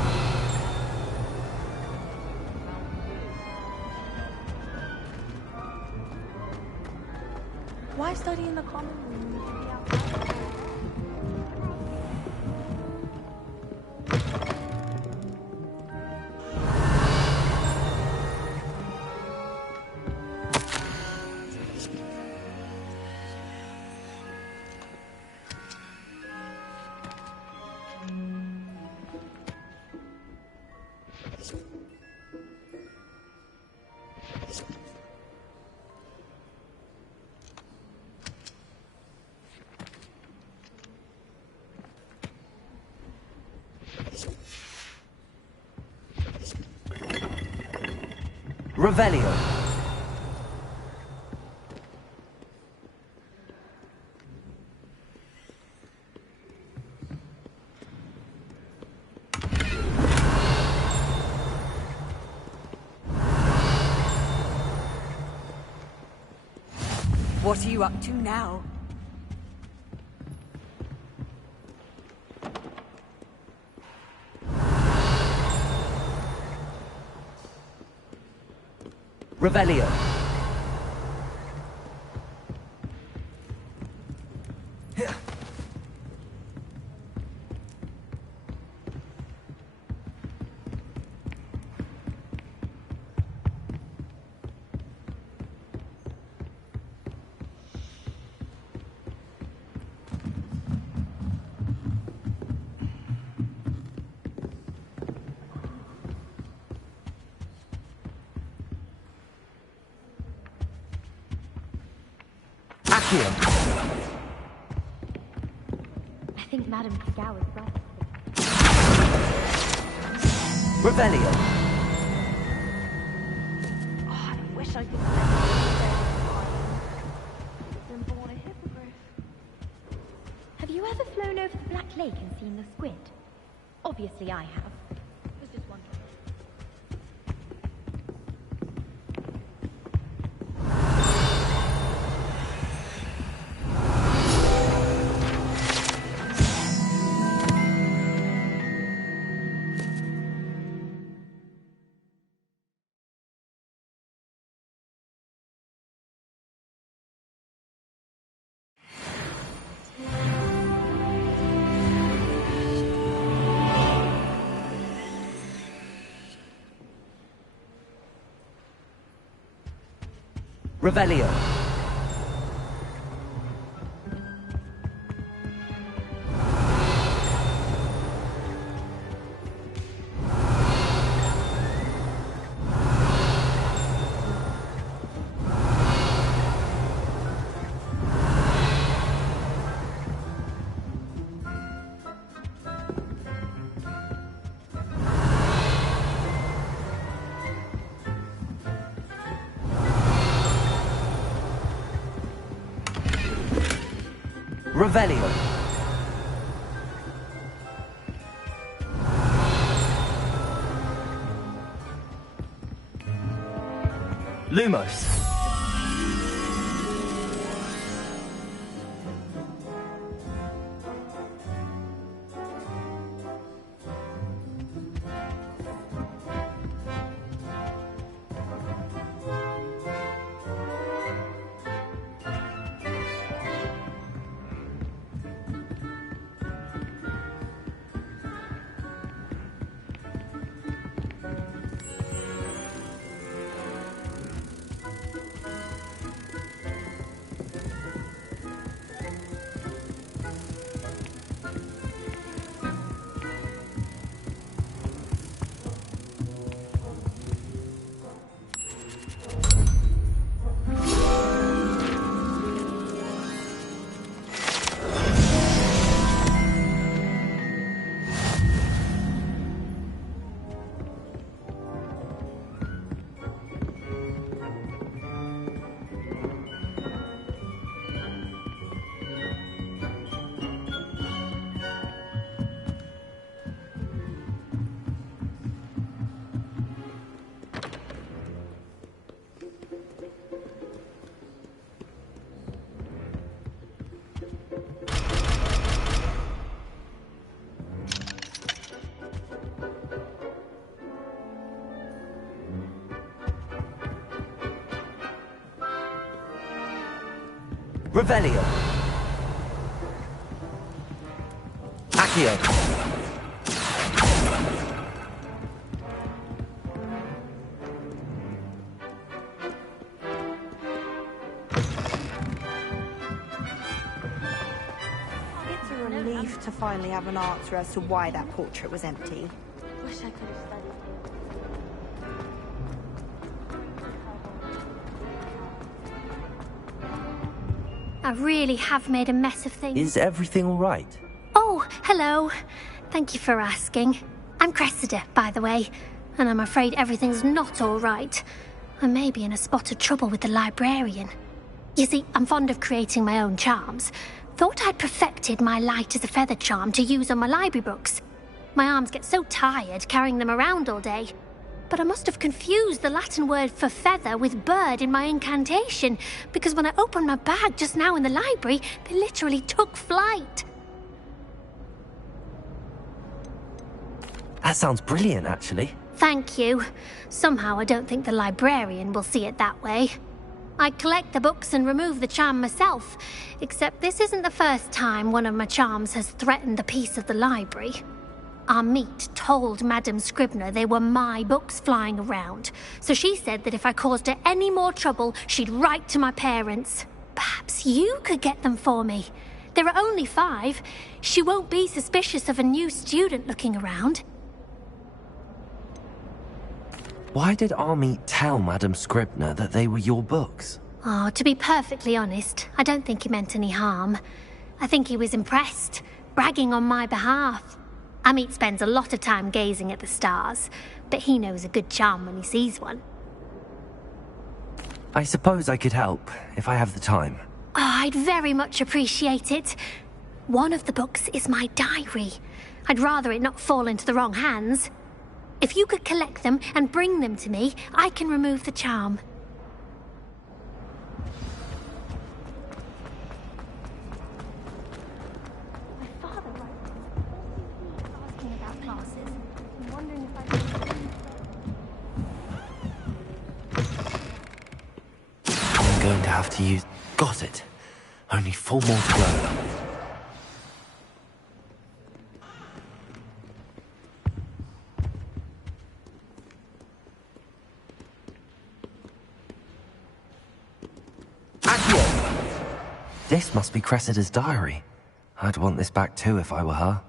Why study in the common room? Revelio. What are you up to now? Revelio. I think Madame Kagao is right. Revelio. Oh, I wish I could been born a hippogriff. Have you ever flown over the Black Lake and seen the squid? Obviously I have. Was just wondering. Revelio. Revelio. Lumos. Revelio. Accio. It's a relief to finally have an answer as to why that portrait was empty. Wish I could have studied I really have made a mess of things. Is everything all right? Oh, hello. Thank you for asking. I'm Cressida, by the way, and I'm afraid everything's not all right. I may be in a spot of trouble with the librarian. You see, I'm fond of creating my own charms. Thought I'd perfected my light as a feather charm to use on my library books. My arms get so tired carrying them around all day. But I must have confused the Latin word for feather with bird in my incantation, because when I opened my bag just now in the library, they literally took flight. That sounds brilliant, actually. Thank you. Somehow I don't think the librarian will see it that way. I collect the books and remove the charm myself, except this isn't the first time one of my charms has threatened the peace of the library. Amit told Madame Scribner they were my books flying around, so she said that if I caused her any more trouble, she'd write to my parents. Perhaps you could get them for me. There are only 5. She won't be suspicious of a new student looking around. Why did Amit tell Madame Scribner that they were your books? Oh, to be perfectly honest, I don't think he meant any harm. I think he was impressed, bragging on my behalf. Amit spends a lot of time gazing at the stars, but he knows a good charm when he sees one. I suppose I could help, if I have the time. Oh, I'd very much appreciate it. One of the books is my diary. I'd rather it not fall into the wrong hands. If you could collect them and bring them to me, I can remove the charm. My father writes asking about classes. I'm wondering if I can... I'm going to have to use... Got it. Only 4 more to go. This must be Cressida's diary. I'd want this back too if I were her.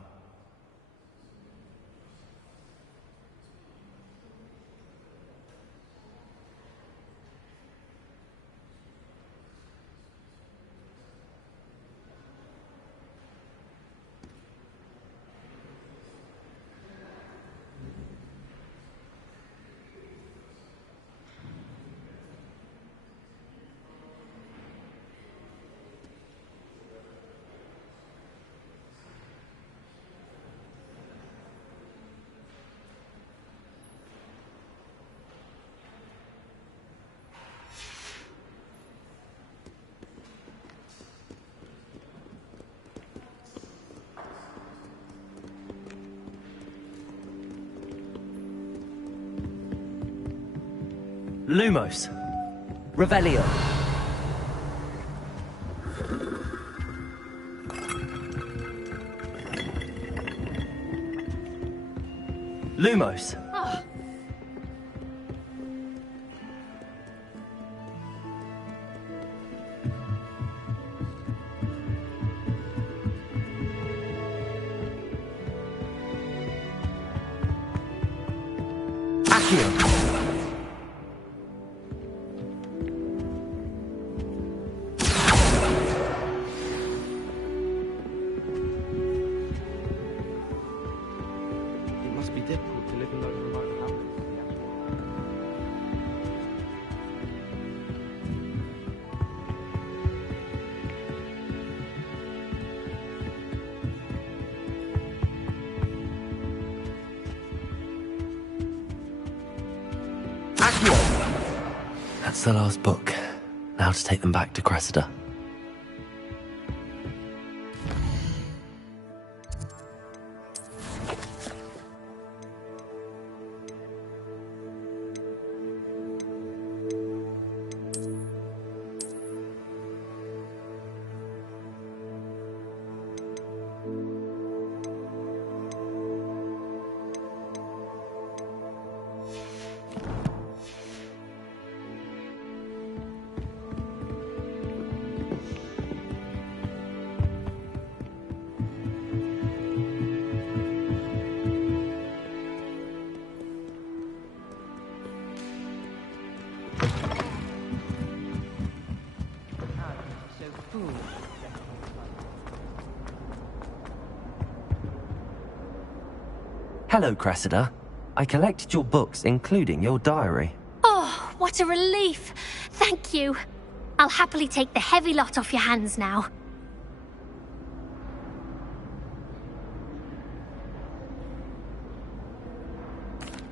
Lumos. Revelio. Lumos. Oh. Accio. That's the last book. Now to take them back to Cressida. Hello, Cressida. I collected your books, including your diary. Oh, what a relief. Thank you. I'll happily take the heavy lot off your hands now.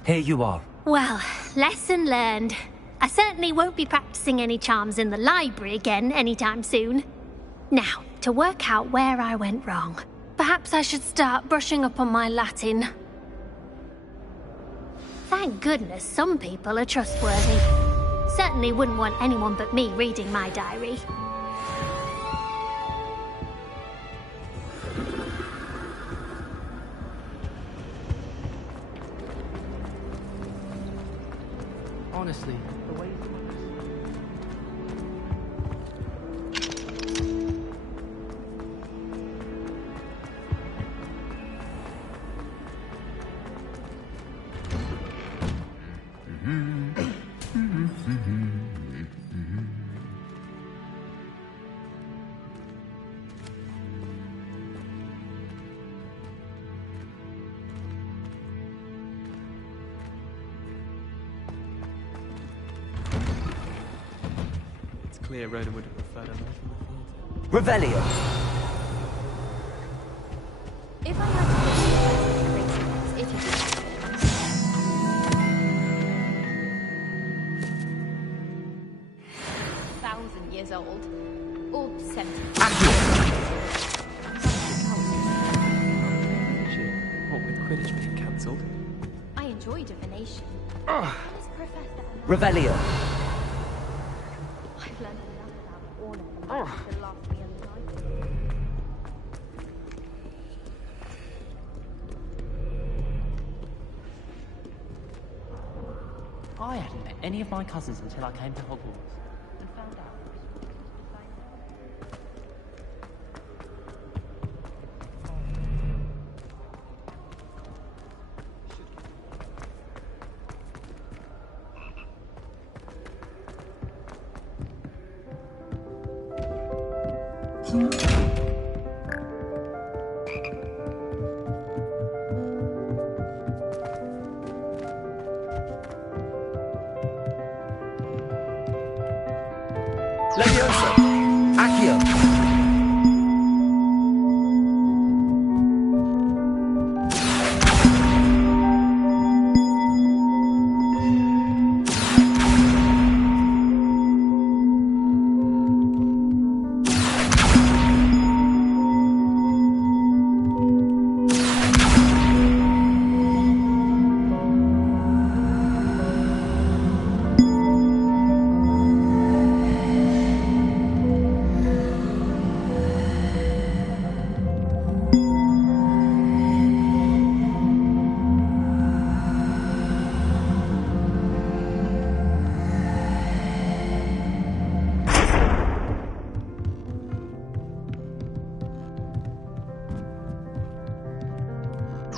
Here you are. Well, lesson learned. I certainly won't be practicing any charms in the library again anytime soon. Now, to work out where I went wrong. Perhaps I should start brushing up on my Latin. Thank goodness some people are trustworthy. Certainly wouldn't want anyone but me reading my diary. Honestly, the way... Clear Ronan would have preferred a life in the theatre. Revelio. If I had to look at it would be 1,000 years old. Or 70. What with Quidditch being cancelled? I enjoy divination. Revelio. I've learned enough about ornaments to last me a lifetime. I hadn't met any of my cousins until I came to Hogwarts and found out. Leviosa! Accio!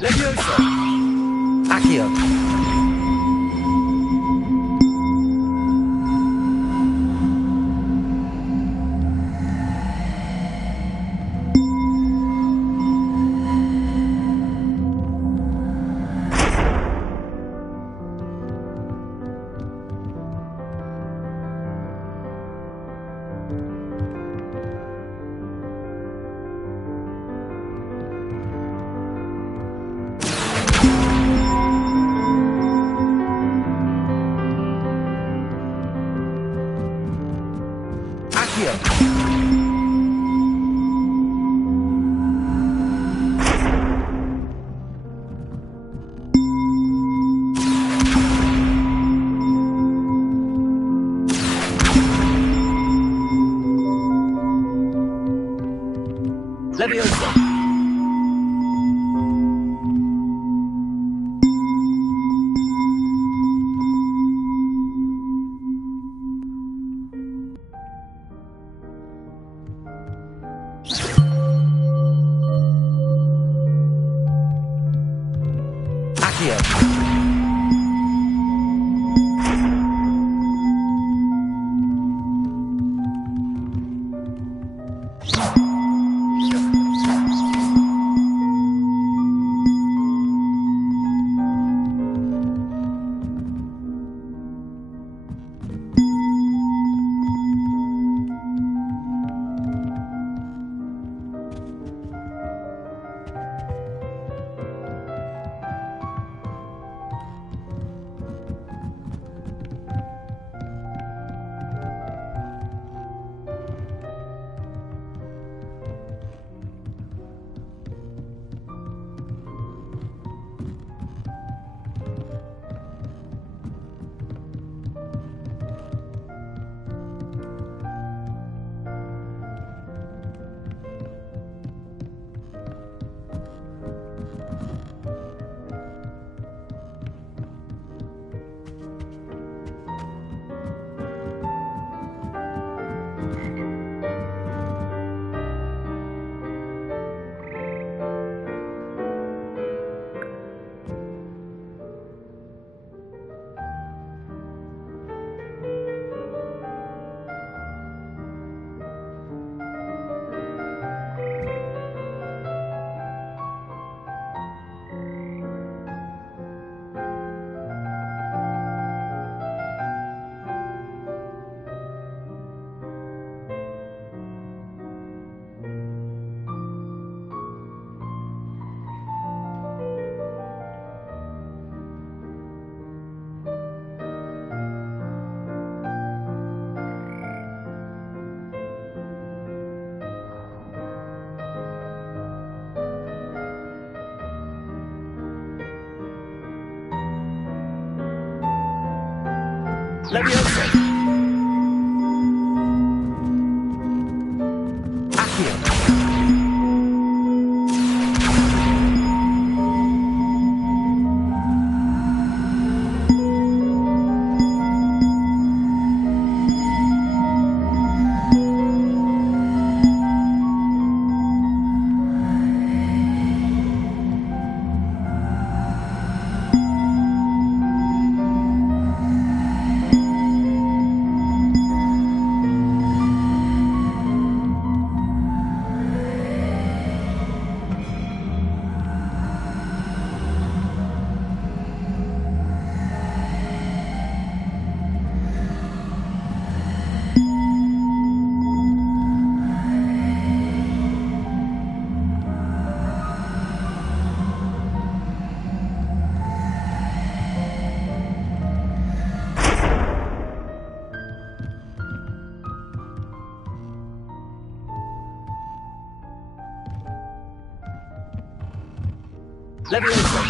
Leviosa! Accio! Leviosa! Accio! Leviosa! Accio! Leviosa!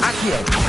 Accio!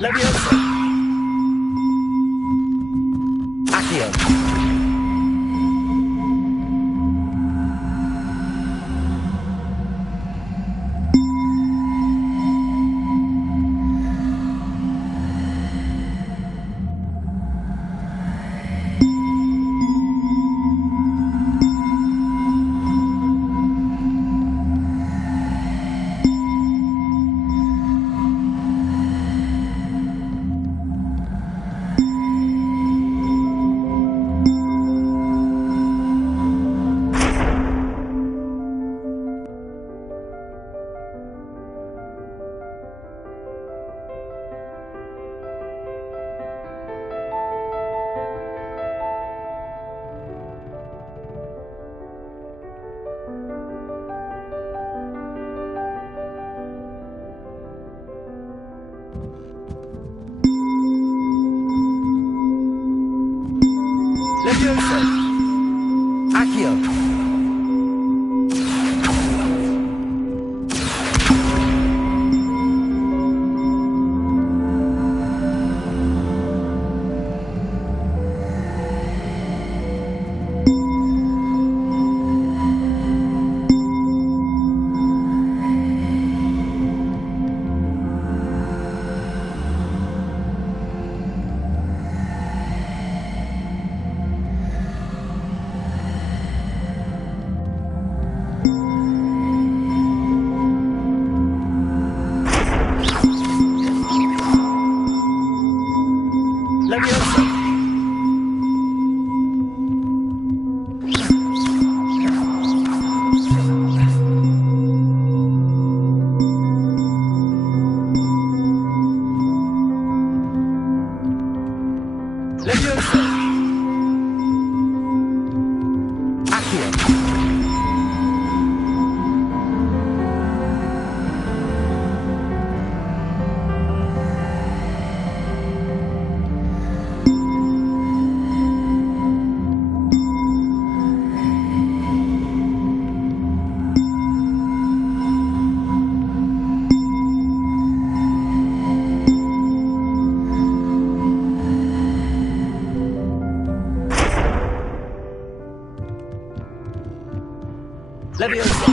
Leviosa! Accio! Leviosa! Accio! Leviosa! Leviosa! Accio! Leviosa!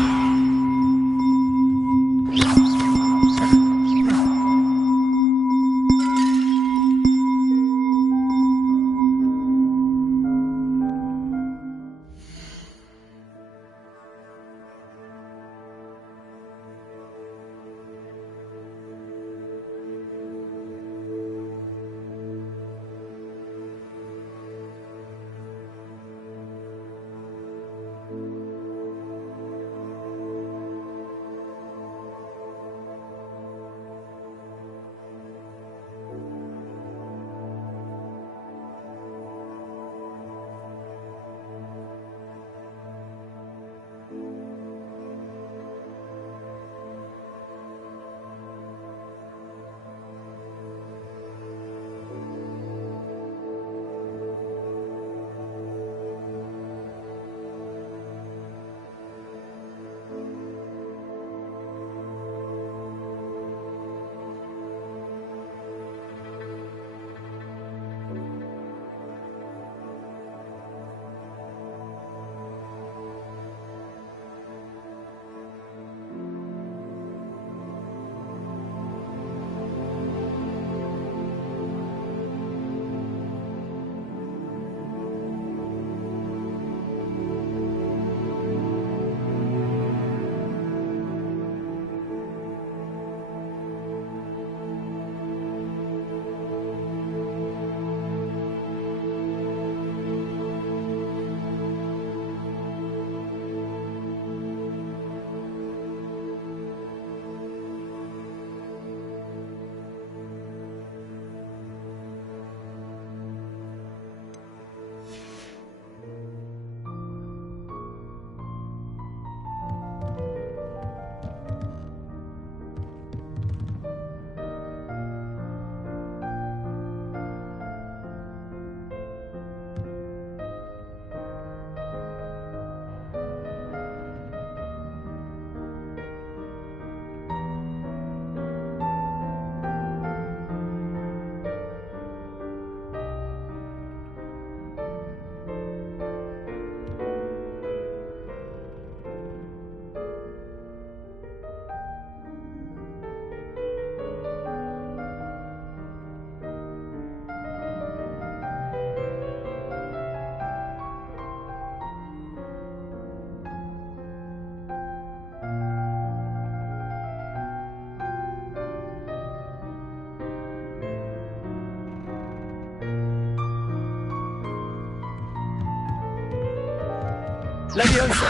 Leviosa!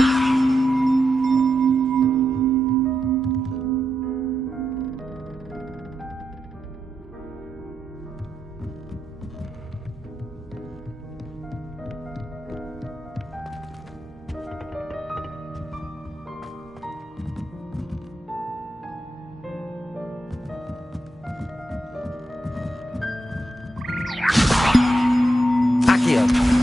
Accio!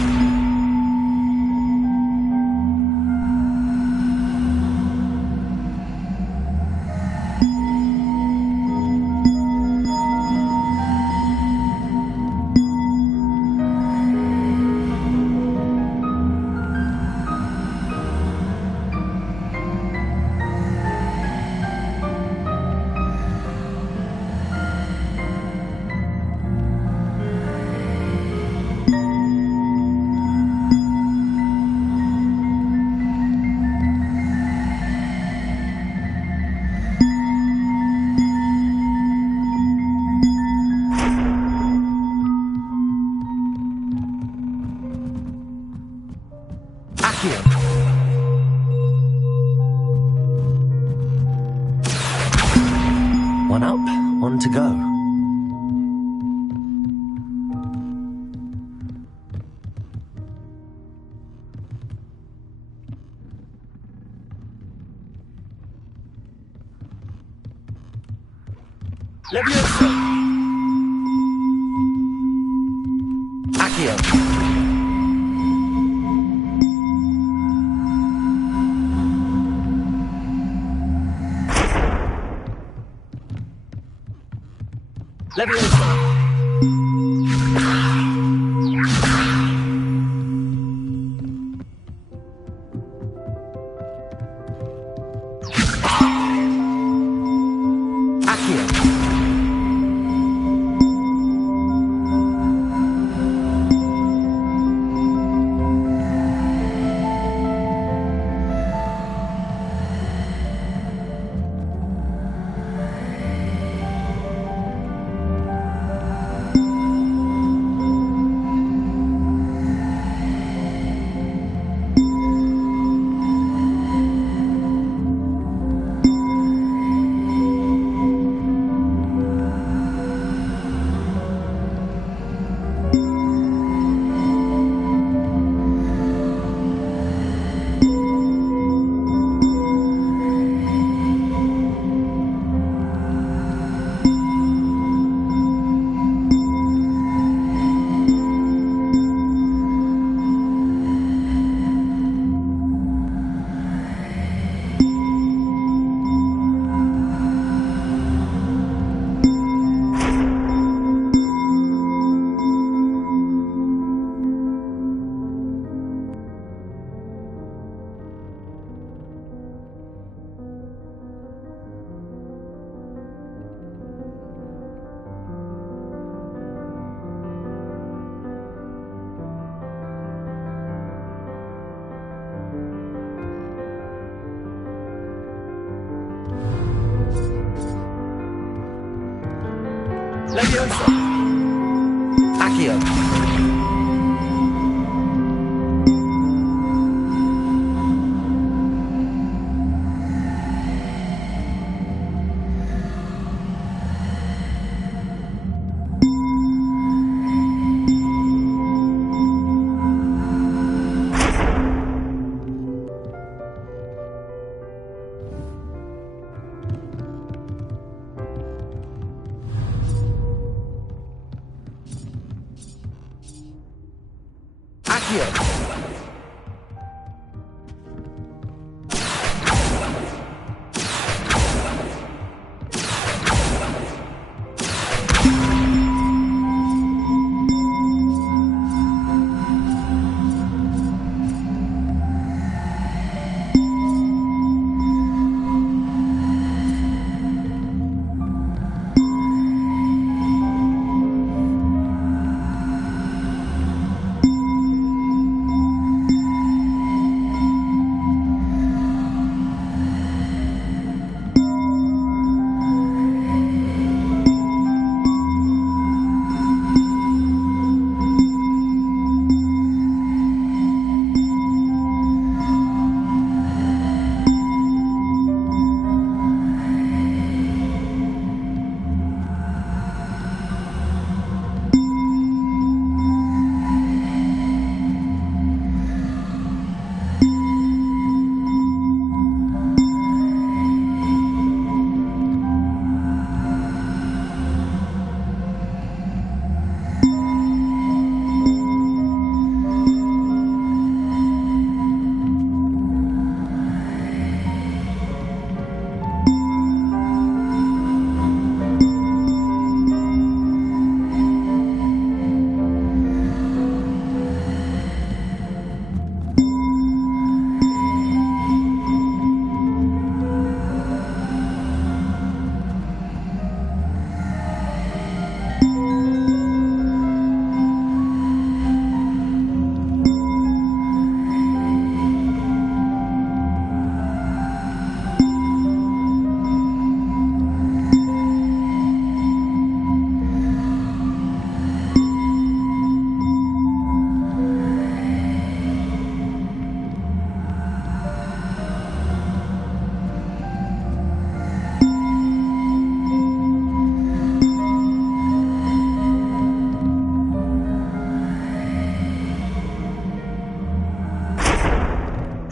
Accio! One up, one to go. Leviosa! Accio! Leviosa! Leviosa! Accio!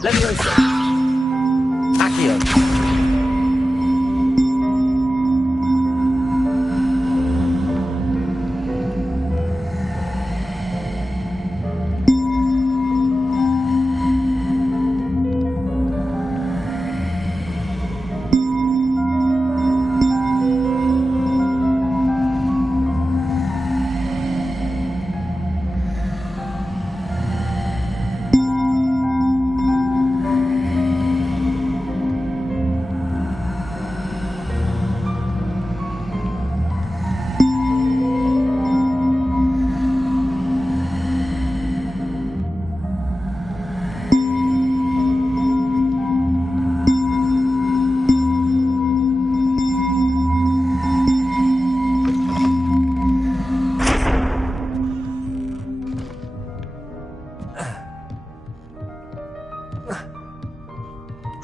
Leviosa! Accio!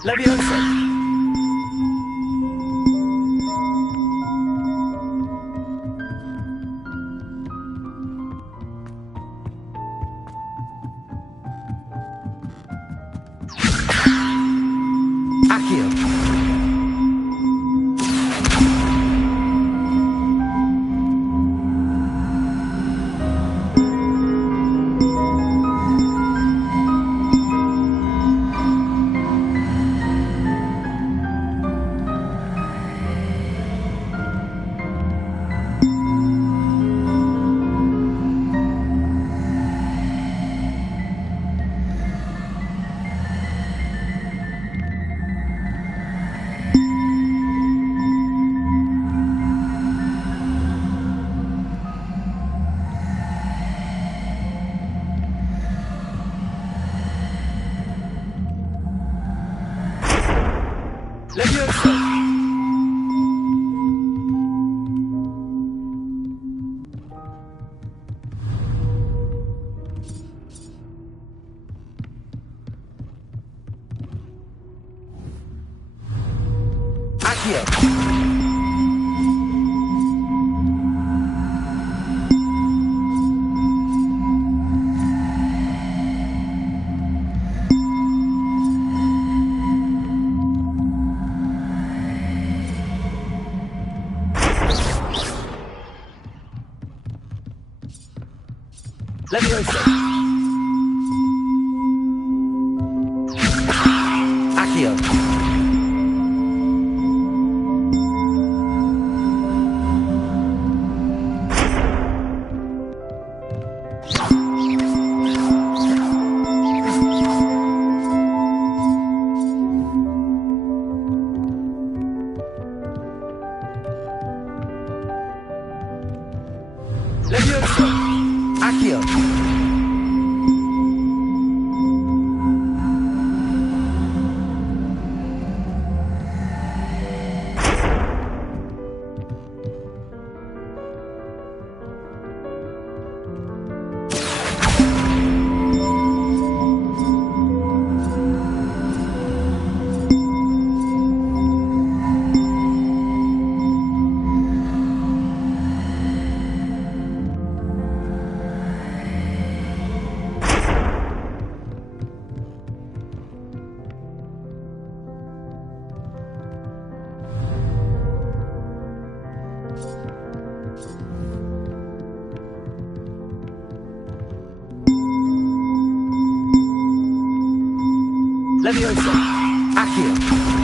Leviosa! Accio! Leviosa! Accio! Leviosa! Accio! Leviosa! Accio! Leviosa! Accio!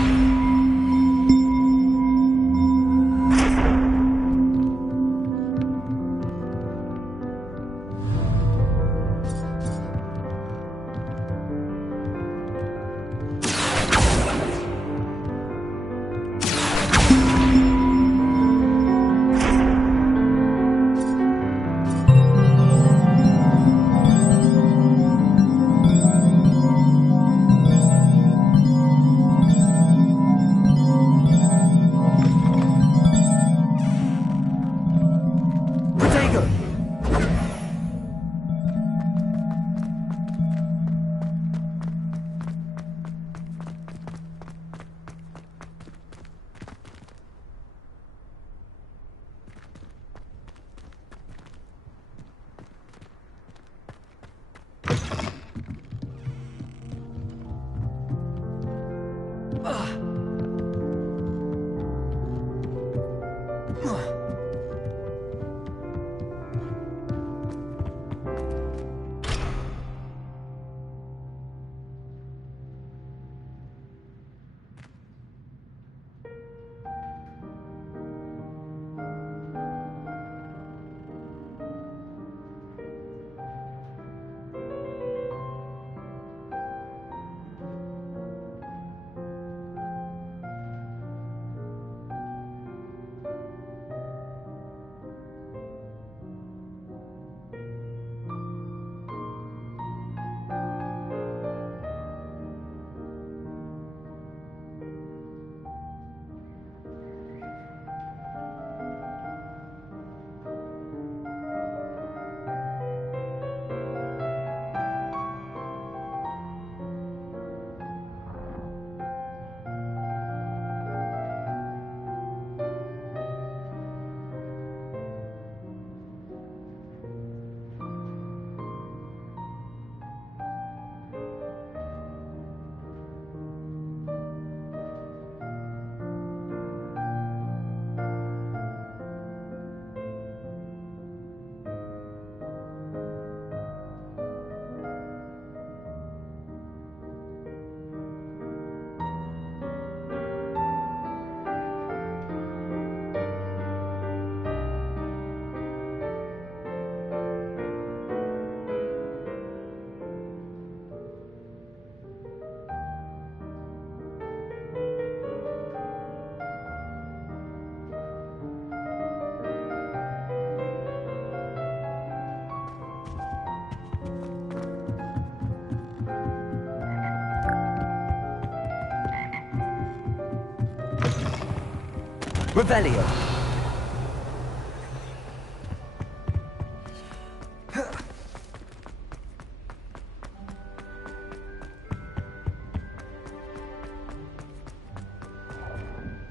Revelio.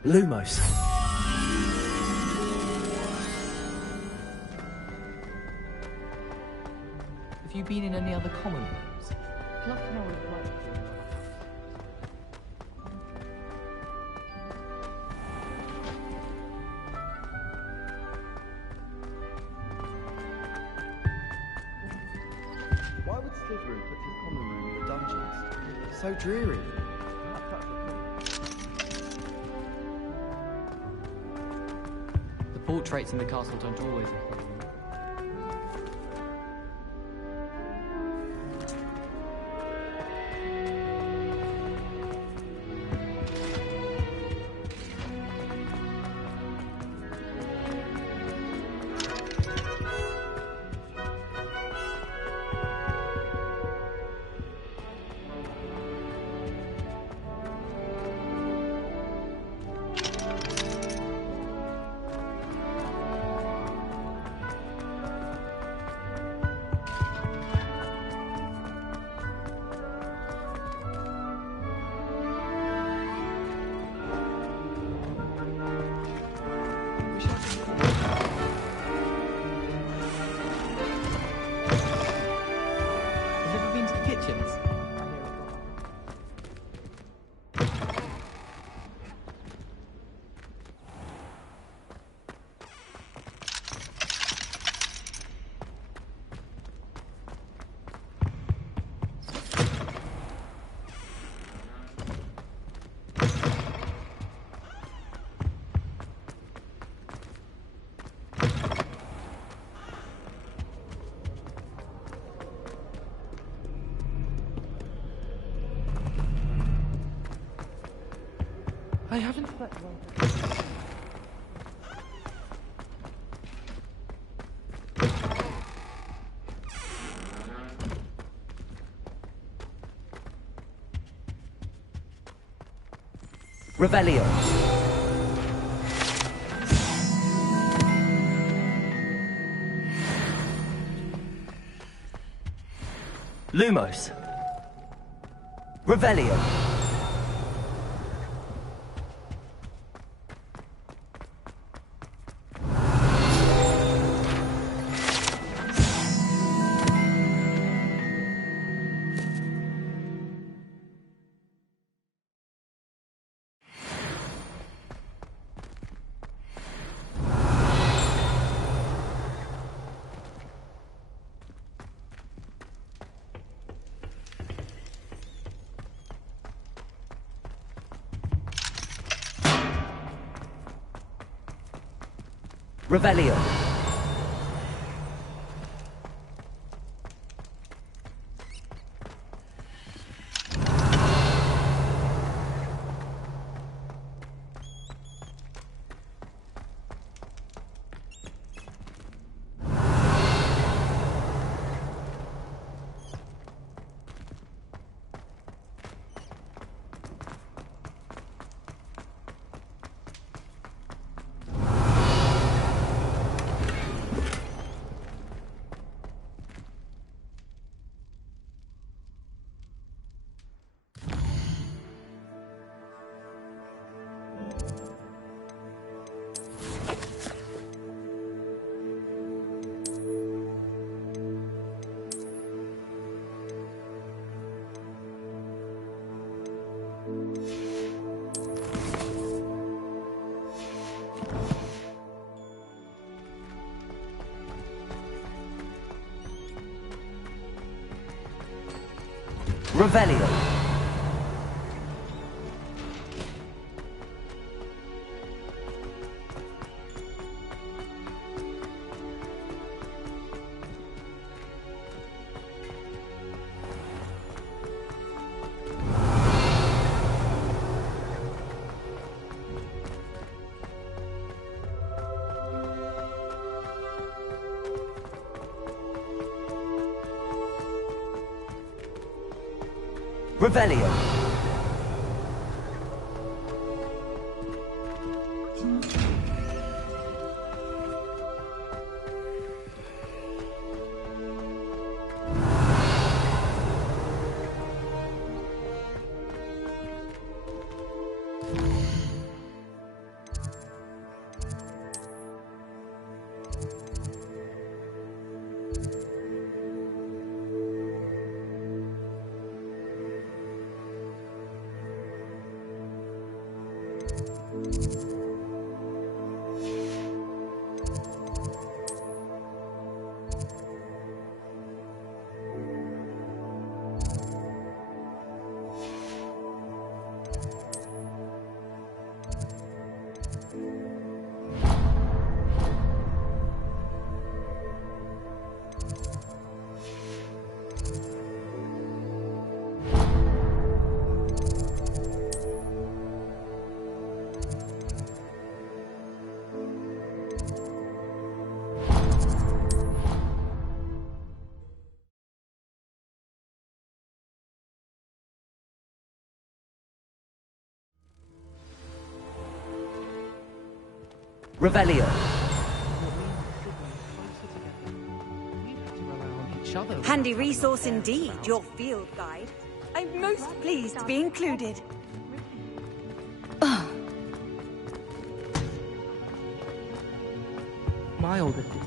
Lumos. Have you been in any other common rooms? I'd love to know what it's like. Why would Slytherin put this common room in the dungeons? So dreary. The portraits in the castle don't always look like them. Have you ever been to the kitchens? I haven't slept well. Revelio. Lumos. Revelio. Revelio. Revelio. Revelio. Revelio. Handy resource indeed, your field guide. I'm most pleased to be included. My older sister's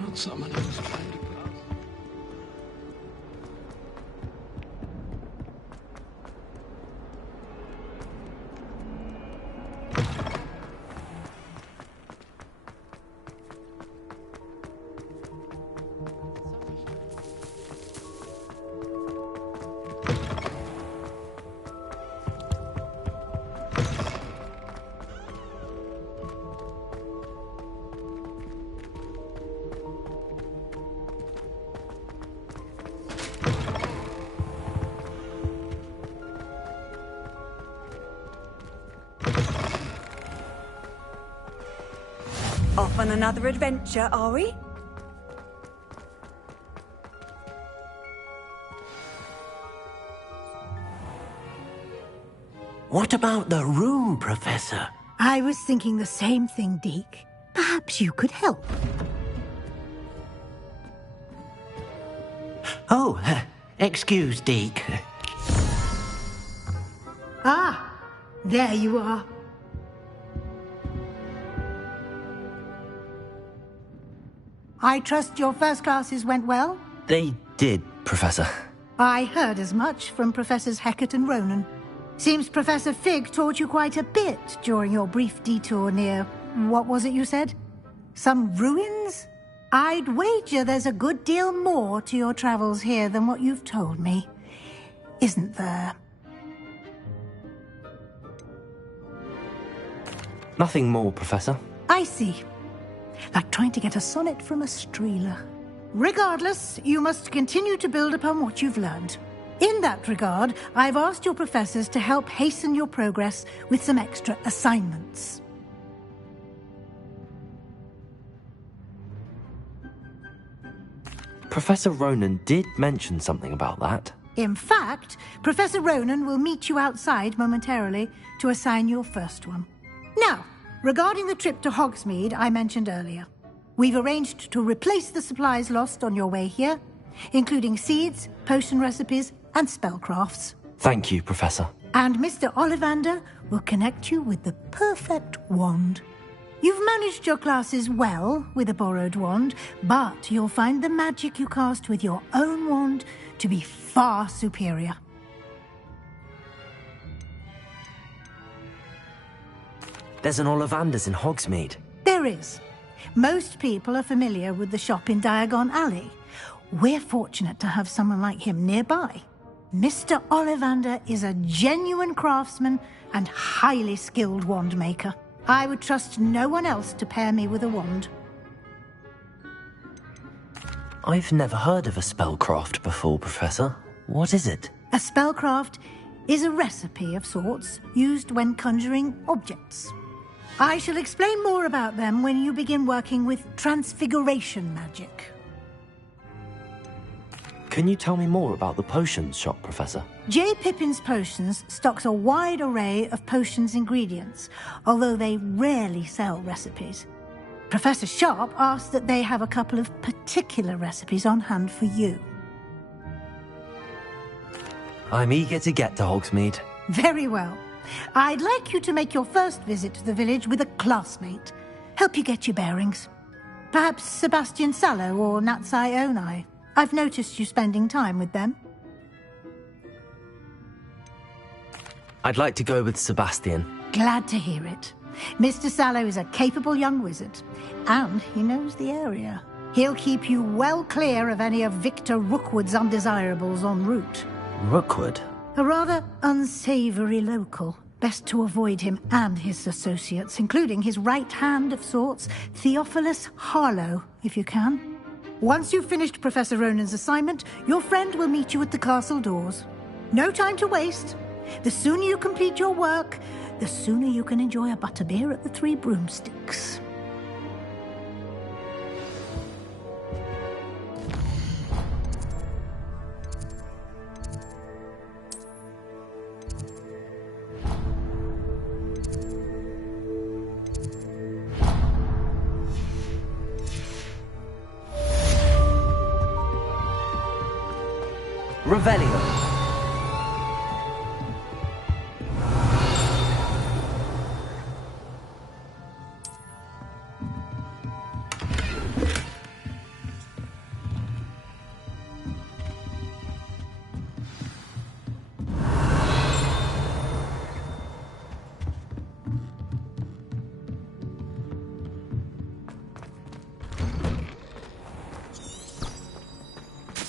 Not someone else trying to pass. Off on another adventure, are we? What about the room, Professor? I was thinking the same thing, Deke. Perhaps you could help. Oh, excuse, Deke. Ah, there you are. I trust your first classes went well? They did, Professor. I heard as much from Professors Hecat and Ronan. Seems Professor Fig taught you quite a bit during your brief detour near... what was it you said? Some ruins? I'd wager there's a good deal more to your travels here than what you've told me. Isn't there? Nothing more, Professor. I see. Like trying to get a sonnet from a streeler. Regardless, you must continue to build upon what you've learned. In that regard, I've asked your professors to help hasten your progress with some extra assignments. Professor Ronan did mention something about that. In fact, Professor Ronan will meet you outside momentarily to assign your first one. Now, regarding the trip to Hogsmeade I mentioned earlier, we've arranged to replace the supplies lost on your way here, including seeds, potion recipes, and spellcrafts. Thank you, Professor. And Mr. Ollivander will connect you with the perfect wand. You've managed your classes well with a borrowed wand, but you'll find the magic you cast with your own wand to be far superior. There's an Ollivander's in Hogsmeade. There is. Most people are familiar with the shop in Diagon Alley. We're fortunate to have someone like him nearby. Mr. Ollivander is a genuine craftsman and highly skilled wand maker. I would trust no one else to pair me with a wand. I've never heard of a spellcraft before, Professor. What is it? A spellcraft is a recipe of sorts used when conjuring objects. I shall explain more about them when you begin working with transfiguration magic. Can you tell me more about the potions shop, Professor? J. Pippin's Potions stocks a wide array of potions ingredients, although they rarely sell recipes. Professor Sharp asked that they have a couple of particular recipes on hand for you. I'm eager to get to Hogsmeade. Very well. I'd like you to make your first visit to the village with a classmate. Help you get your bearings. Perhaps Sebastian Sallow or Natsai Onai. I've noticed you spending time with them. I'd like to go with Sebastian. Glad to hear it. Mr. Sallow is a capable young wizard, and he knows the area. He'll keep you well clear of any of Victor Rookwood's undesirables en route. Rookwood? A rather unsavoury local. Best to avoid him and his associates, including his right hand of sorts, Theophilus Harlow, if you can. Once you've finished Professor Ronan's assignment, your friend will meet you at the castle doors. No time to waste. The sooner you complete your work, the sooner you can enjoy a butterbeer at the Three Broomsticks. Revelio.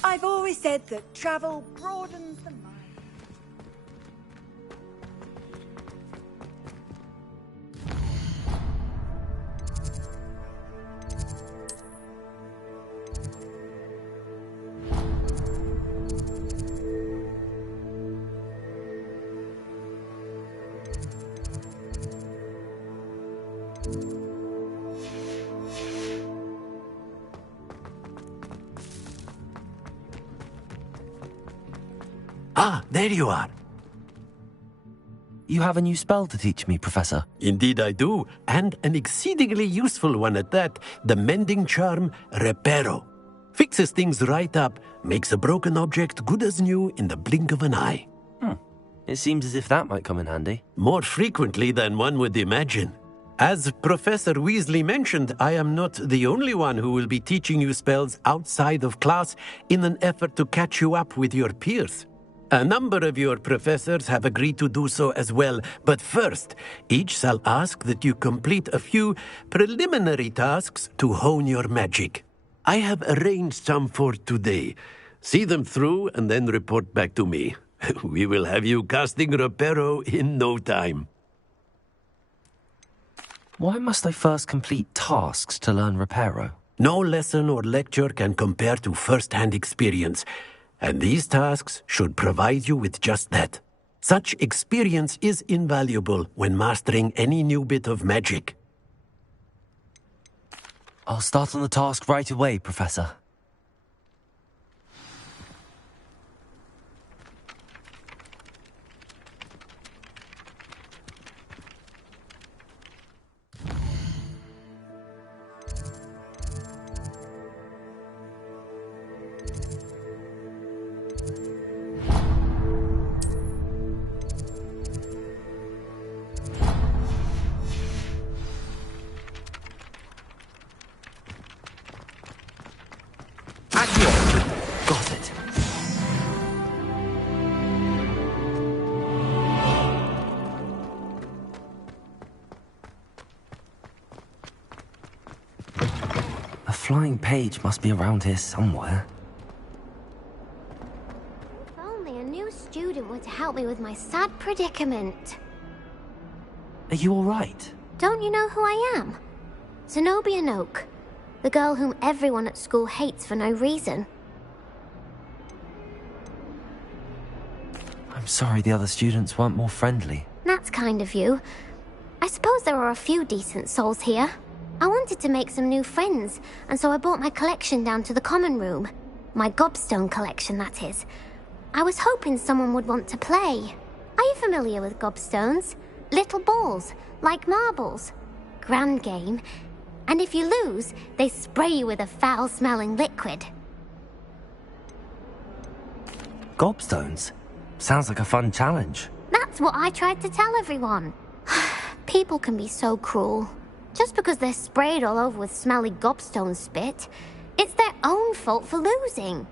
I've always said that travel broadens the mind. Ah, there you are. You have a new spell to teach me, Professor. Indeed I do, and an exceedingly useful one at that. The mending charm, Reparo. Fixes things right up, makes a broken object good as new in the blink of an eye. It seems as if that might come in handy. More frequently than one would imagine. As Professor Weasley mentioned, I am not the only one who will be teaching you spells outside of class in an effort to catch you up with your peers. A number of your professors have agreed to do so as well, but first, each shall ask that you complete a few preliminary tasks to hone your magic. I have arranged some for today. See them through and then report back to me. We will have you casting Reparo in no time. Why must I first complete tasks to learn Reparo? No lesson or lecture can compare to first-hand experience, and these tasks should provide you with just that. Such experience is invaluable when mastering any new bit of magic. I'll start on the task right away, Professor. Got it. A flying page must be around here somewhere. If only a new student were to help me with my sad predicament. Are you all right? Don't you know who I am? Zenobia Noak, the girl whom everyone at school hates for no reason. I'm sorry the other students weren't more friendly. That's kind of you. I suppose there are a few decent souls here. I wanted to make some new friends, and so I brought my collection down to the common room. My gobstone collection, that is. I was hoping someone would want to play. Are you familiar with gobstones? Little balls, like marbles. Grand game. And if you lose, they spray you with a foul-smelling liquid. Gobstones? Sounds like a fun challenge. That's what I tried to tell everyone. People can be so cruel. Just because they're sprayed all over with smelly gobstone spit, it's their own fault for losing.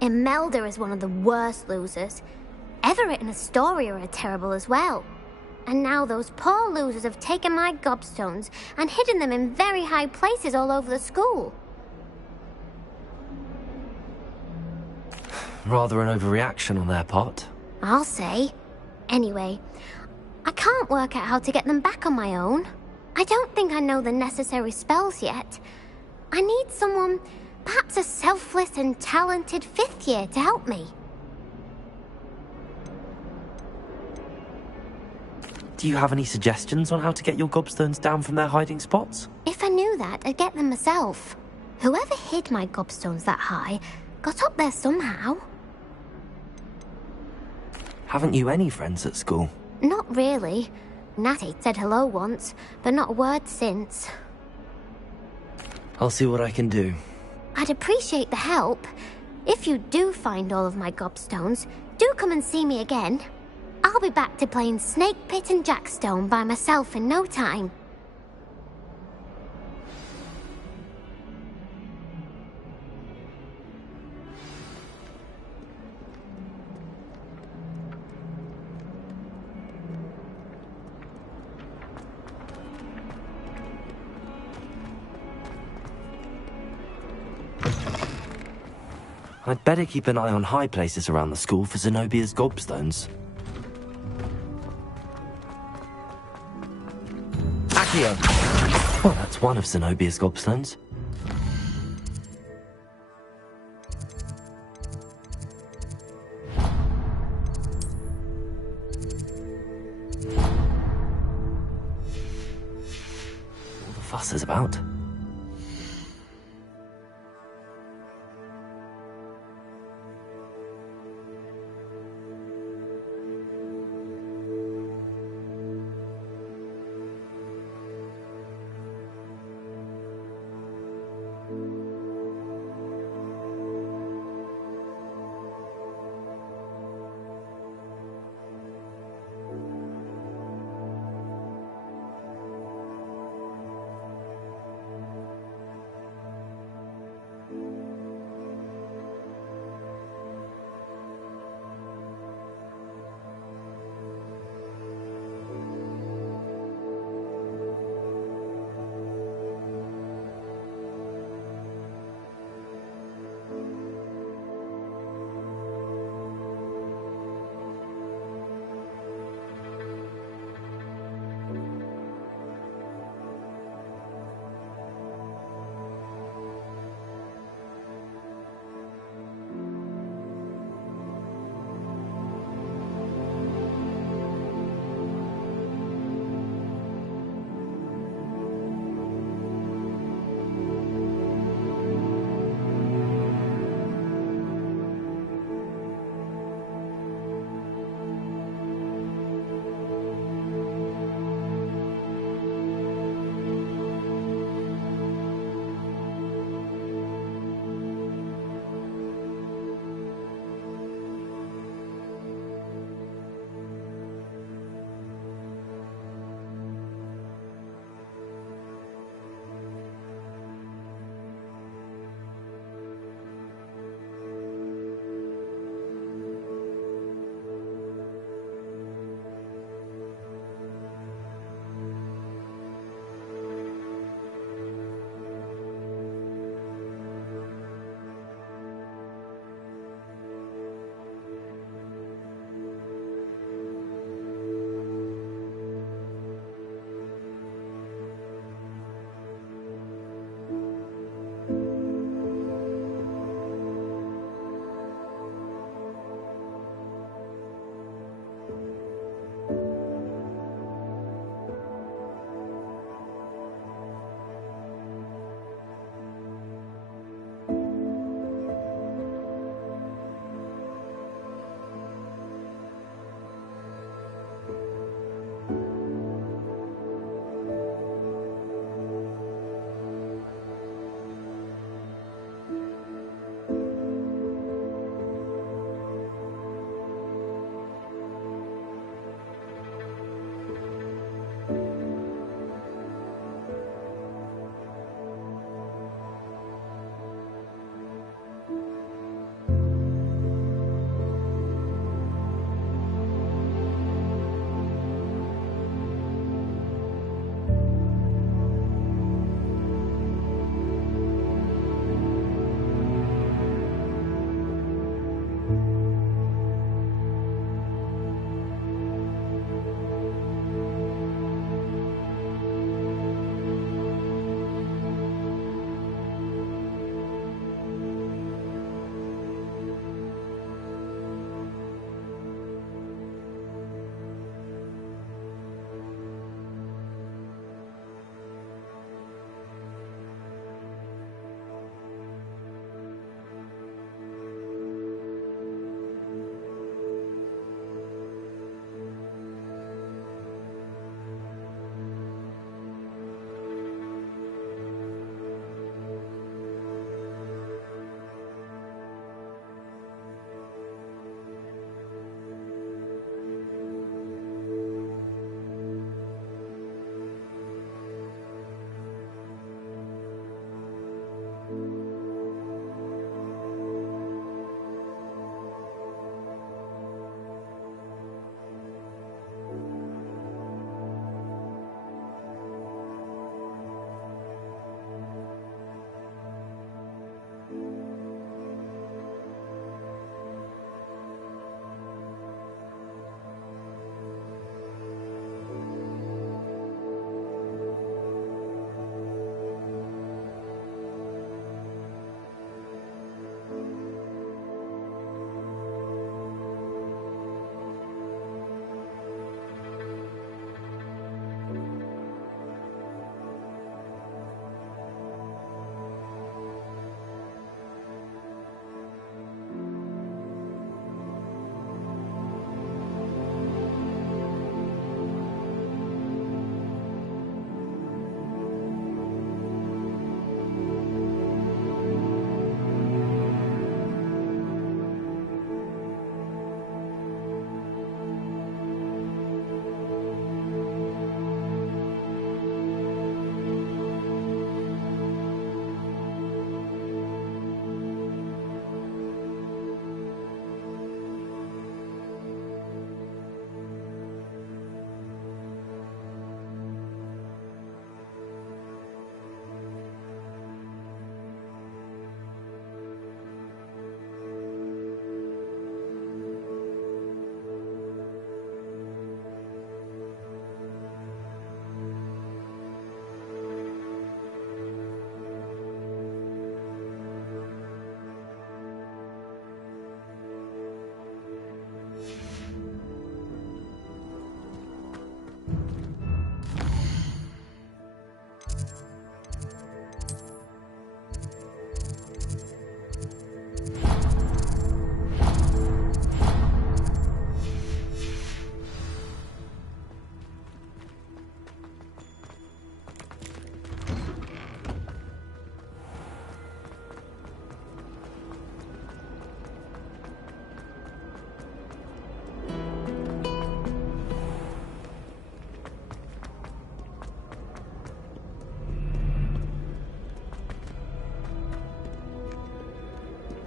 Imelda is one of the worst losers. Everett and Astoria are terrible as well. And now those poor losers have taken my gobstones and hidden them in very high places all over the school. Rather an overreaction on their part. I'll say. Anyway, I can't work out how to get them back on my own. I don't think I know the necessary spells yet. I need someone, perhaps a selfless and talented fifth year to help me. Do you have any suggestions on how to get your gobstones down from their hiding spots? If I knew that, I'd get them myself. Whoever hid my gobstones that high got up there somehow. Haven't you any friends at school? Not really. Natty said hello once, but not a word since. I'll see what I can do. I'd appreciate the help. If you do find all of my gobstones, do come and see me again. I'll be back to playing Snake Pit and Jackstone by myself in no time. I'd better keep an eye on high places around the school for Zenobia's gobstones. Accio! Well, that's one of Zenobia's gobstones. All the fuss is about.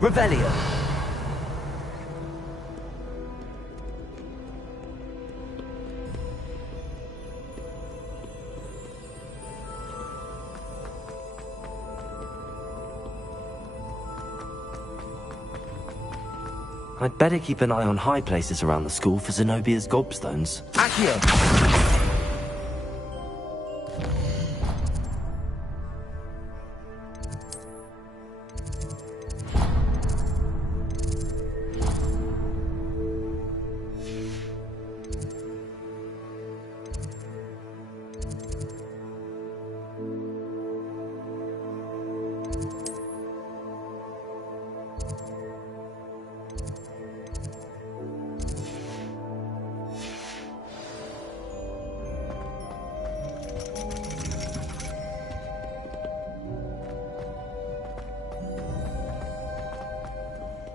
Revelio. I'd better keep an eye on high places around the school for Zenobia's gobstones. Accio!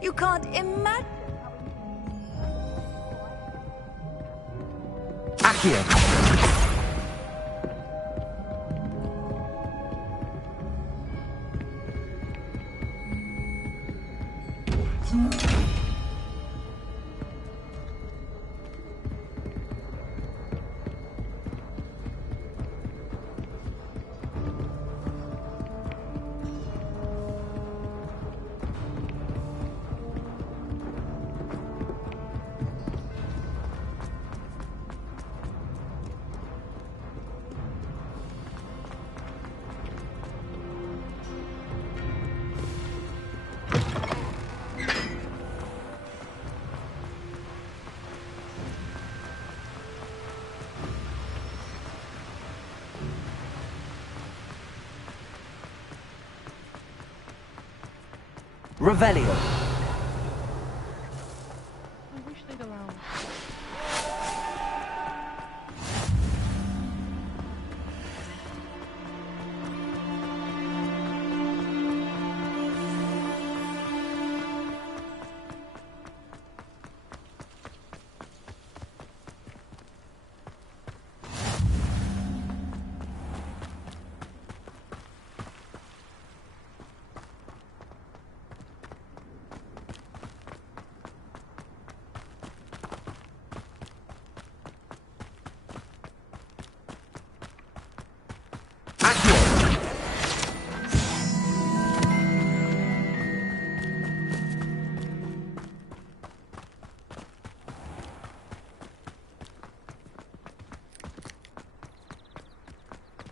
You can't imagine. Accio! Revelio. I wish they'd allow me.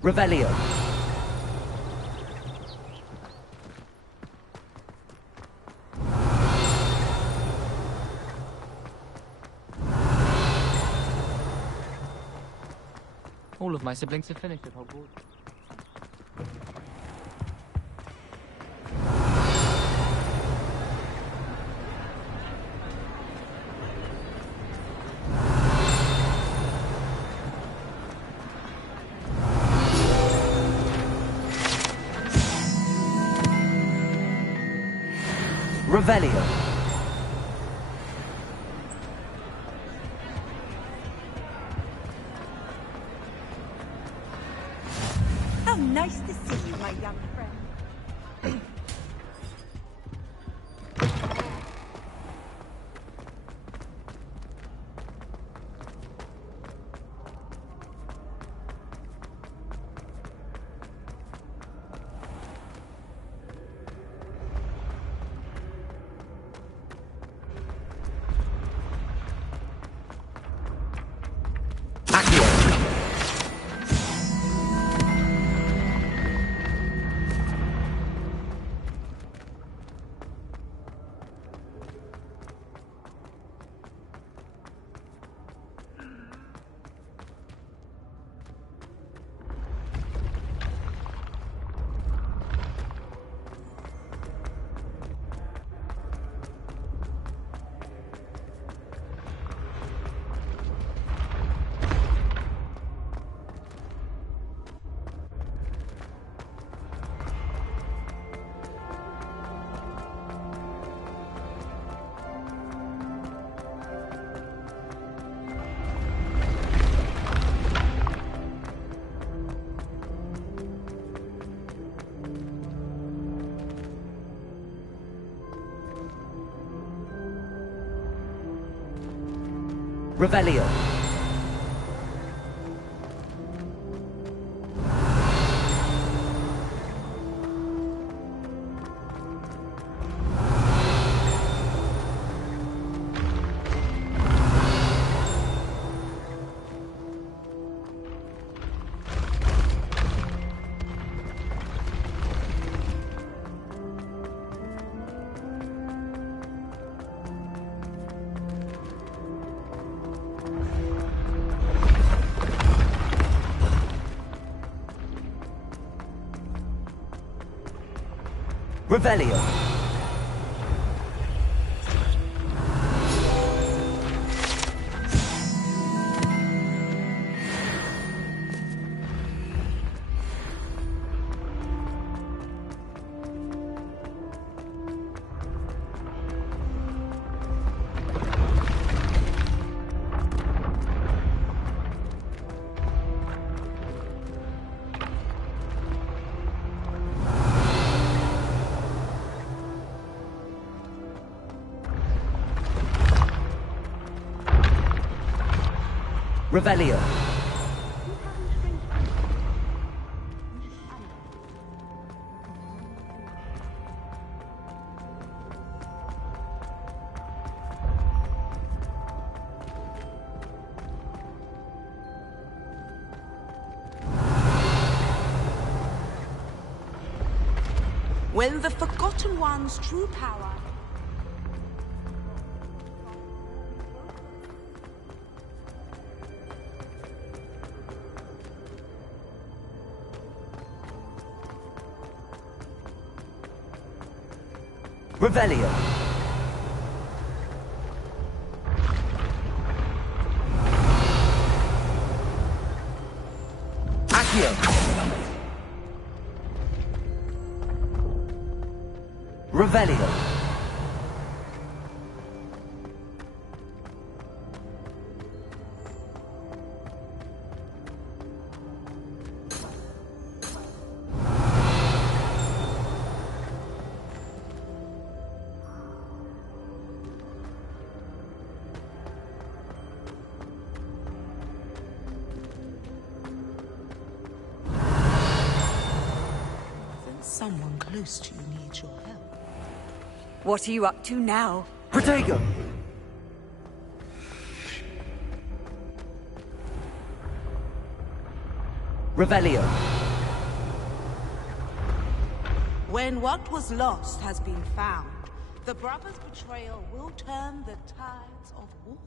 Revelio. All of my siblings have finished at Hogwarts. Revelio. How nice to see you, my young friend. Revelio. Revelio. Revelio. When the Forgotten One's true power... Revelio. Accio. Revelio. Someone close to you needs your help. What are you up to now? Protego! Revelio. When what was lost has been found, the brothers' betrayal will turn the tides of war.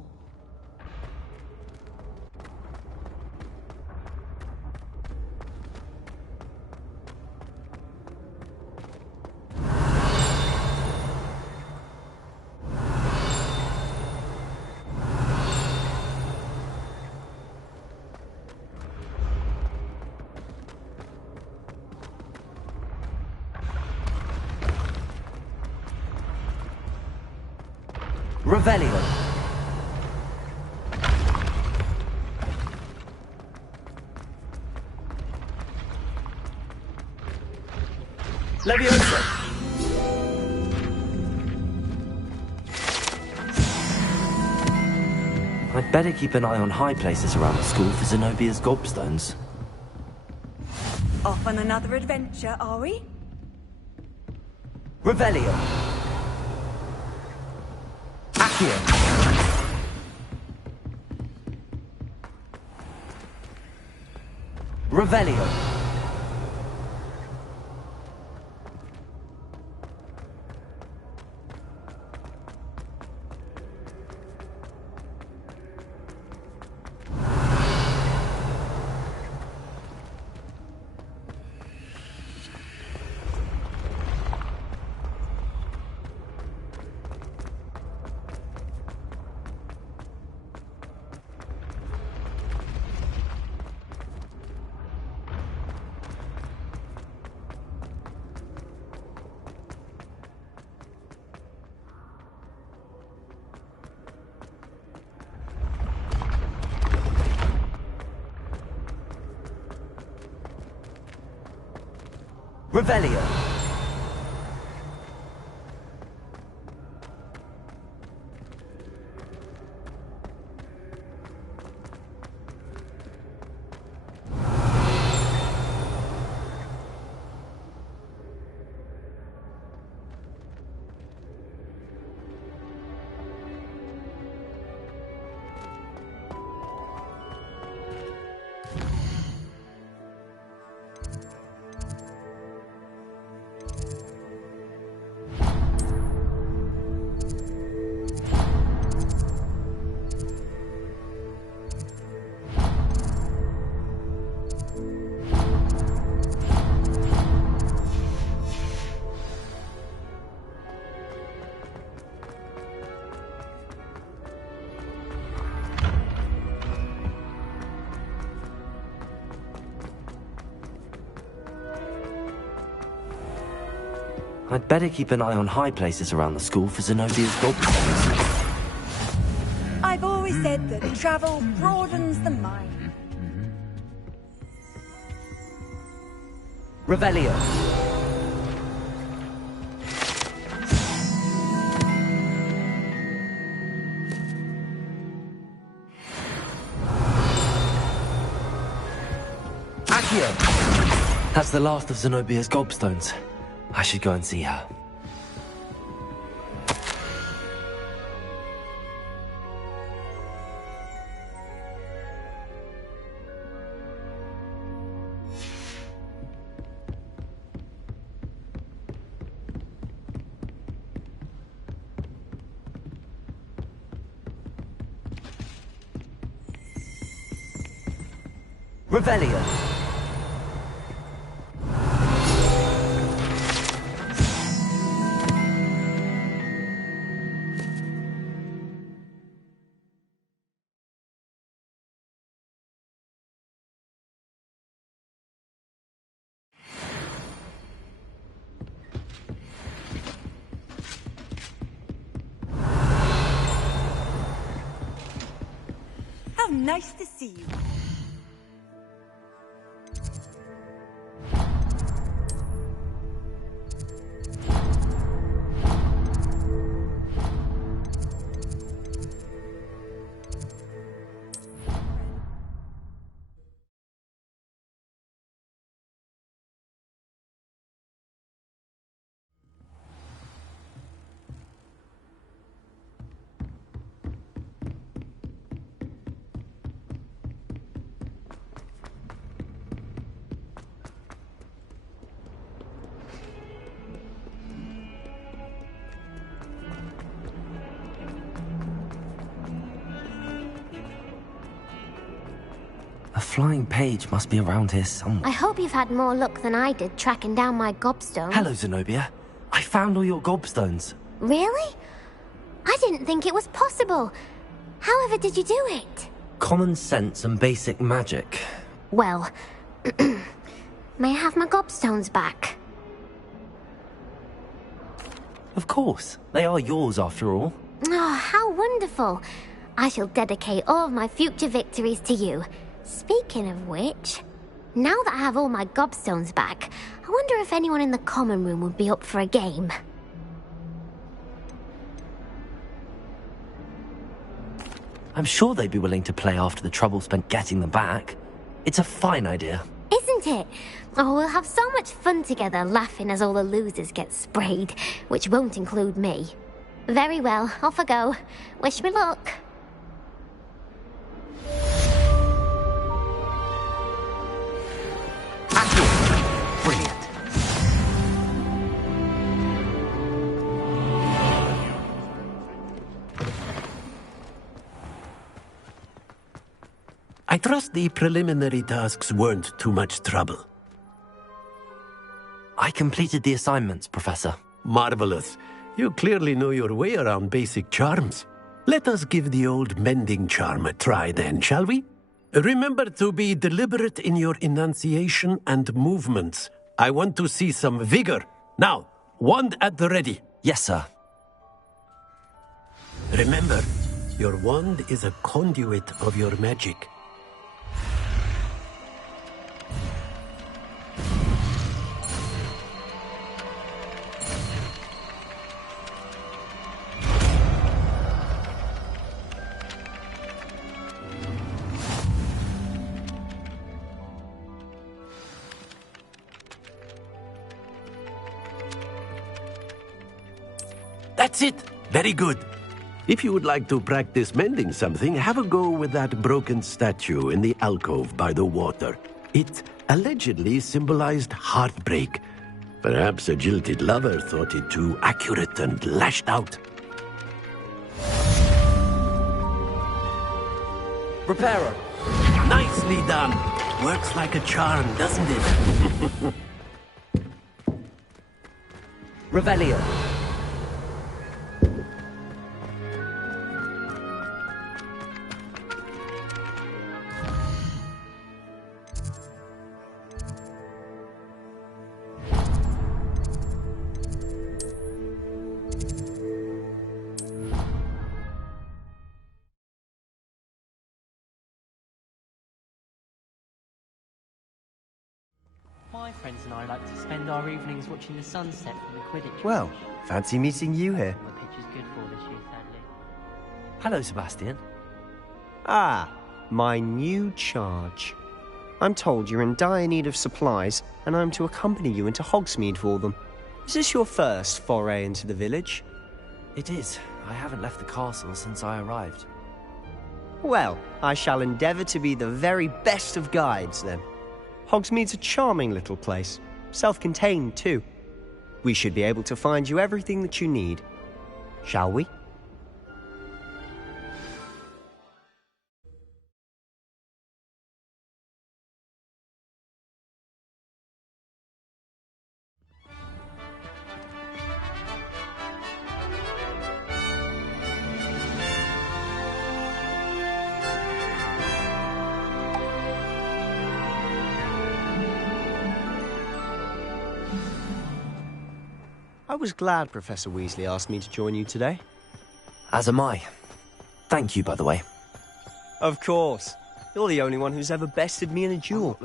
Revelio. Leviosa. I'd better keep an eye on high places around the school for Zenobia's gobstones. Off on another adventure, are we? Revelio. Accio. Revelio. Revelio. I'd better keep an eye on high places around the school for Zenobia's gobstones. I've always said that travel broadens the mind. Revelio. Accio! That's the last of Zenobia's gobstones. I should go and see her. Revelio. How nice to see you. A flying page must be around here somewhere. I hope you've had more luck than I did tracking down my gobstone. Hello, Zenobia. I found all your gobstones. Really? I didn't think it was possible. However did you do it? Common sense and basic magic. Well, may I have my gobstones back? Of course. They are yours after all. Oh, how wonderful. I shall dedicate all of my future victories to you. Speaking of which, now that I have all my gobstones back, I wonder if anyone in the common room would be up for a game. I'm sure they'd be willing to play after the trouble spent getting them back. It's a fine idea. Isn't it? Oh, we'll have so much fun together laughing as all the losers get sprayed, which won't include me. Very well, off I go. Wish me luck. Brilliant. I trust the preliminary tasks weren't too much trouble. I completed the assignments, Professor. Marvelous. You clearly know your way around basic charms. Let us give the old mending charm a try then, shall we? Remember to be deliberate in your enunciation and movements. I want to see some vigor. Now, wand at the ready. Yes, sir. Remember, your wand is a conduit of your magic. That's it. Very good. If you would like to practice mending something, have a go with that broken statue in the alcove by the water. It allegedly symbolized heartbreak. Perhaps a jilted lover thought it too accurate and lashed out. Reparo. Nicely done. Works like a charm, doesn't it? Revelio. My friends and I like to spend our evenings watching the sunset from the Quidditch. Well, fancy meeting you here. The pitch is good for this year, sadly. Hello, Sebastian. Ah, my new charge. I'm told you're in dire need of supplies, and I'm to accompany you into Hogsmeade for them. Is this your first foray into the village? It is. I haven't left the castle since I arrived. Well, I shall endeavour to be the very best of guides, then. Hogsmeade's a charming little place, self-contained too. We should be able to find you everything that you need. Shall we? I was glad Professor Weasley asked me to join you today. As am I. Thank you, by the way. Of course. You're the only one who's ever bested me in a duel.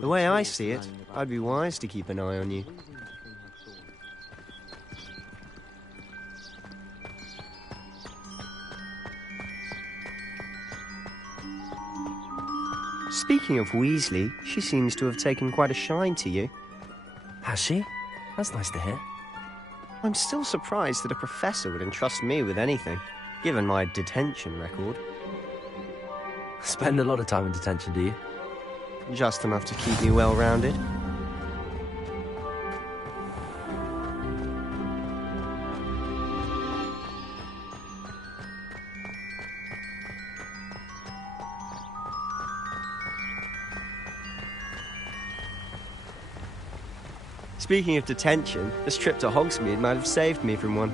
The way I see it, I'd be wise to keep an eye on you. Speaking of Weasley, she seems to have taken quite a shine to you. Has she? That's nice to hear. I'm still surprised that a professor would entrust me with anything, given my detention record. Spend a lot of time in detention, do you? Just enough to keep me well-rounded. Speaking of detention, this trip to Hogsmeade might have saved me from one.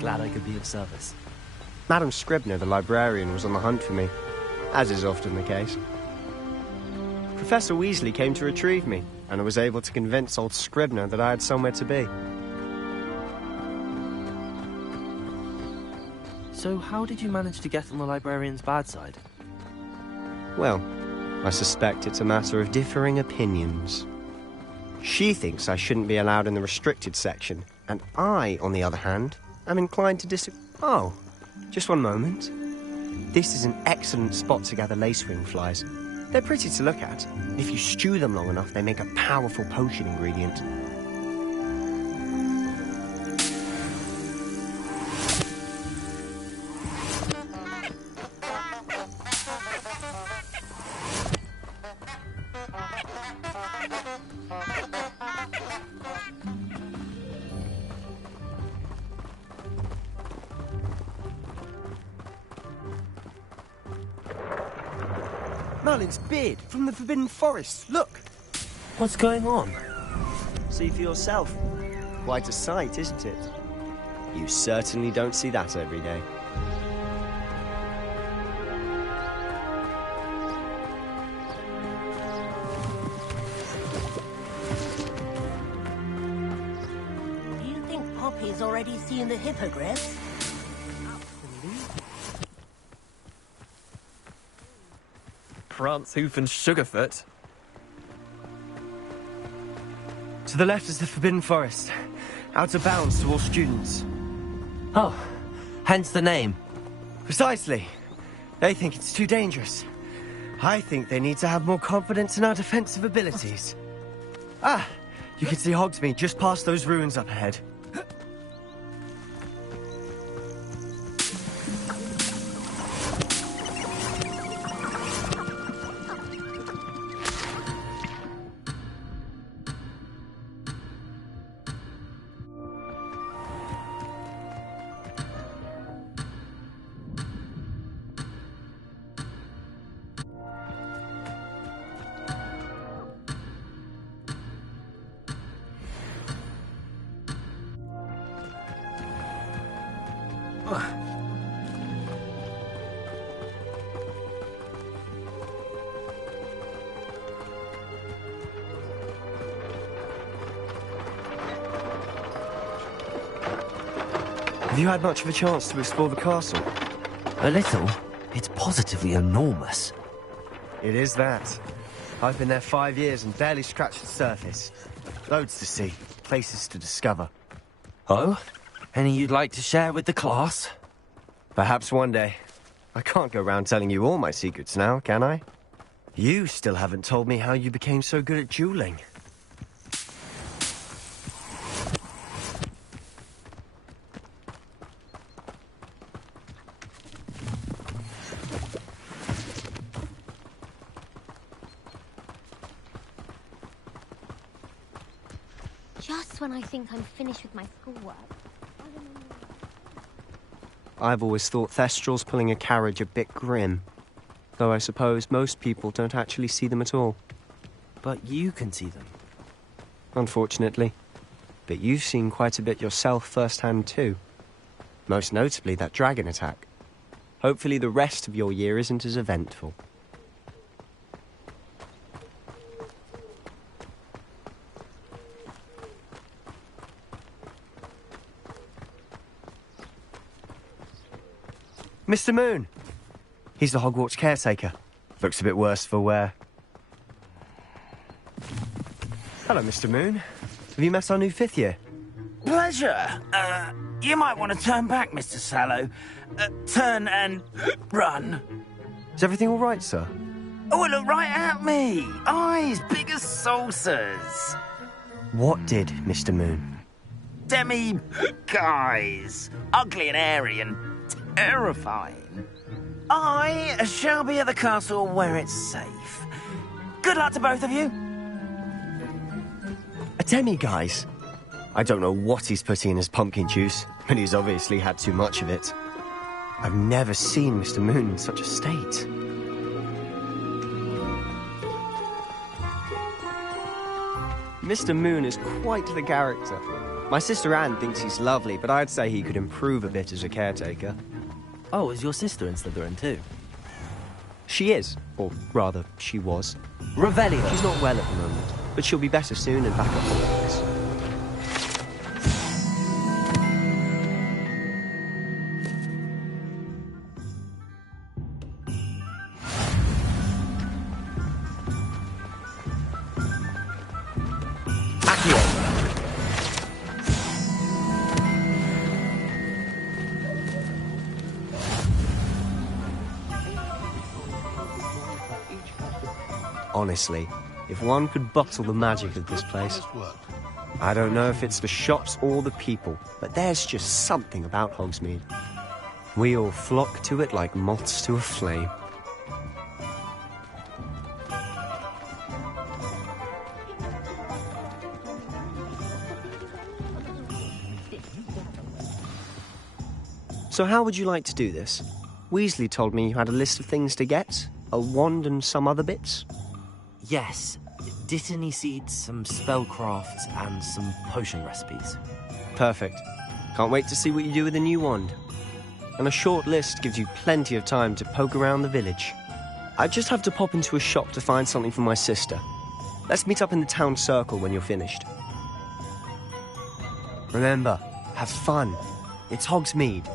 Glad I could be of service. Madam Scribner, the librarian, was on the hunt for me, as is often the case. Professor Weasley came to retrieve me, and I was able to convince old Scribner that I had somewhere to be. So how did you manage to get on the librarian's bad side? Well, I suspect it's a matter of differing opinions. She thinks I shouldn't be allowed in the restricted section, and I, on the other hand, am inclined to disagree. Oh, just one moment. This is an excellent spot to gather lacewing flies. They're pretty to look at. If you stew them long enough, they make a powerful potion ingredient. Merlin's beard from the Forbidden Forest. Look! What's going on? See for yourself. Quite a sight, isn't it? You certainly don't see that every day. Do you think Poppy's already seen the hippogriff? Prance, Hoof and Sugarfoot. To the left is the Forbidden Forest. Out of bounds to all students. Oh, hence the name. Precisely. They think it's too dangerous. I think they need to have more confidence in our defensive abilities. Ah, you can see Hogsmeade just past those ruins up ahead. Have you had much of a chance to explore the castle? A little. It's positively enormous. It is that. I've been there 5 years and barely scratched the surface. Loads to see, places to discover. Oh? Any you'd like to share with the class? Perhaps one day. I can't go round telling you all my secrets now, can I? You still haven't told me how you became so good at dueling. Just when I think I'm finished with my schoolwork. I've always thought Thestral's pulling a carriage a bit grim. Though I suppose most people don't actually see them at all. But you can see them. Unfortunately. But you've seen quite a bit yourself firsthand too. Most notably that dragon attack. Hopefully the rest of your year isn't as eventful. Mr. Moon! He's the Hogwarts caretaker. Looks a bit worse for wear. Hello, Mr. Moon. Have you met our new 5th year? Pleasure. You might want to turn back, Mr. Sallow. Turn and run. Is everything all right, sir? Oh, look right at me. Eyes big as saucers. What did, Mr. Moon? Guys. Ugly and airy and terrifying. I shall be at the castle where it's safe. Good luck to both of you. A demi-guise? I don't know what he's putting in his pumpkin juice, but he's obviously had too much of it. I've never seen Mr. Moon in such a state. Mr. Moon is quite the character. My sister Anne thinks he's lovely, but I'd say he could improve a bit as a caretaker. Oh, is your sister in Slytherin too? She is, or rather, she was. Revelio! She's not well at the moment, but she'll be better soon and back up on legs. Honestly, if one could bottle the magic of this place. I don't know if it's the shops or the people, but there's just something about Hogsmeade. We all flock to it like moths to a flame. So how would you like to do this? Weasley told me you had a list of things to get, a wand and some other bits. Yes. Dittany seeds, some spellcrafts, and some potion recipes. Perfect. Can't wait to see what you do with the new wand. And a short list gives you plenty of time to poke around the village. I just have to pop into a shop to find something for my sister. Let's meet up in the town circle when you're finished. Remember, have fun. It's Hogsmeade.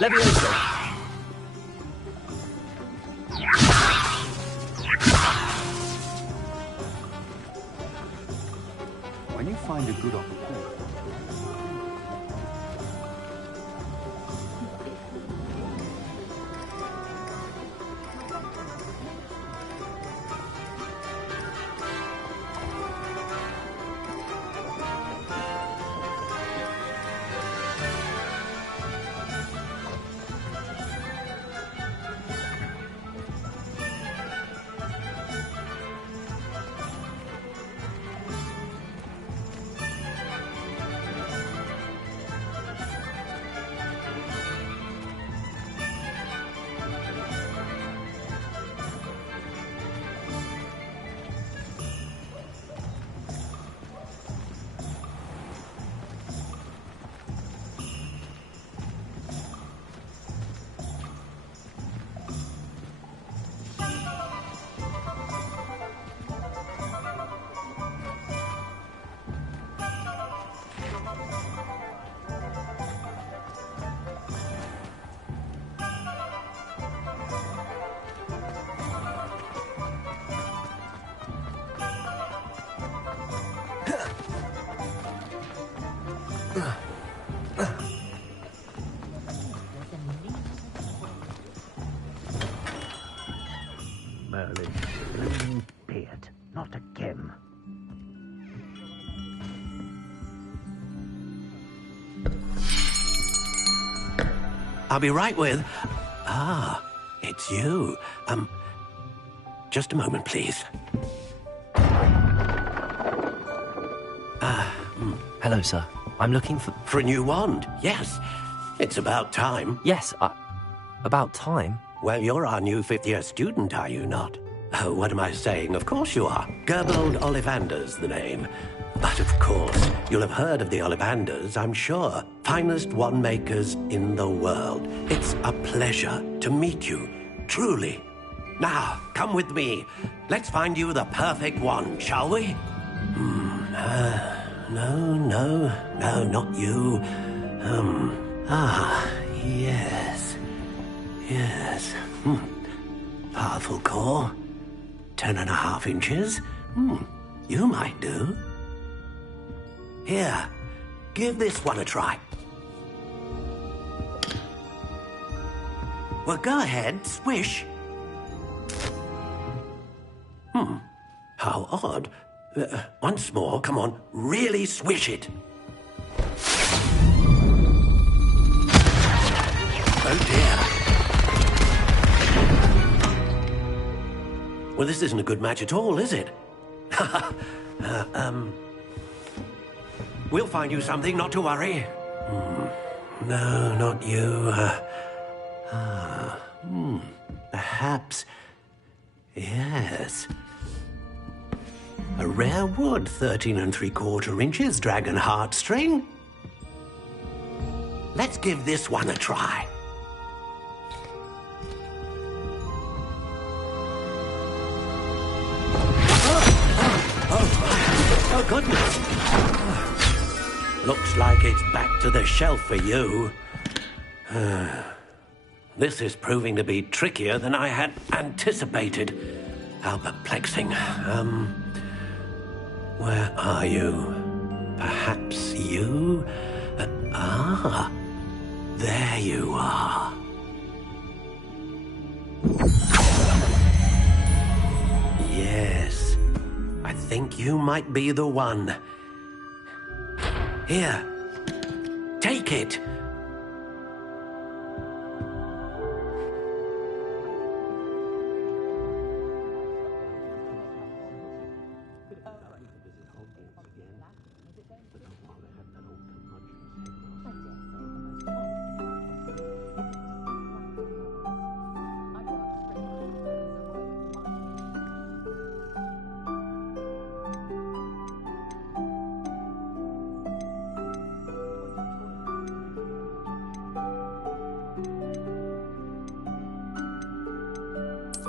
Levioso! When you find a good opportunity. Merlin, blooming beard. Not again. I'll be right with... Ah, it's you. Just a moment, please. Hello, sir. I'm looking for... For a new wand, yes. It's about time. Yes, about time? Well, you're our new fifth-year student, are you not? Oh, what am I saying? Of course you are. Gerbold Ollivander's the name. But of course, you'll have heard of the Ollivanders, I'm sure. Finest wand makers in the world. It's a pleasure to meet you, truly. Now, come with me. Let's find you the perfect wand, shall we? No, not you. Yes. Powerful core. 10.5 inches. You might do. Here, give this one a try. Well, go ahead, swish. How odd. Once more, come on, really swish it. Oh dear. Well, this isn't a good match at all, is it? We'll find you something, not to worry. No, not you. Perhaps. Yes. A rare wood, 13 3/4 inches, dragon heartstring. Let's give this one a try. Oh, goodness. Looks like it's back to the shelf for you. This is proving to be trickier than I had anticipated. How perplexing. Where are you? Perhaps you? There you are. Yes, I think you might be the one. Here, take it.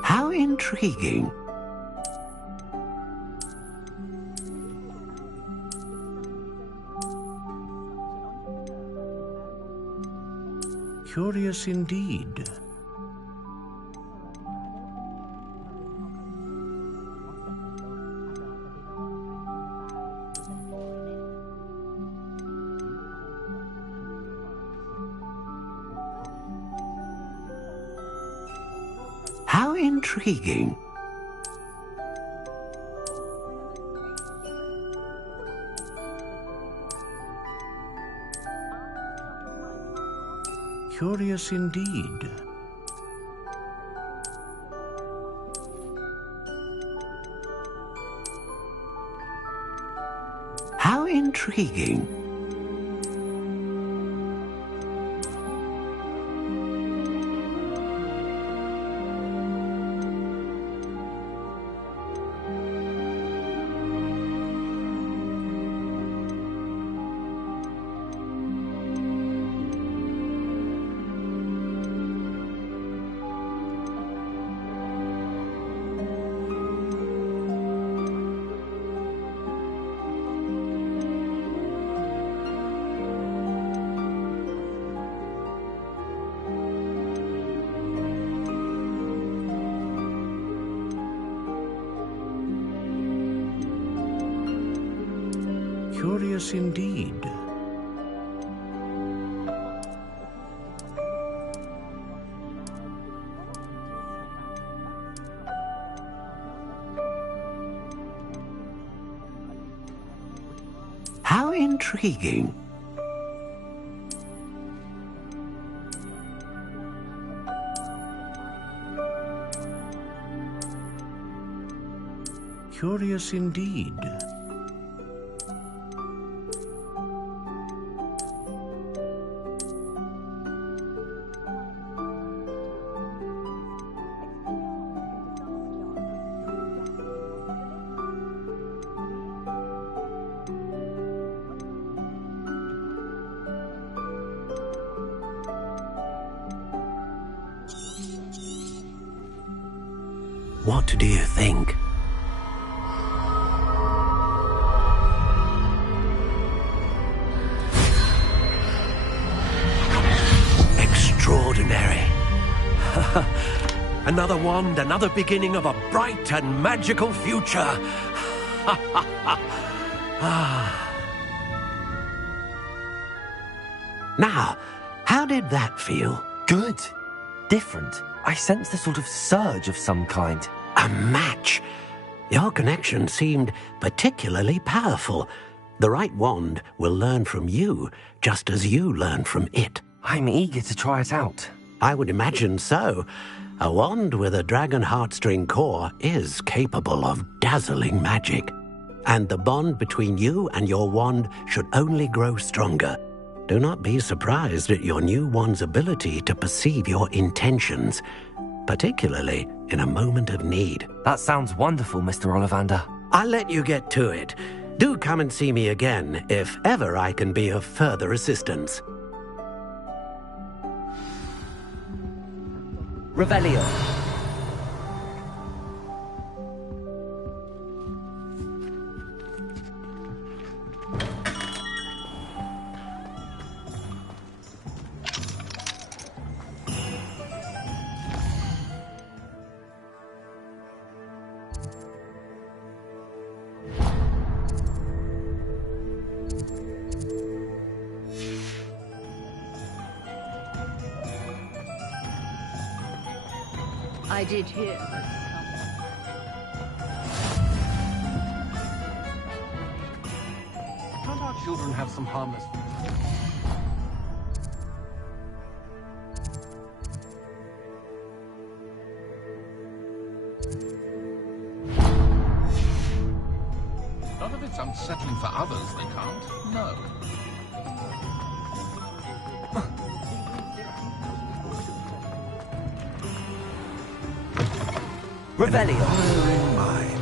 How intriguing. Curious indeed. How intriguing. Curious indeed. How intriguing. Curious indeed. How intriguing. Curious indeed. What do you think? Extraordinary. Another wand, another beginning of a bright and magical future. Now, how did that feel? Good. Different. I sensed a sort of surge of some kind. A match. Your connection seemed particularly powerful. The right wand will learn from you, just as you learn from it. I'm eager to try it out. I would imagine so. A wand with a dragon heartstring core is capable of dazzling magic. And the bond between you and your wand should only grow stronger. Do not be surprised at your new wand's ability to perceive your intentions, particularly in a moment of need. That sounds wonderful, Mr. Ollivander. I'll let you get to it. Do come and see me again if ever I can be of further assistance. Revelio. I did hear that. Can't our children have some harmless food? Not if it's unsettling for others, they can't. No. Revelio. Mind.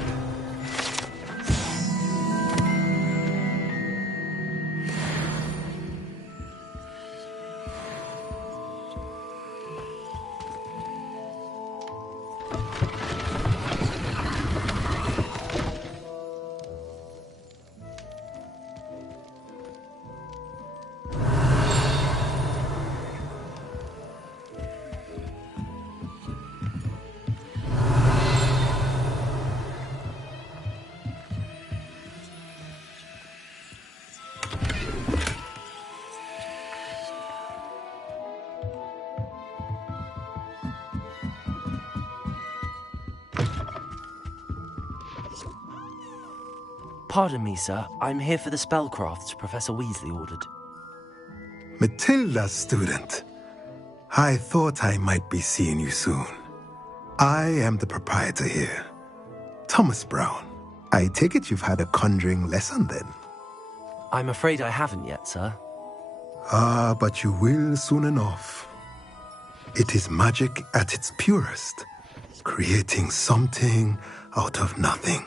Pardon me, sir. I'm here for the spellcrafts Professor Weasley ordered. Matilda's student. I thought I might be seeing you soon. I am the proprietor here, Thomas Brown. I take it you've had a conjuring lesson then? I'm afraid I haven't yet, sir. Ah, but you will soon enough. It is magic at its purest, creating something out of nothing.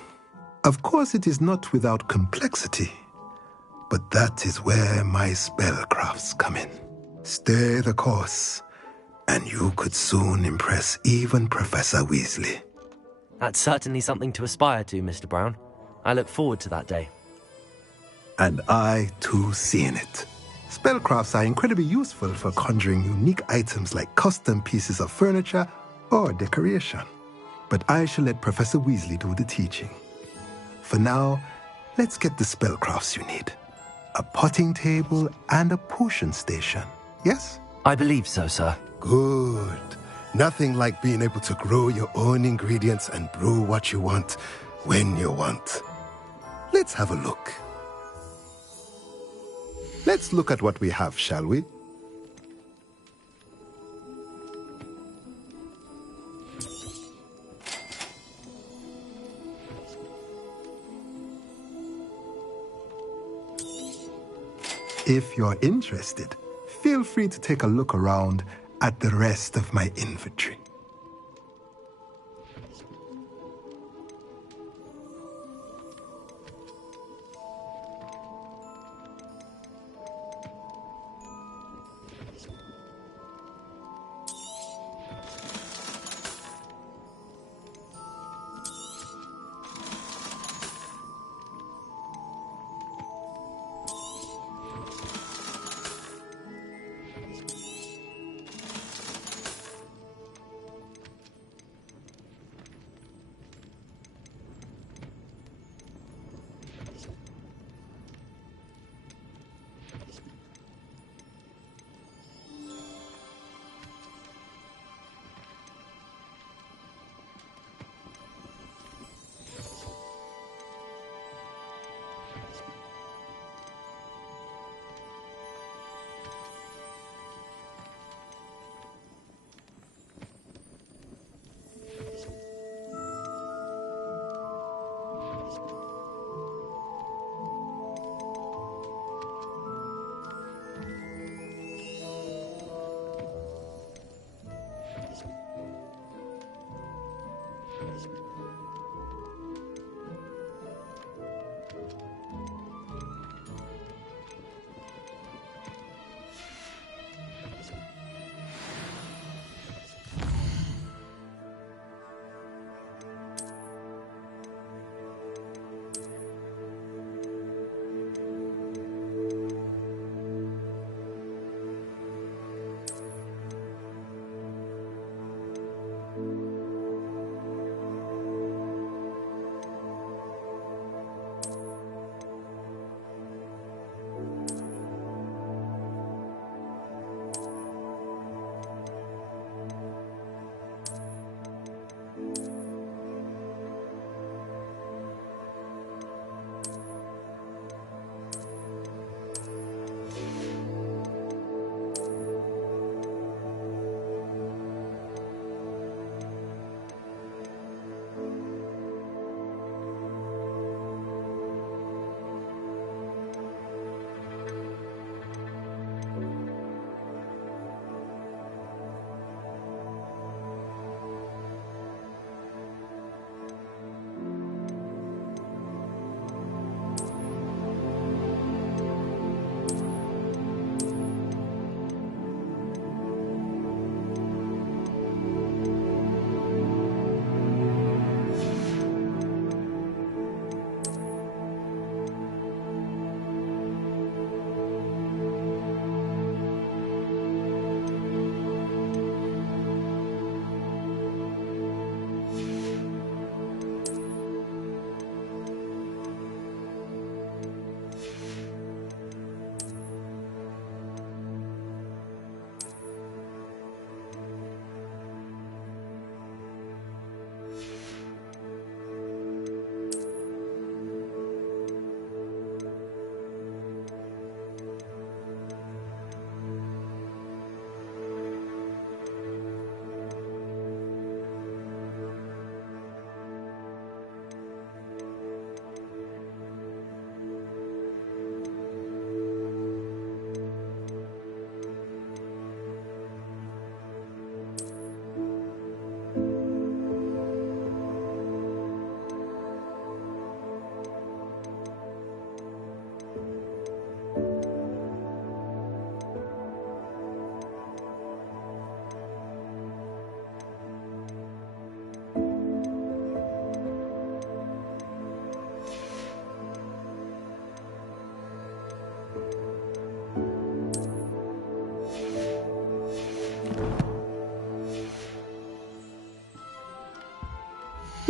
Of course, it is not without complexity, but that is where my spellcrafts come in. Stay the course, and you could soon impress even Professor Weasley. That's certainly something to aspire to, Mr. Brown. I look forward to that day. And I, too, seeing it. Spellcrafts are incredibly useful for conjuring unique items like custom pieces of furniture or decoration. But I shall let Professor Weasley do the teaching. For now, let's get the spellcrafts you need. A potting table and a potion station, yes? I believe so, sir. Good. Nothing like being able to grow your own ingredients and brew what you want when you want. Let's have a look. Let's look at what we have, shall we? If you're interested, feel free to take a look around at the rest of my inventory.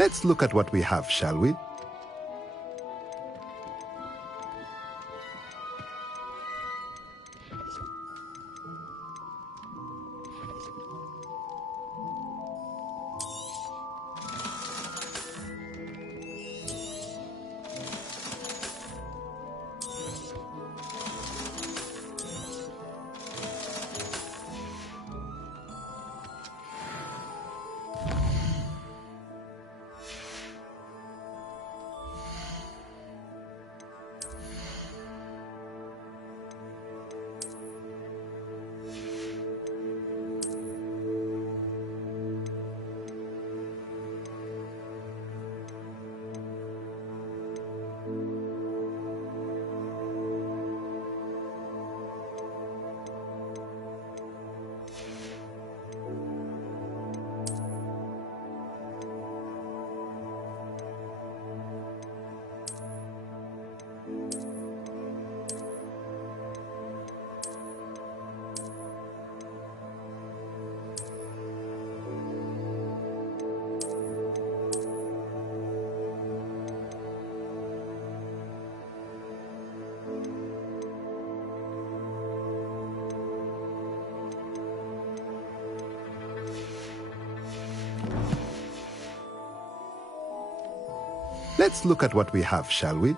Let's look at what we have, shall we? Let's look at what we have, shall we?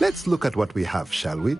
Let's look at what we have, shall we?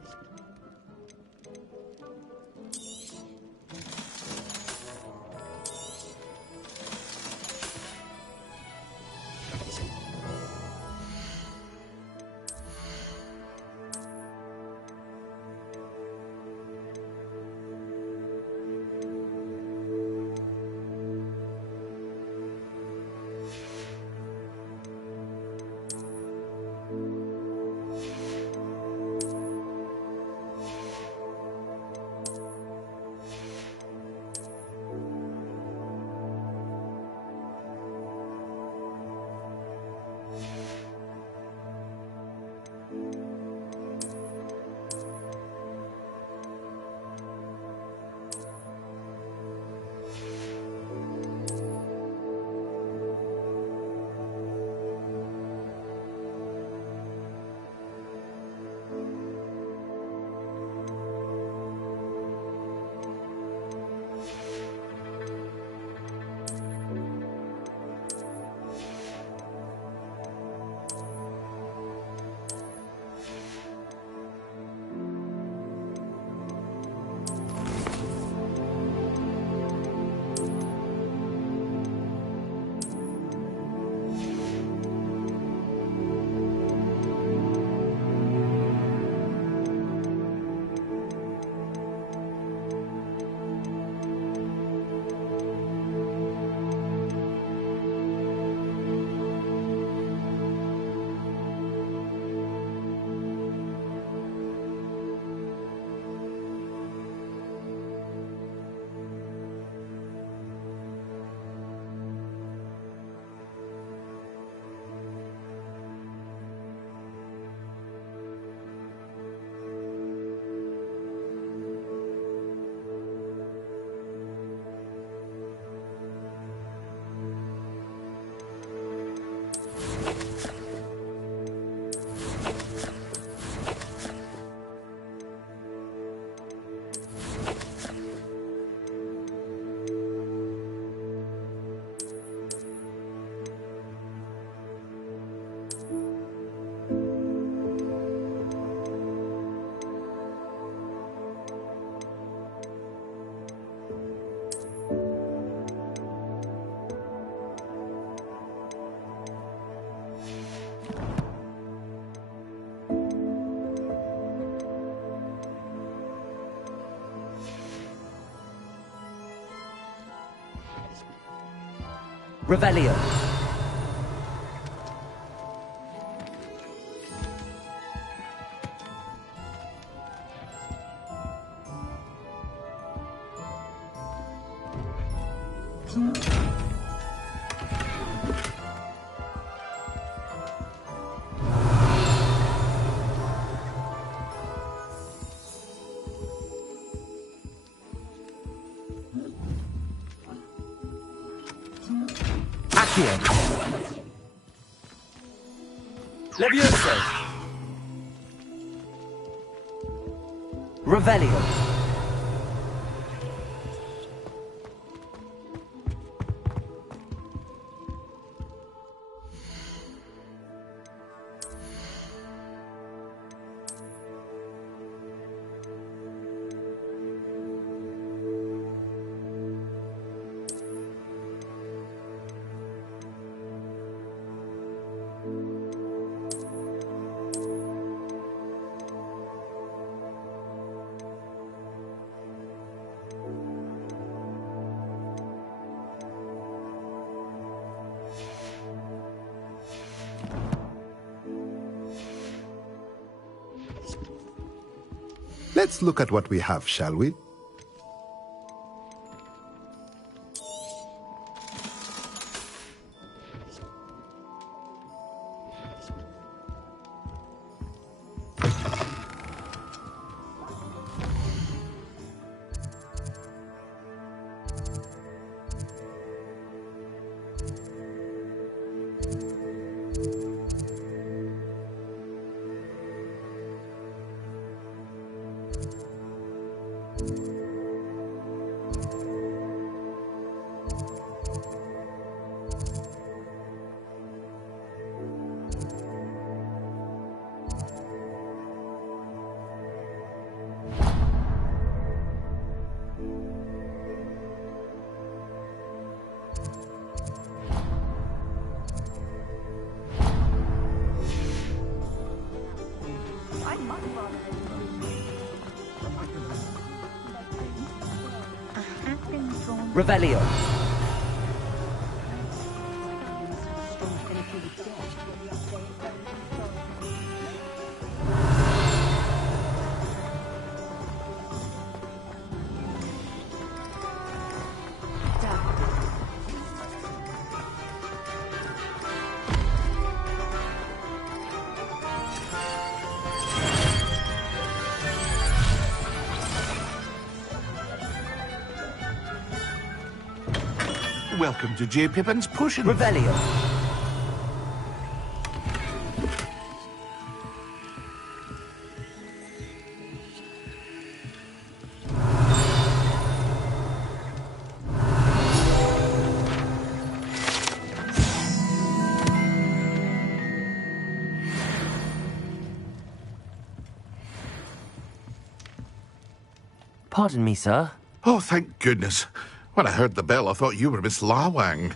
Revelio. Accio. Levioso. Revelio. Let's look at what we have, shall we? Revelio. Welcome to J. Pippin's Potion. Revelio. Pardon me, sir. Oh, thank goodness. When I heard the bell, I thought you were Miss Lawang.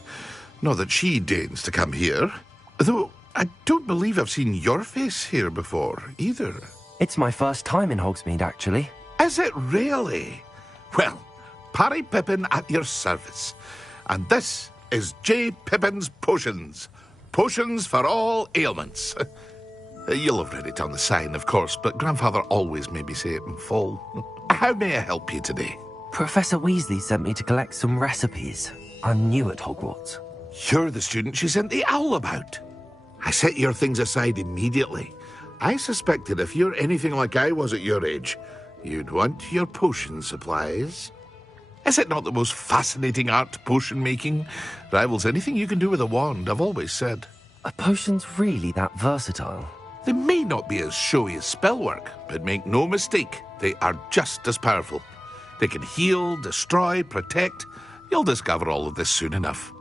Not that she deigns to come here. Though, I don't believe I've seen your face here before, either. It's my first time in Hogsmeade, actually. Is it really? Well, Parry Pippin at your service. And this is J. Pippin's Potions. Potions for all ailments. You'll have read it on the sign, of course, but Grandfather always made me say it in full. How may I help you today? Professor Weasley sent me to collect some recipes. I'm new at Hogwarts. You're the student she sent the owl about. I set your things aside immediately. I suspected if you're anything like I was at your age, you'd want your potion supplies. Is it not the most fascinating art, potion making? Rivals anything you can do with a wand, I've always said. Are potions really that versatile? They may not be as showy as spellwork, but make no mistake, they are just as powerful. They can heal, destroy, protect. You'll discover all of this soon enough.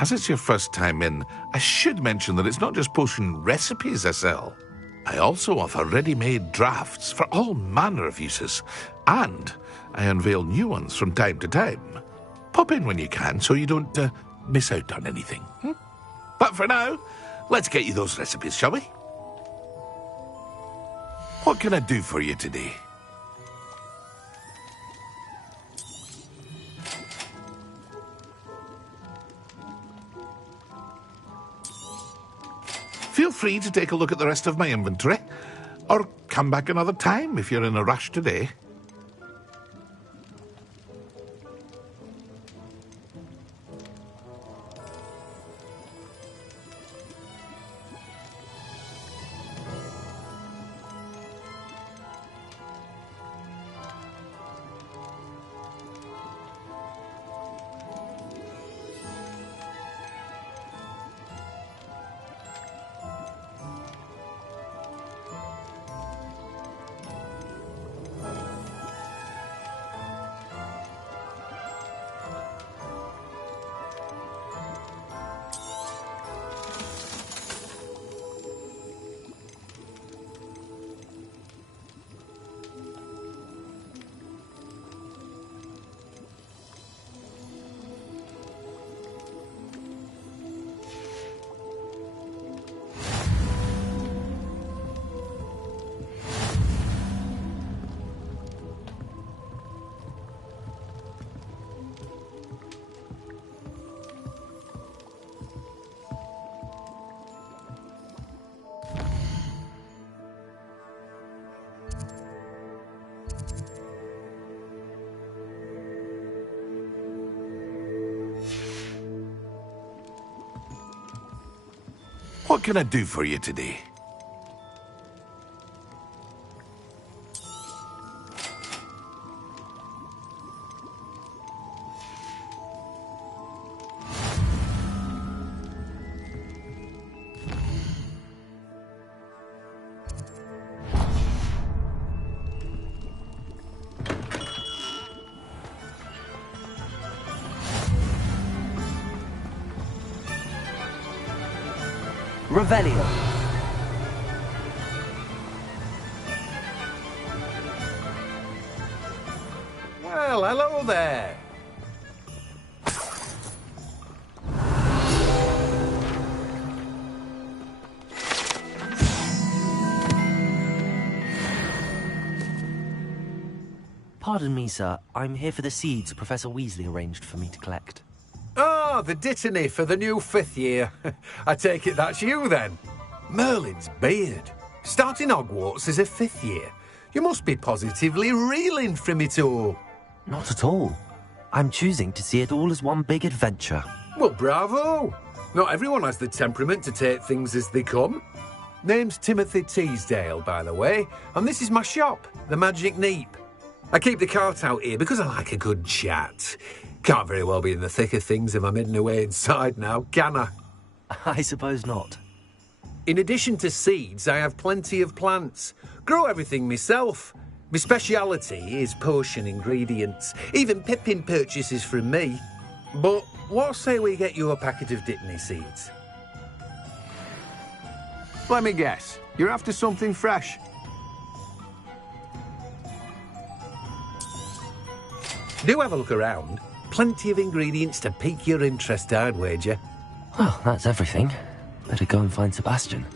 As it's your first time in, I should mention that it's not just potion recipes I sell. I also offer ready-made drafts for all manner of uses, and I unveil new ones from time to time. Pop in when you can so you don't miss out on anything. But for now, let's get you those recipes, shall we? What can I do for you today? free to take a look at the rest of my inventory, or come back another time if you're in a rush today. What can I do for you today? Revelio. Well, hello there. Pardon me, sir. I'm here for the seeds Professor Weasley arranged for me to collect. Ah, the dittany for the new 5th year. I take it that's you, then. Merlin's beard. Starting Hogwarts as a 5th year. You must be positively reeling from it all. Not at all. I'm choosing to see it all as one big adventure. Well, bravo. Not everyone has the temperament to take things as they come. Name's Timothy Teasdale, by the way, and this is my shop, the Magic Neep. I keep the cart out here because I like a good chat. Can't very well be in the thick of things if I'm hidden away inside now, can I? I suppose not. In addition to seeds, I have plenty of plants. Grow everything myself. My speciality is potion ingredients. Even Pippin purchases from me. But what say we get you a packet of Dittany seeds? Let me guess. You're after something fresh. Do have a look around. Plenty of ingredients to pique your interest, I'd wager. Well, that's everything. Better go and find Sebastian.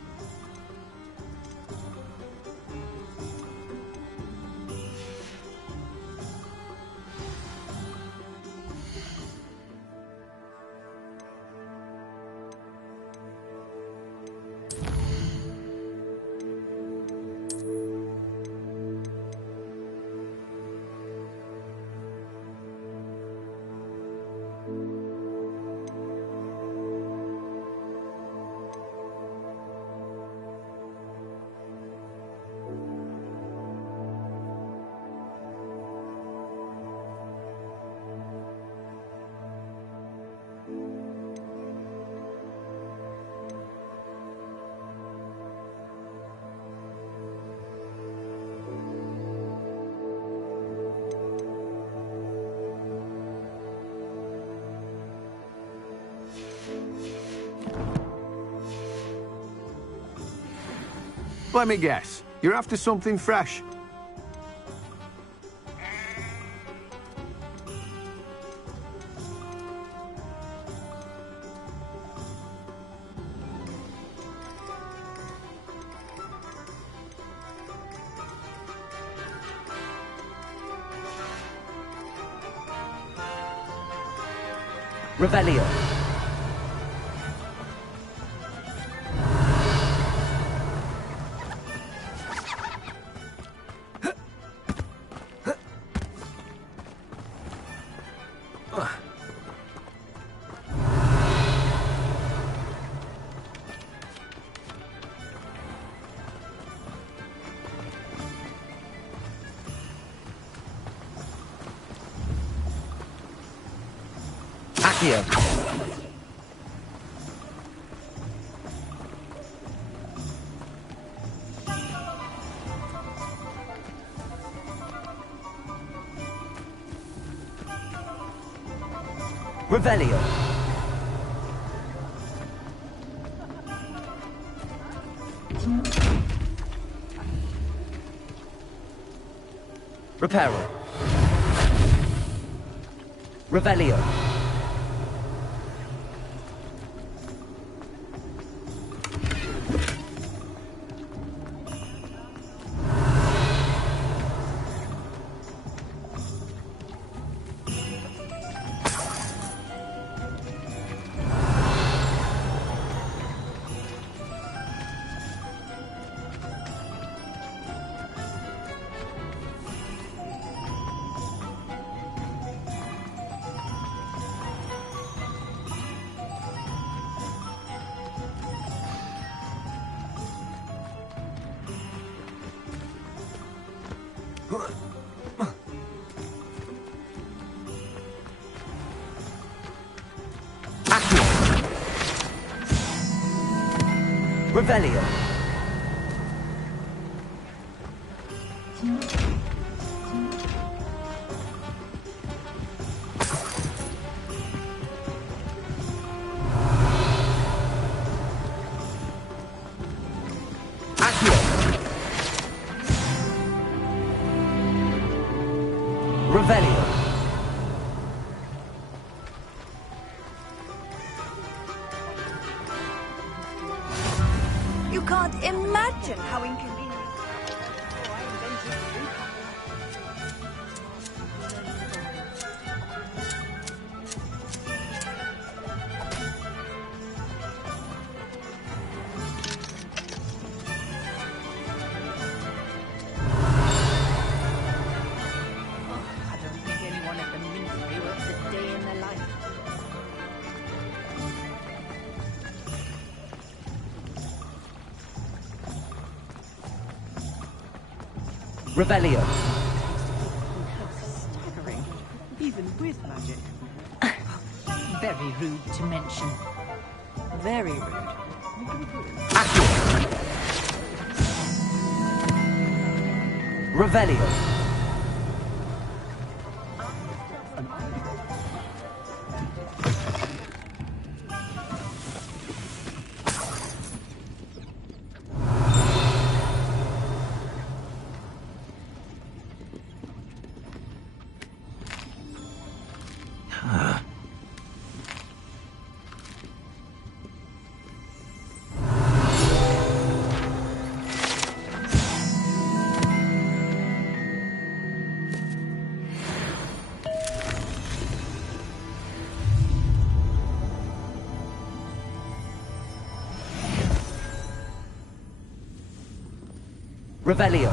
Let me guess. You're after something fresh. Revelio. Accio. Revelio. Reparo. Revelio. Revelio. Accio. Revelio. You can't imagine how inconvenient. I invented food. I don't think anyone at the Ministry works a day in their life. Revelio. Staggering, even with magic. Very rude to mention. Very rude. Revelio. Revelio.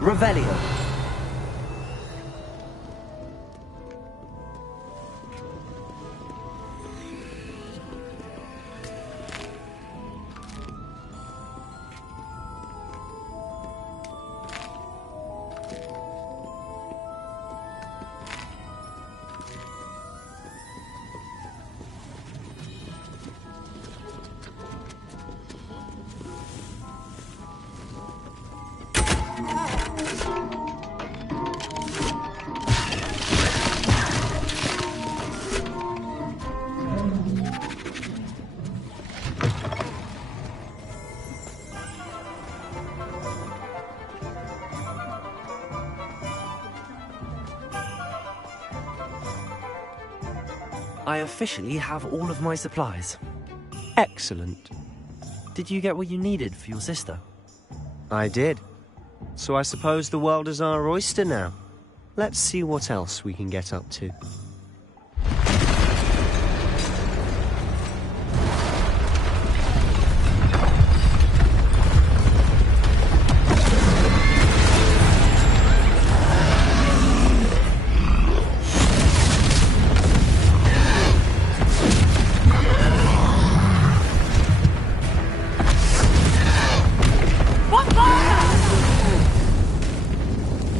Revelio. I officially have all of my supplies. Excellent. Did you get what you needed for your sister? I did. So I suppose the world is our oyster now. Let's see what else we can get up to.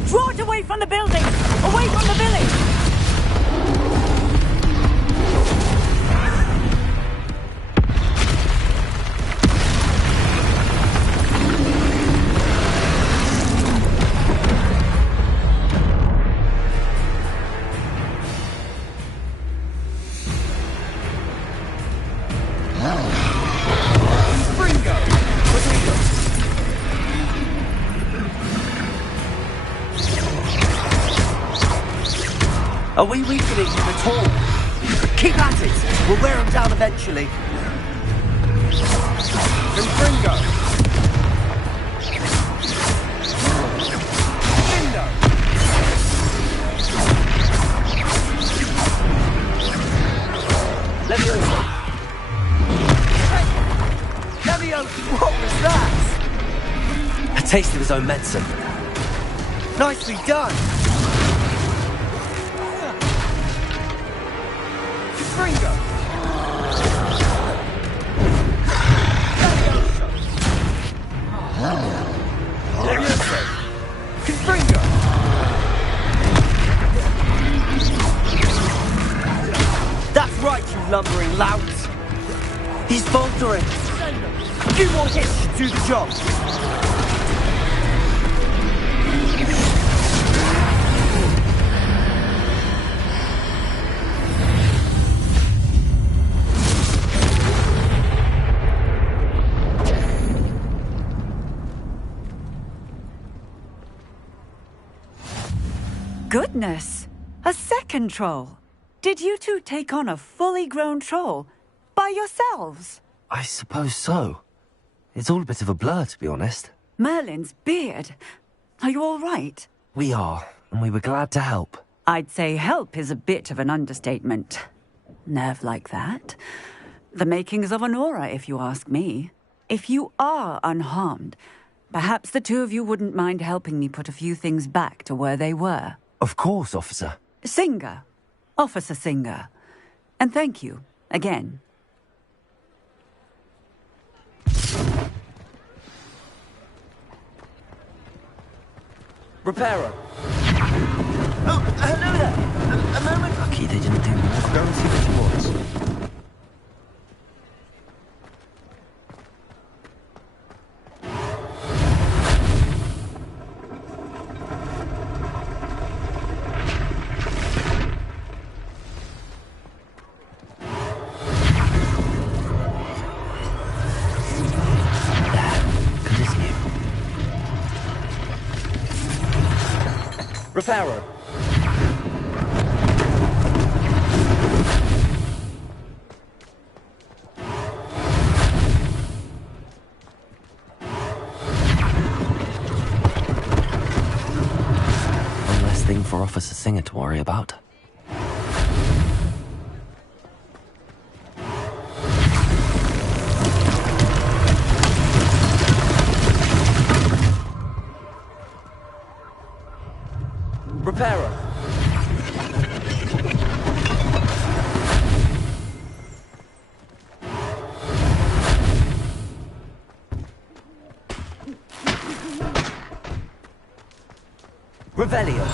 Draw it away from the building! Away from the village! Are we weakening him at all? Keep at it! We'll wear him down eventually. Confringo! Lindo! Leviosa! Leviosa! What was that? A taste of his own medicine. Nicely done! Confringo! Leviosa! Confringo! That's right, you lumbering louts! He's faltering! A few more hits should do the job! Goodness! A second troll! Did you two take on a fully grown troll? By yourselves? I suppose so. It's all a bit of a blur, to be honest. Merlin's beard. Are you all right? We are, and we were glad to help. I'd say help is a bit of an understatement. Nerve like that. The makings of an aura, if you ask me. If you are unharmed, perhaps the two of you wouldn't mind helping me put a few things back to where they were. Of course, officer. Singer. Officer Singer. And thank you, again. Repairer. Oh, hello there. A moment. Lucky they didn't do more. I'll go and see what she wants. Repairer. One less thing for Officer Singer to worry about. Repairer. Revelio.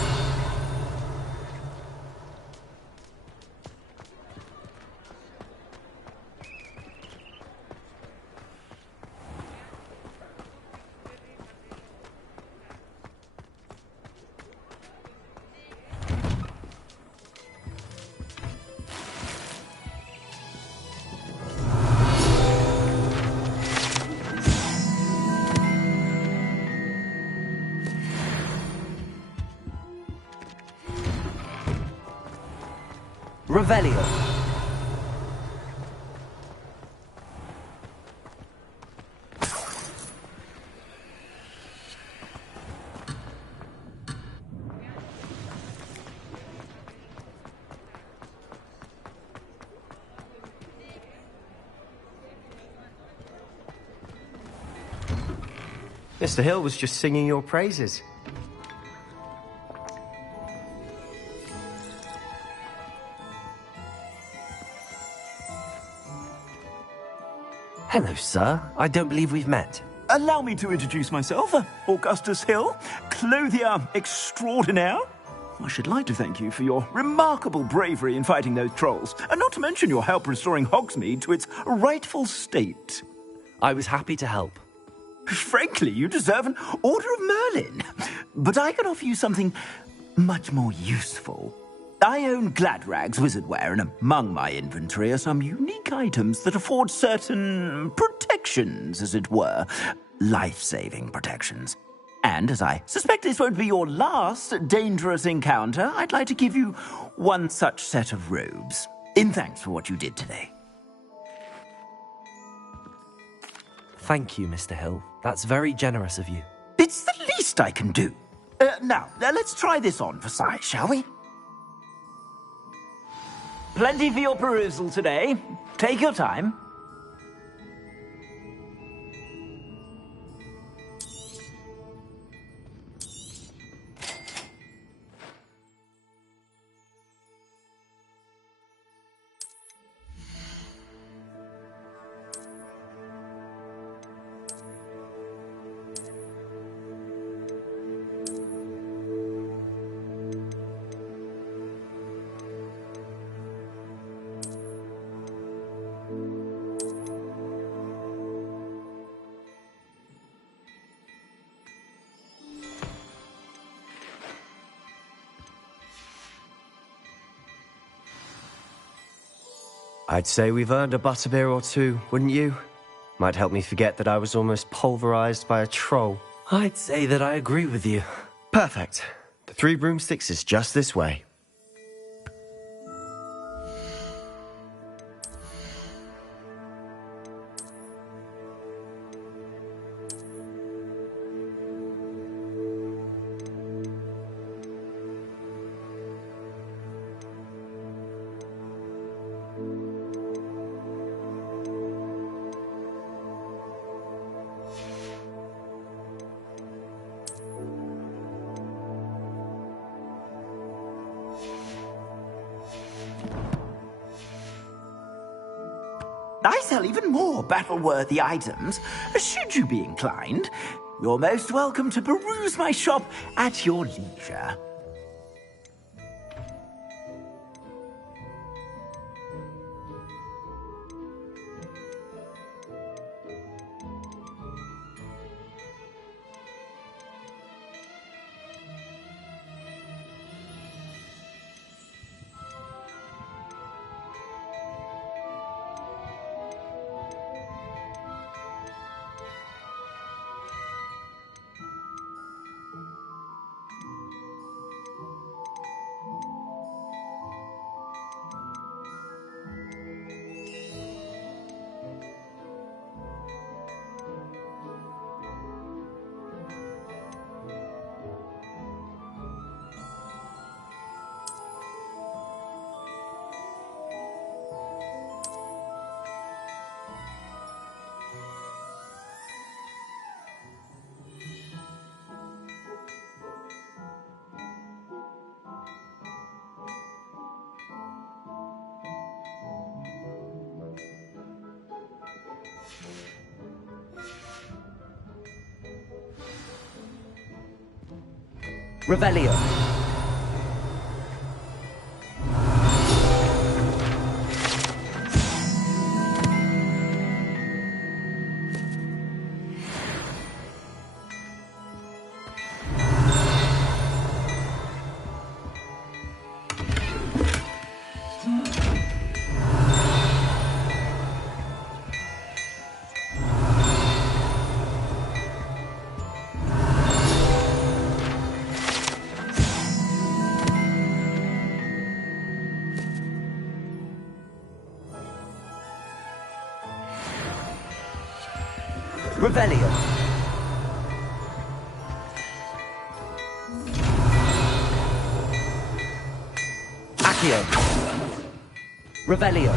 Revelio. Mr. Hill was just singing your praises. Hello, sir. I don't believe we've met. Allow me to introduce myself, Augustus Hill, clothier extraordinaire. I should like to thank you for your remarkable bravery in fighting those trolls, and not to mention your help restoring Hogsmeade to its rightful state. I was happy to help. Frankly, you deserve an Order of Merlin. But I can offer you something much more useful. I own Gladrag's wizardware, and among my inventory are some unique items that afford certain protections, as it were. Life-saving protections. And as I suspect this won't be your last dangerous encounter, I'd like to give you one such set of robes, in thanks for what you did today. Thank you, Mr. Hill. That's very generous of you. It's the least I can do. Now, let's try this on for size, shall we? Plenty for your perusal today. Take your time. I'd say we've earned a butterbeer or two, wouldn't you? Might help me forget that I was almost pulverized by a troll. I'd say that I agree with you. Perfect. The 3 broomsticks is just this way. I sell even more battle-worthy items. Should you be inclined, you're most welcome to peruse my shop at your leisure. Revelio. Revelio. Accio. Revelio.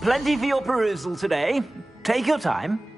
Plenty for your perusal today. Take your time.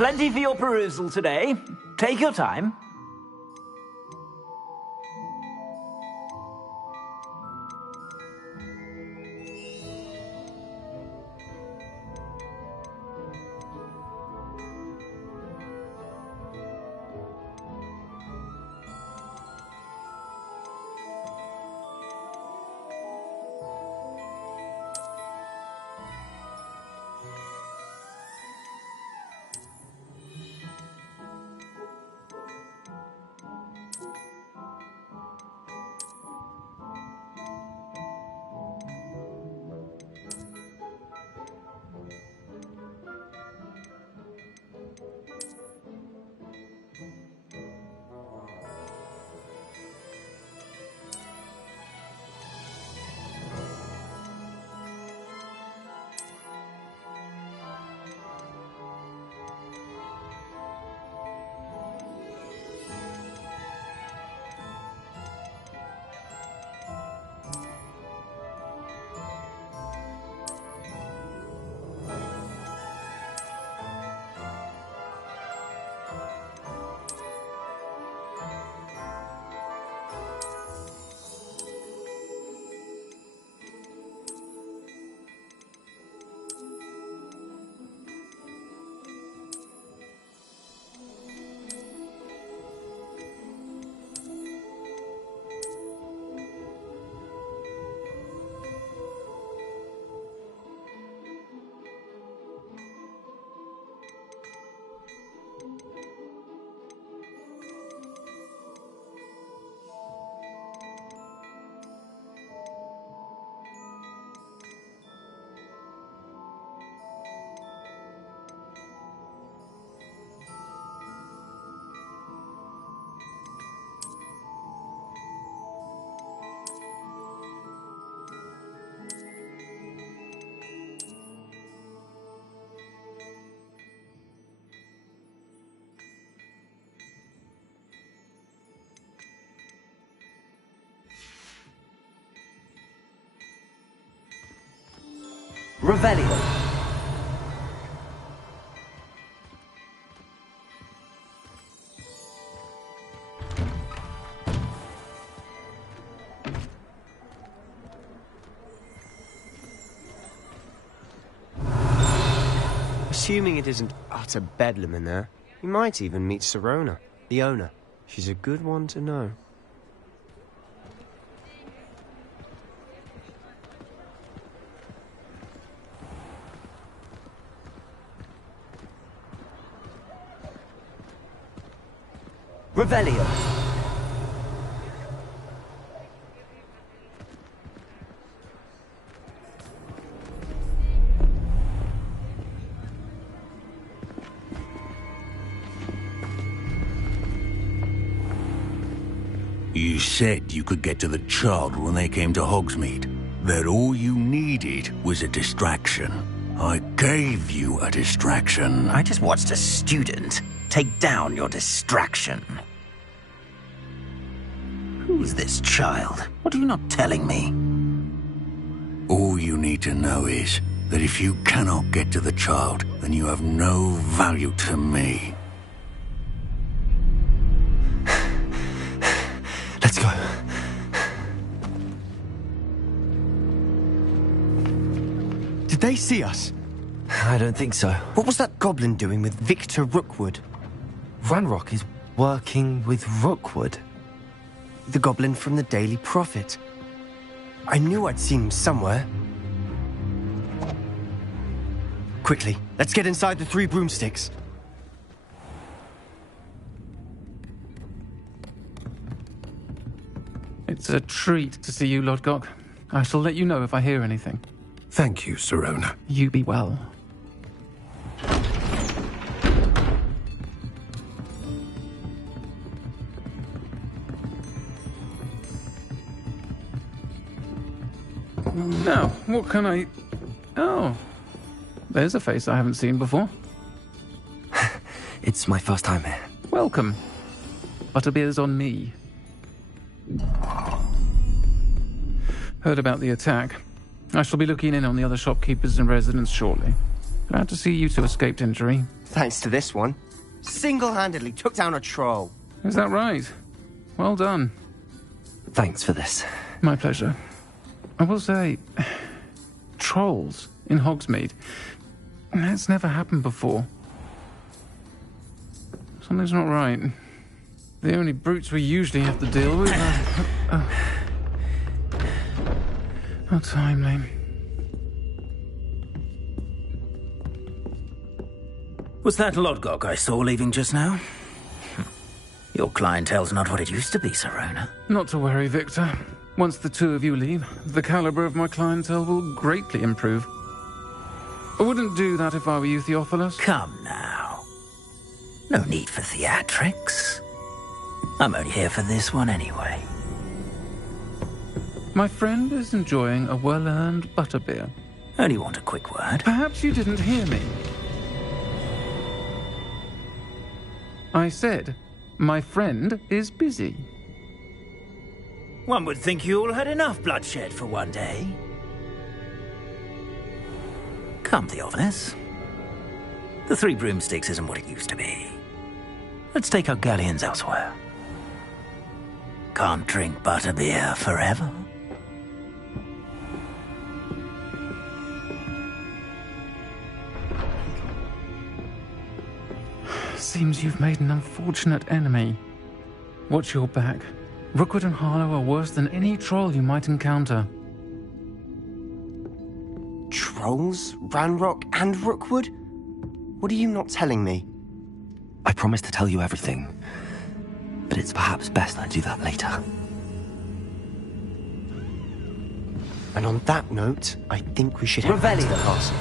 plenty for your perusal today. Take your time. Revelio. Assuming it isn't utter bedlam in there, you might even meet Sirona, the owner. She's a good one to know. Revelio. You said you could get to the child when they came to Hogsmeade. That all you needed was a distraction. I gave you a distraction. I just watched a student take down your distraction. Who's this child? What are you not telling me? All you need to know is that if you cannot get to the child, then you have no value to me. Let's go. Did they see us? I don't think so. What was that goblin doing with Victor Rookwood? Ranrock is working with Rookwood. The goblin from the Daily Prophet. I knew I'd seen him somewhere. Quickly, let's get inside the 3 broomsticks. It's a treat to see you, Lodgok. I shall let you know if I hear anything. Thank you, Sirona. You be well. Now, what can I... Oh, there's a face I haven't seen before. It's my first time here. Welcome. Butterbeer's on me. Heard about the attack. I shall be looking in on the other shopkeepers and residents shortly. Glad to see you two escaped injury. Thanks to this one. Single-handedly took down a troll. Is that right? Well done. Thanks for this. My pleasure. I will say, trolls in Hogsmeade. That's never happened before. Something's not right. The only brutes we usually have to deal with are... How timely. Was that Lodgok I saw leaving just now? Your clientele's not what it used to be, Serona. Not to worry, Victor. Once the two of you leave, the caliber of my clientele will greatly improve. I wouldn't do that if I were you, Theophilus. Come now. No need for theatrics. I'm only here for this one anyway. My friend is enjoying a well-earned butterbeer. Only want a quick word. Perhaps you didn't hear me. I said, my friend is busy. One would think you all had enough bloodshed for one day. Come, Theophilus. The Three Broomsticks isn't what it used to be. Let's take our galleons elsewhere. Can't drink butterbeer forever. Seems you've made an unfortunate enemy. Watch your back. Rookwood and Harlow are worse than any troll you might encounter. Trolls? Ranrock and Rookwood? What are you not telling me? I promised to tell you everything, but it's perhaps best I do that later. And on that note, I think we should head back to the castle.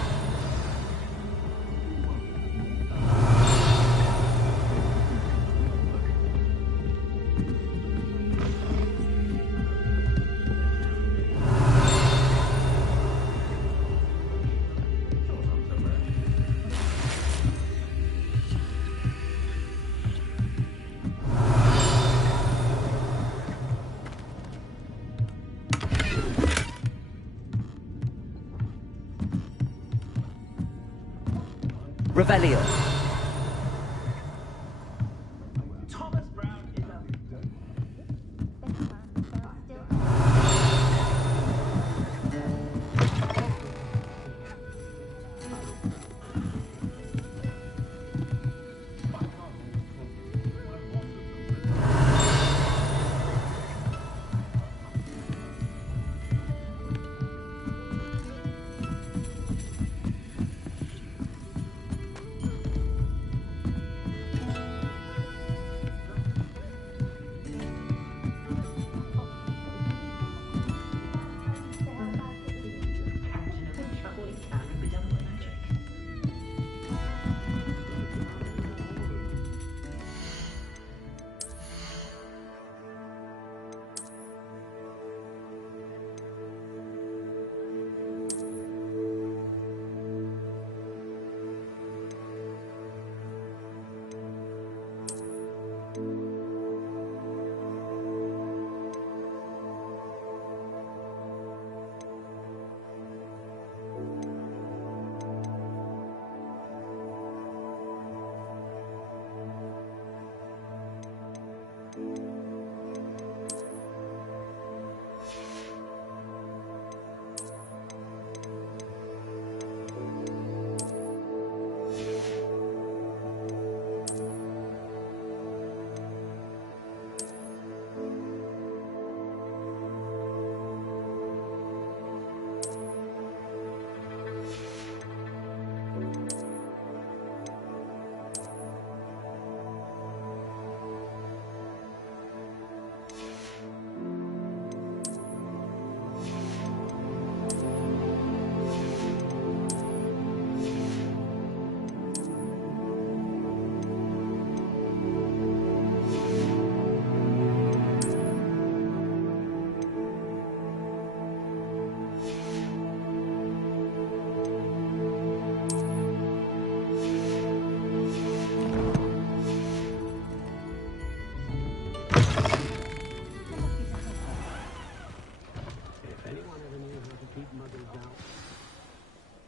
Revelio.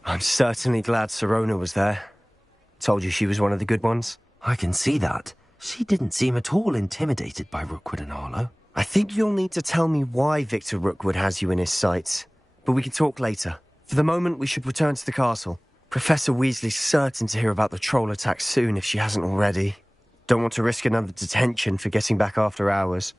I'm certainly glad Sirona was there. Told you she was one of the good ones. I can see that. She didn't seem at all intimidated by Rookwood and Arlo. I think you'll need to tell me why Victor Rookwood has you in his sights. But we can talk later. For the moment, we should return to the castle. Professor Weasley's certain to hear about the troll attack soon if she hasn't already. Don't want to risk another detention for getting back after hours.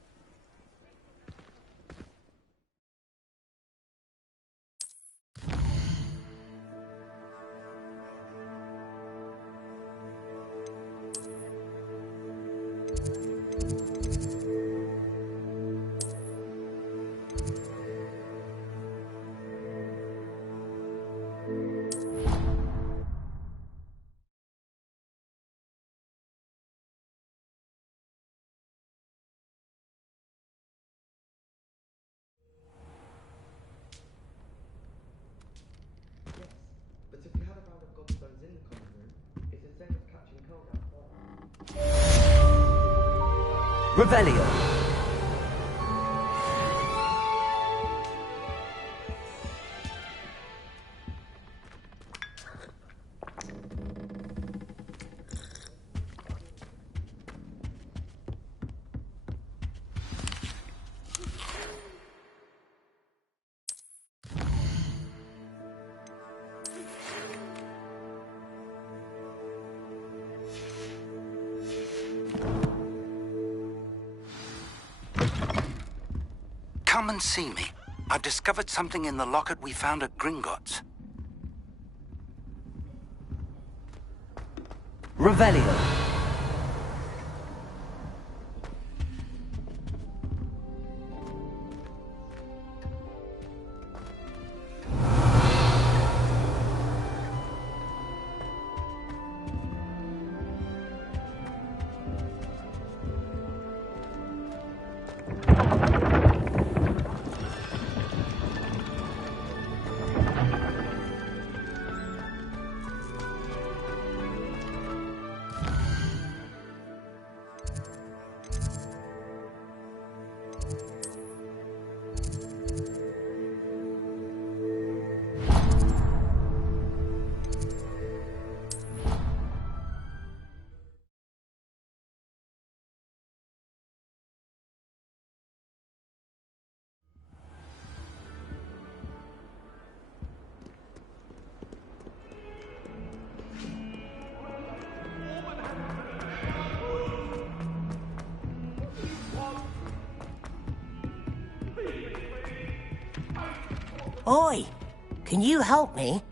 Revelio. Come and see me. I've discovered something in the locket we found at Gringotts. Revelio. Oi! Can you help me?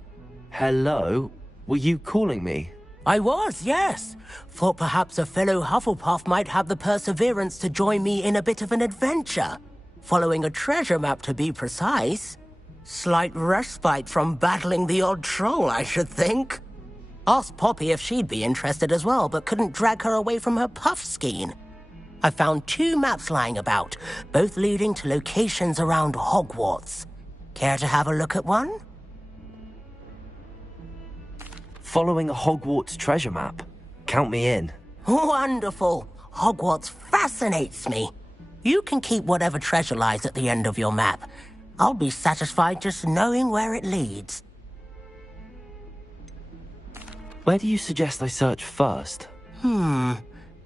Hello? Were you calling me? I was, yes. Thought perhaps a fellow Hufflepuff might have the perseverance to join me in a bit of an adventure. Following a treasure map, to be precise. Slight respite from battling the odd troll, I should think. Asked Poppy if she'd be interested as well, but couldn't drag her away from her puff skein. I found 2 maps lying about, both leading to locations around Hogwarts. Care to have a look at one? Following a Hogwarts treasure map. Count me in. Wonderful. Hogwarts fascinates me. You can keep whatever treasure lies at the end of your map. I'll be satisfied just knowing where it leads. Where do you suggest I search first?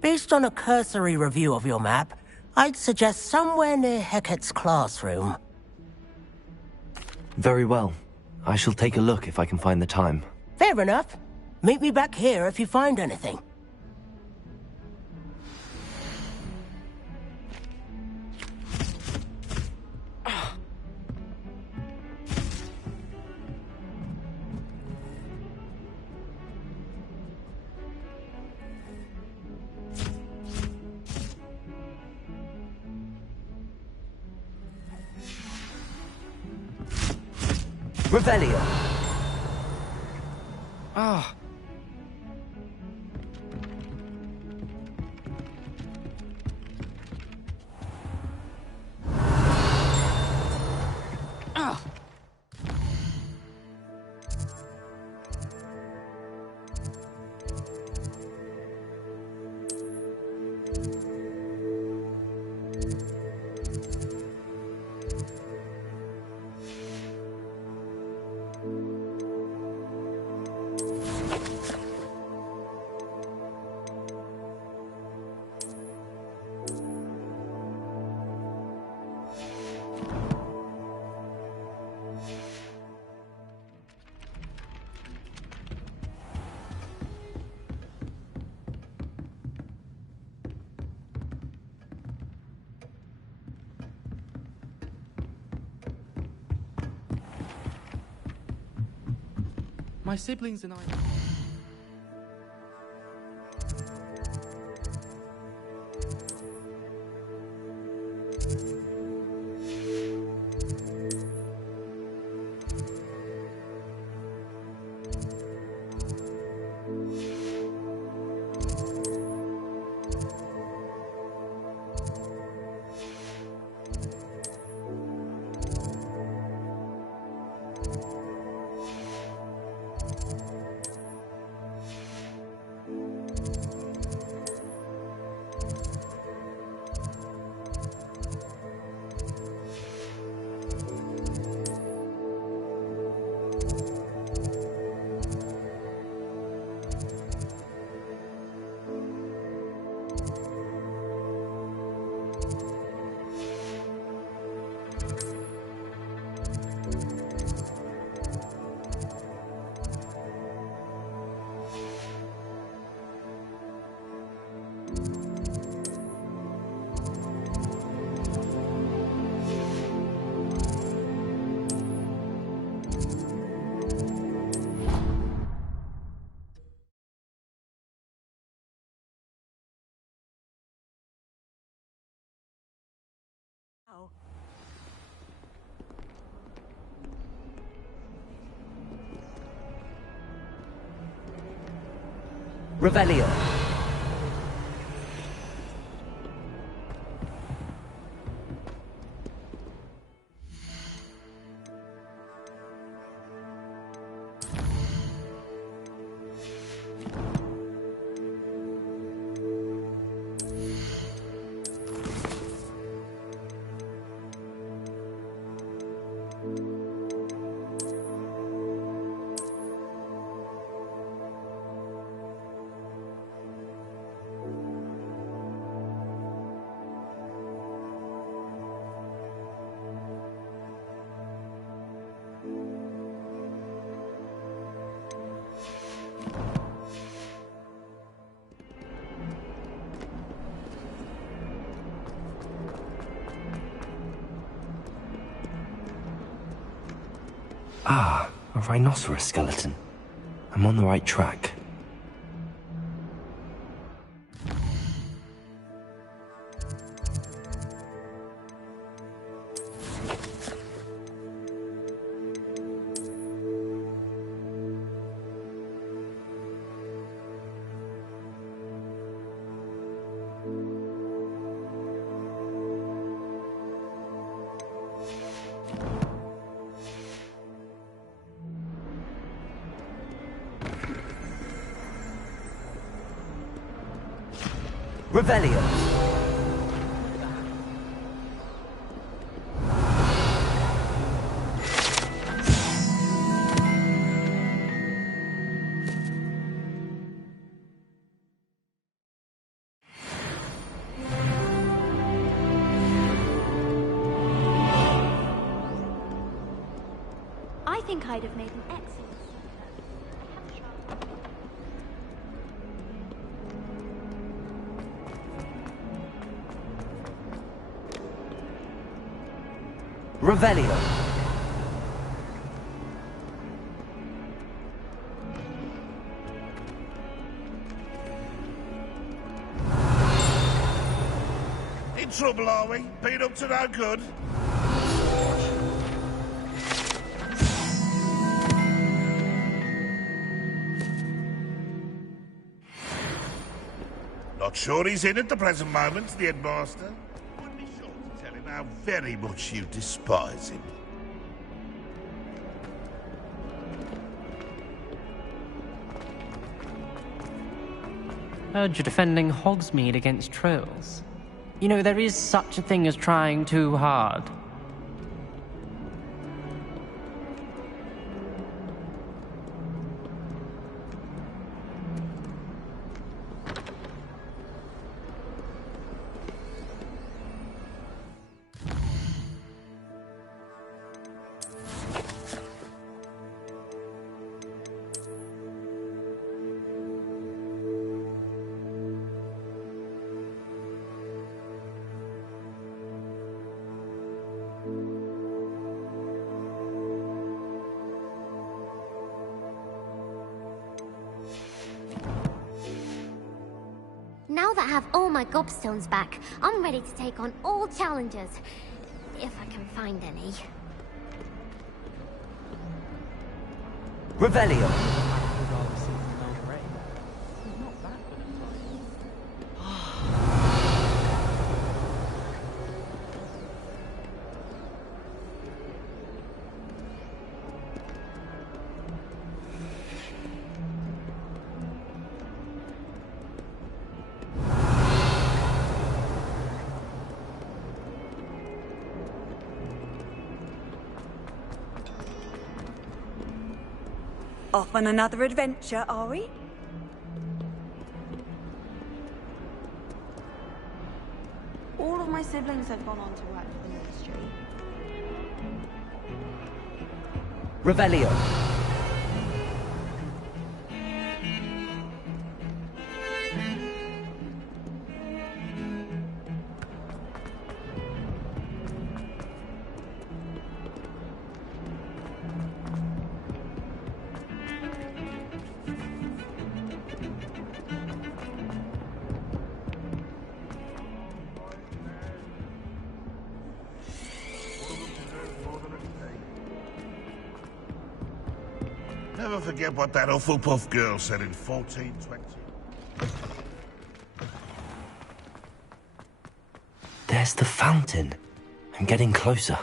Based on a cursory review of your map, I'd suggest somewhere near Hecat's classroom. Very well. I shall take a look if I can find the time. Fair enough. Meet me back here if you find anything. Revelio. Ah. My siblings and I... Revelio. Ah, a rhinoceros skeleton. I'm on the right track. Revelio. I think I'd have made an excellent... Revelio. In trouble, are we? Been up to no good? Not sure he's in at the present moment, the headmaster. Wouldn't be sure to tell him how very much you despise him. Heard you're defending Hogsmeade against trolls. You know, there is such a thing as trying too hard. that have all my gobstones back, I'm ready to take on all challenges. If I can find any. Revelio. Off on another adventure, are we? All of my siblings have gone on to work for the ministry. Revelio. Never forget what that Hufflepuff girl said in 1420. There's the fountain. I'm getting closer.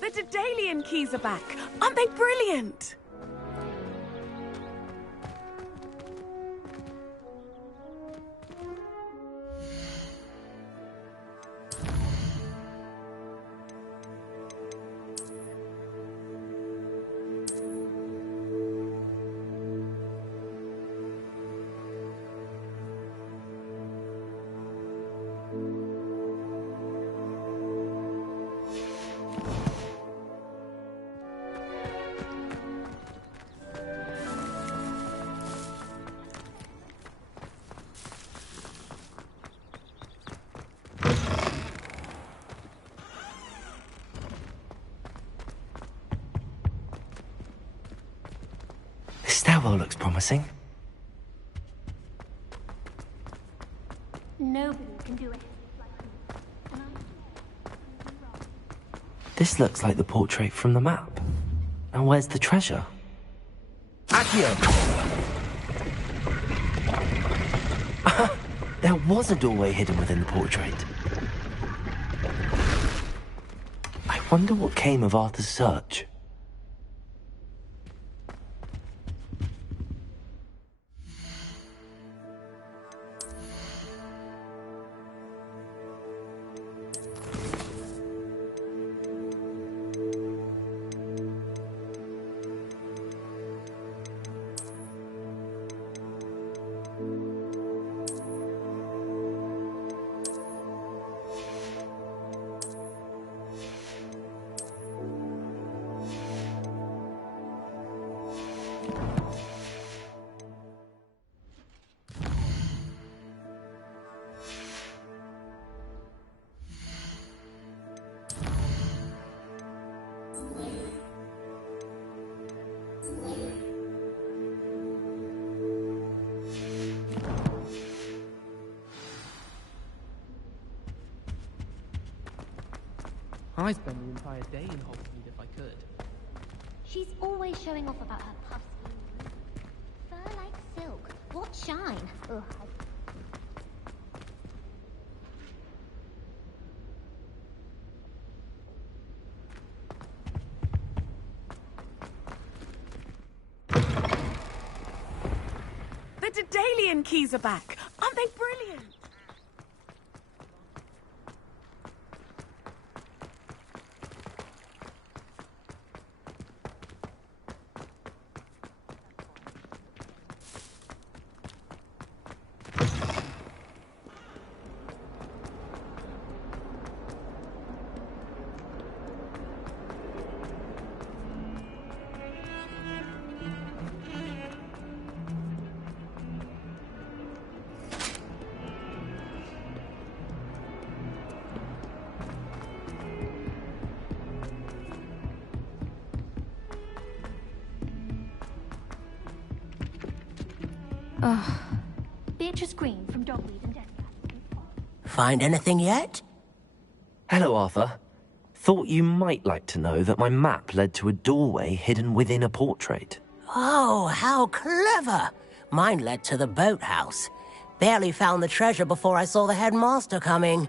The Daedalian keys are back. Aren't they brilliant? Stairwell looks promising. Nobody can do it. This looks like the portrait from the map. And where's the treasure? Accio! There was a doorway hidden within the portrait. I wonder what came of Arthur's search. I'd spend the entire day in Hogsmeade if I could. She's always showing off about her puffs. Fur like silk. What shine? Ugh. The Daedalian keys are back. Aren't they brilliant? Ugh. Beatrice Green from Dogweed and Death. Find anything yet? Hello, Arthur. Thought you might like to know that my map led to a doorway hidden within a portrait. Oh, how clever! Mine led to the boathouse. Barely found the treasure before I saw the headmaster coming.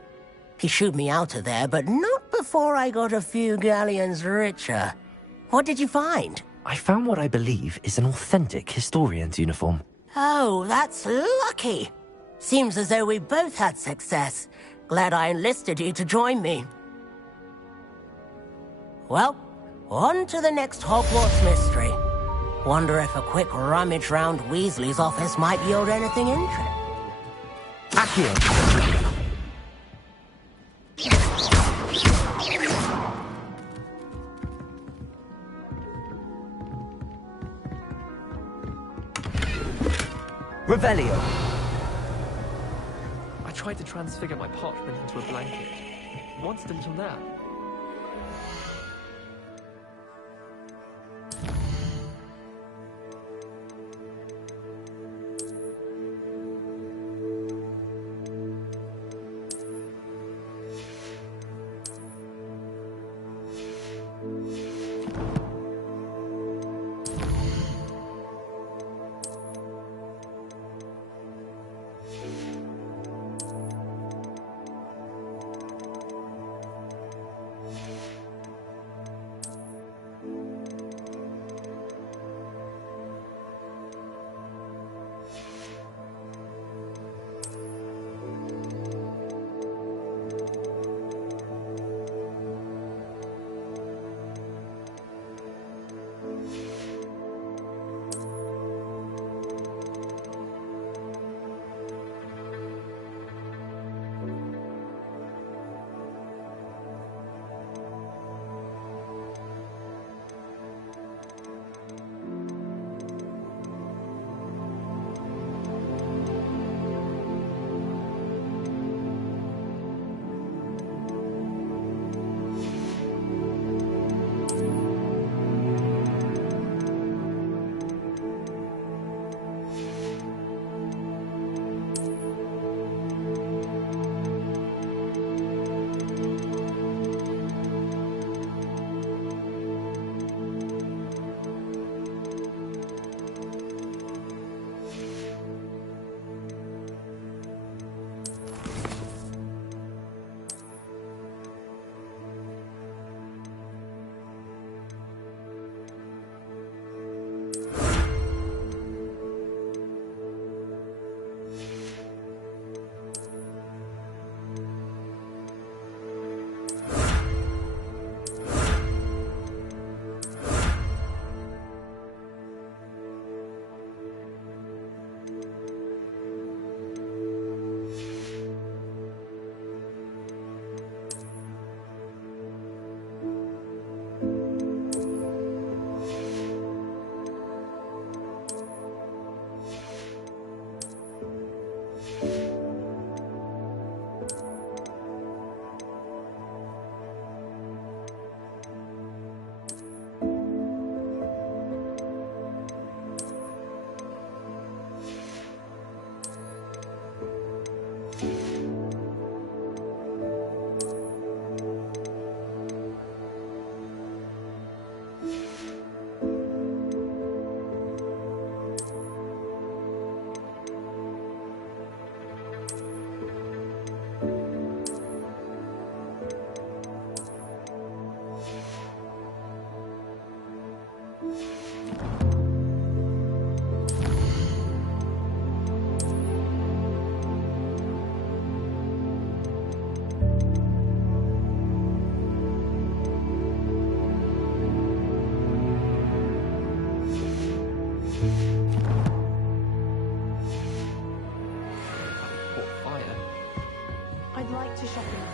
He shooed me out of there, but not before I got a few galleons richer. What did you find? I found what I believe is an authentic historian's uniform. Oh, that's lucky. Seems as though we both had success. Glad I enlisted you to join me. Well, on to the next Hogwarts mystery. Wonder if a quick rummage round Weasley's office might yield anything interesting. Accio! Revelio! I tried to transfigure my parchment into a blanket. Once until now. I'd like to shop in